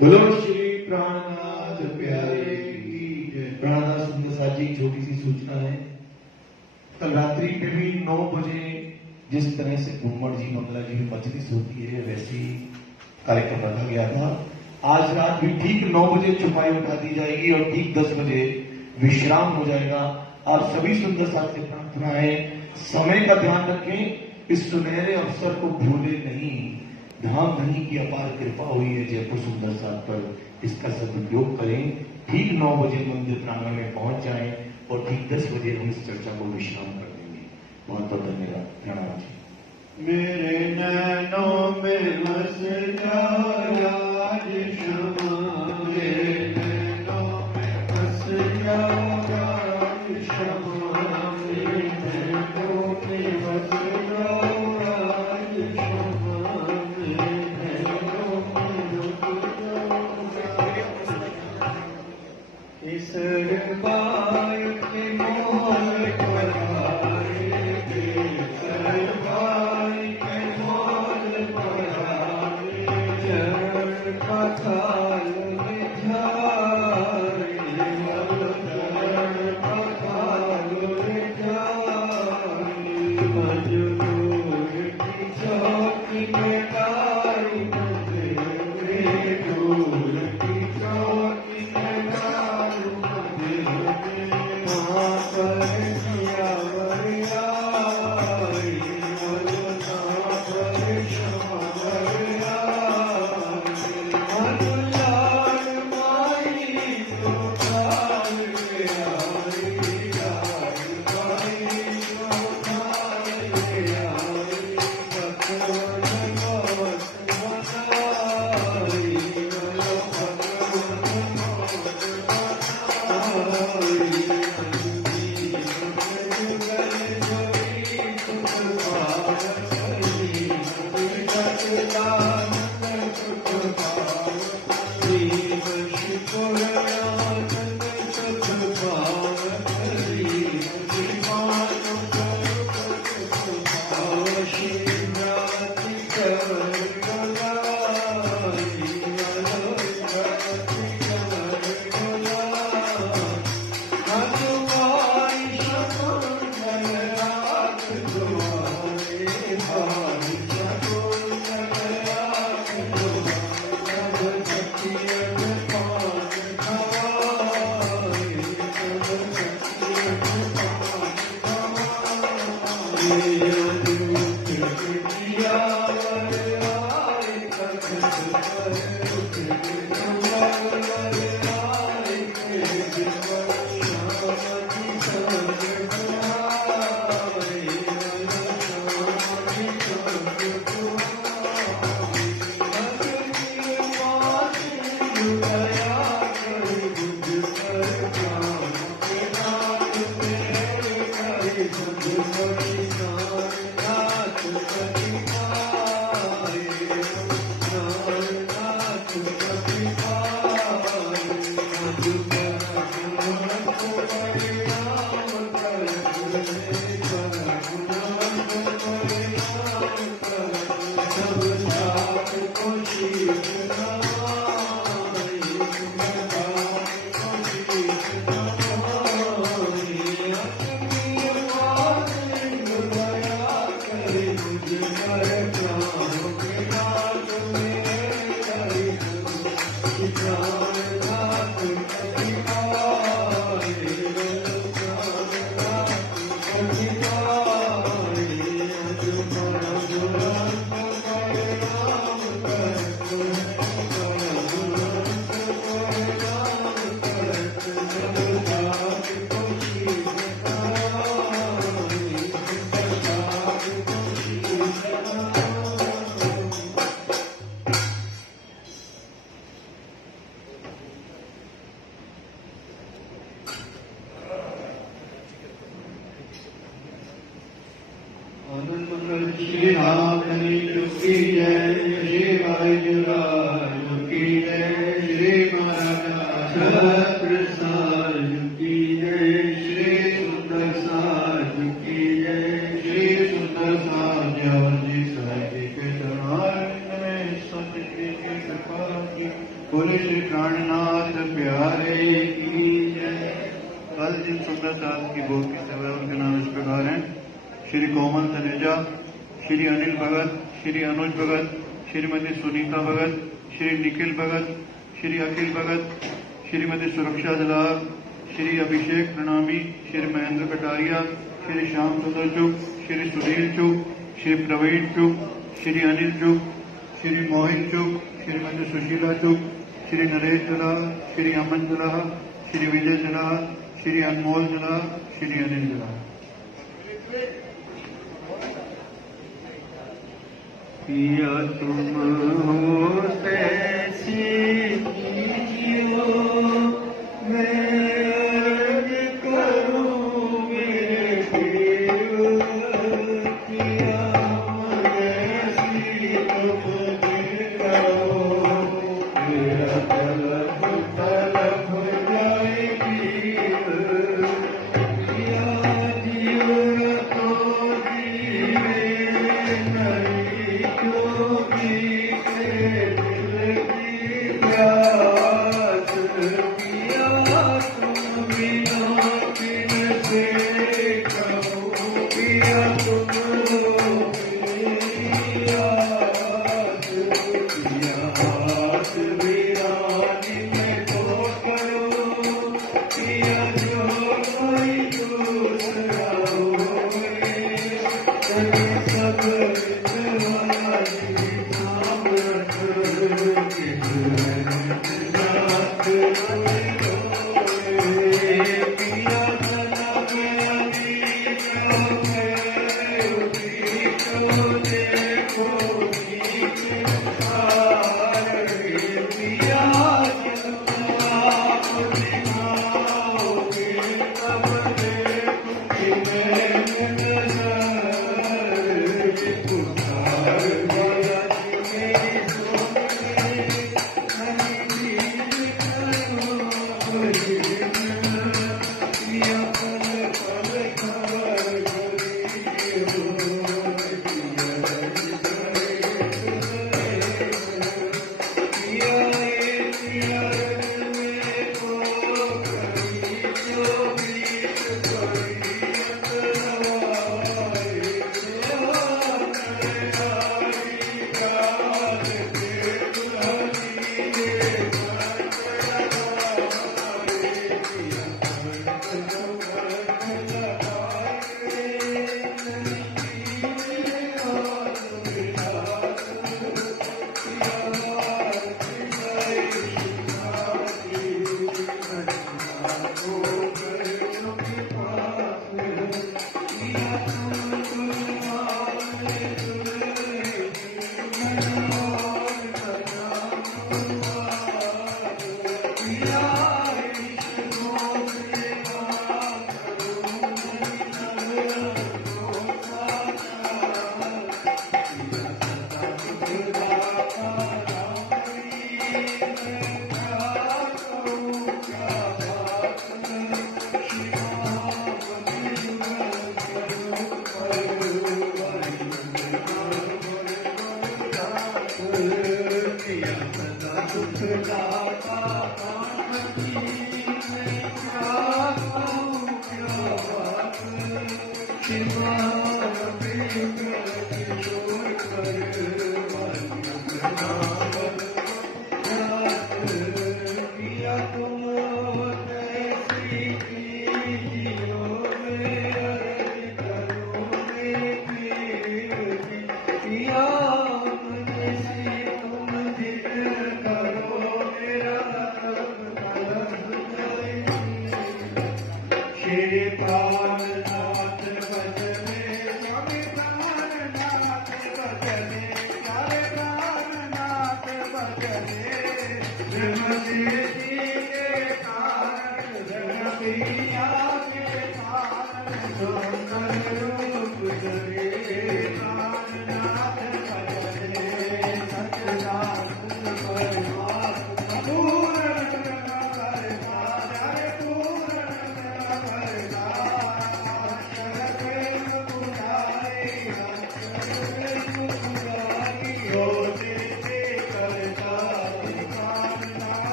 बोलो श्री प्राणनाथ प्यारे की जय। प्राणनाथ सुंदर साथ जी छोटी सी सूचना है, कल रात्रि में भी 9 बजे जिस तरह से घूमर जी मंगला जी में मजलिस होती है वैसी कार्यक्रम रखा गया था। आज रात भी ठीक 9 बजे चुपाई उठा दी जाएगी और ठीक 10 बजे विश्राम हो जाएगा। आप सभी सुंदर साथ से प्रार्थना है, समय का ध्यान रखें, इस सुनहरे अवसर को भूले नहीं। धाम धनी की अपार कृपा हुई है जयपुर सुंदर साथ पर, इसका सदुपयोग करें। ठीक 9 बजे मंदिर प्रांगण में पहुंच जाएं और ठीक 10 बजे हम इस चर्चा को विश्राम कर देंगे। बहुत बहुत धन्यवाद। प्रणाम जी। मेरे नैनों में बस जाओ आज क्षमा, मेरे नैनों में बस जाओ आज क्षमा, मेरे नैनों में बस जाओ आज क्षमा, मेरे नैनों में बस जाओ। इस बार के मोल पधारे, इस बार के मोल पधारे, चरण का थाल बिछाए, चरण का थाल बिछाए, मजदूर की चौकी में लाई बंधे, मजदूर की चौकी में लाई बंधे, वहाँ पर किया बरियाई, वहाँ पर क्षमा बरियाई, मनुलाल माई तो ठाल के आई, आई माई तो ठाल के आई, भगवान मौत बनाई, आनंद मंगल श्री राम की जय, श्री वायुराज की जय, श्री महाराजा प्रसाद की जय, श्री सुंदर साज की जय, श्री सुंदर साज जी साहिब के चरणारविंद में सतश्री की कृपा की, बोले श्री प्राणनाथ प्यारे की जय। कल जिन सुंदर साज की भोग की सेवा उनके नाम इस प्रकार हैं: श्री कोमल तनेजा, श्री अनिल भगत, श्री अनुज भगत, श्रीमती सुनीता भगत, श्री निखिल भगत, श्री अखिल भगत, श्रीमती सुरक्षा दलाल, श्री अभिषेक प्रणामी, श्री महेंद्र कटारिया, श्री श्याम सुंदर चुग, श्री सुनील चुग, श्री प्रवीण चुग, श्री अनिल चुग, श्री मोहित चुग, श्रीमती सुशीला चुग, श्री नरेश दलाल, श्री अमन दलाल, श्री विजय दलाल, श्री अनमोल दलाल, श्री अनिल दलाल। पिया तुम हो तैसी कीजियो, मैं अर्ज करूं मेरे देव, पिया ऐसी तुम करो, मेरा तलब तलब जाएगी, पिया जीवन तो जीवे नहीं,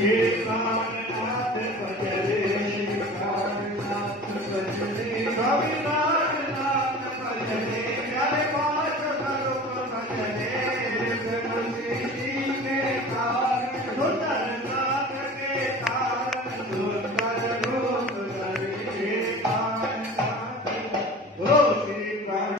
ये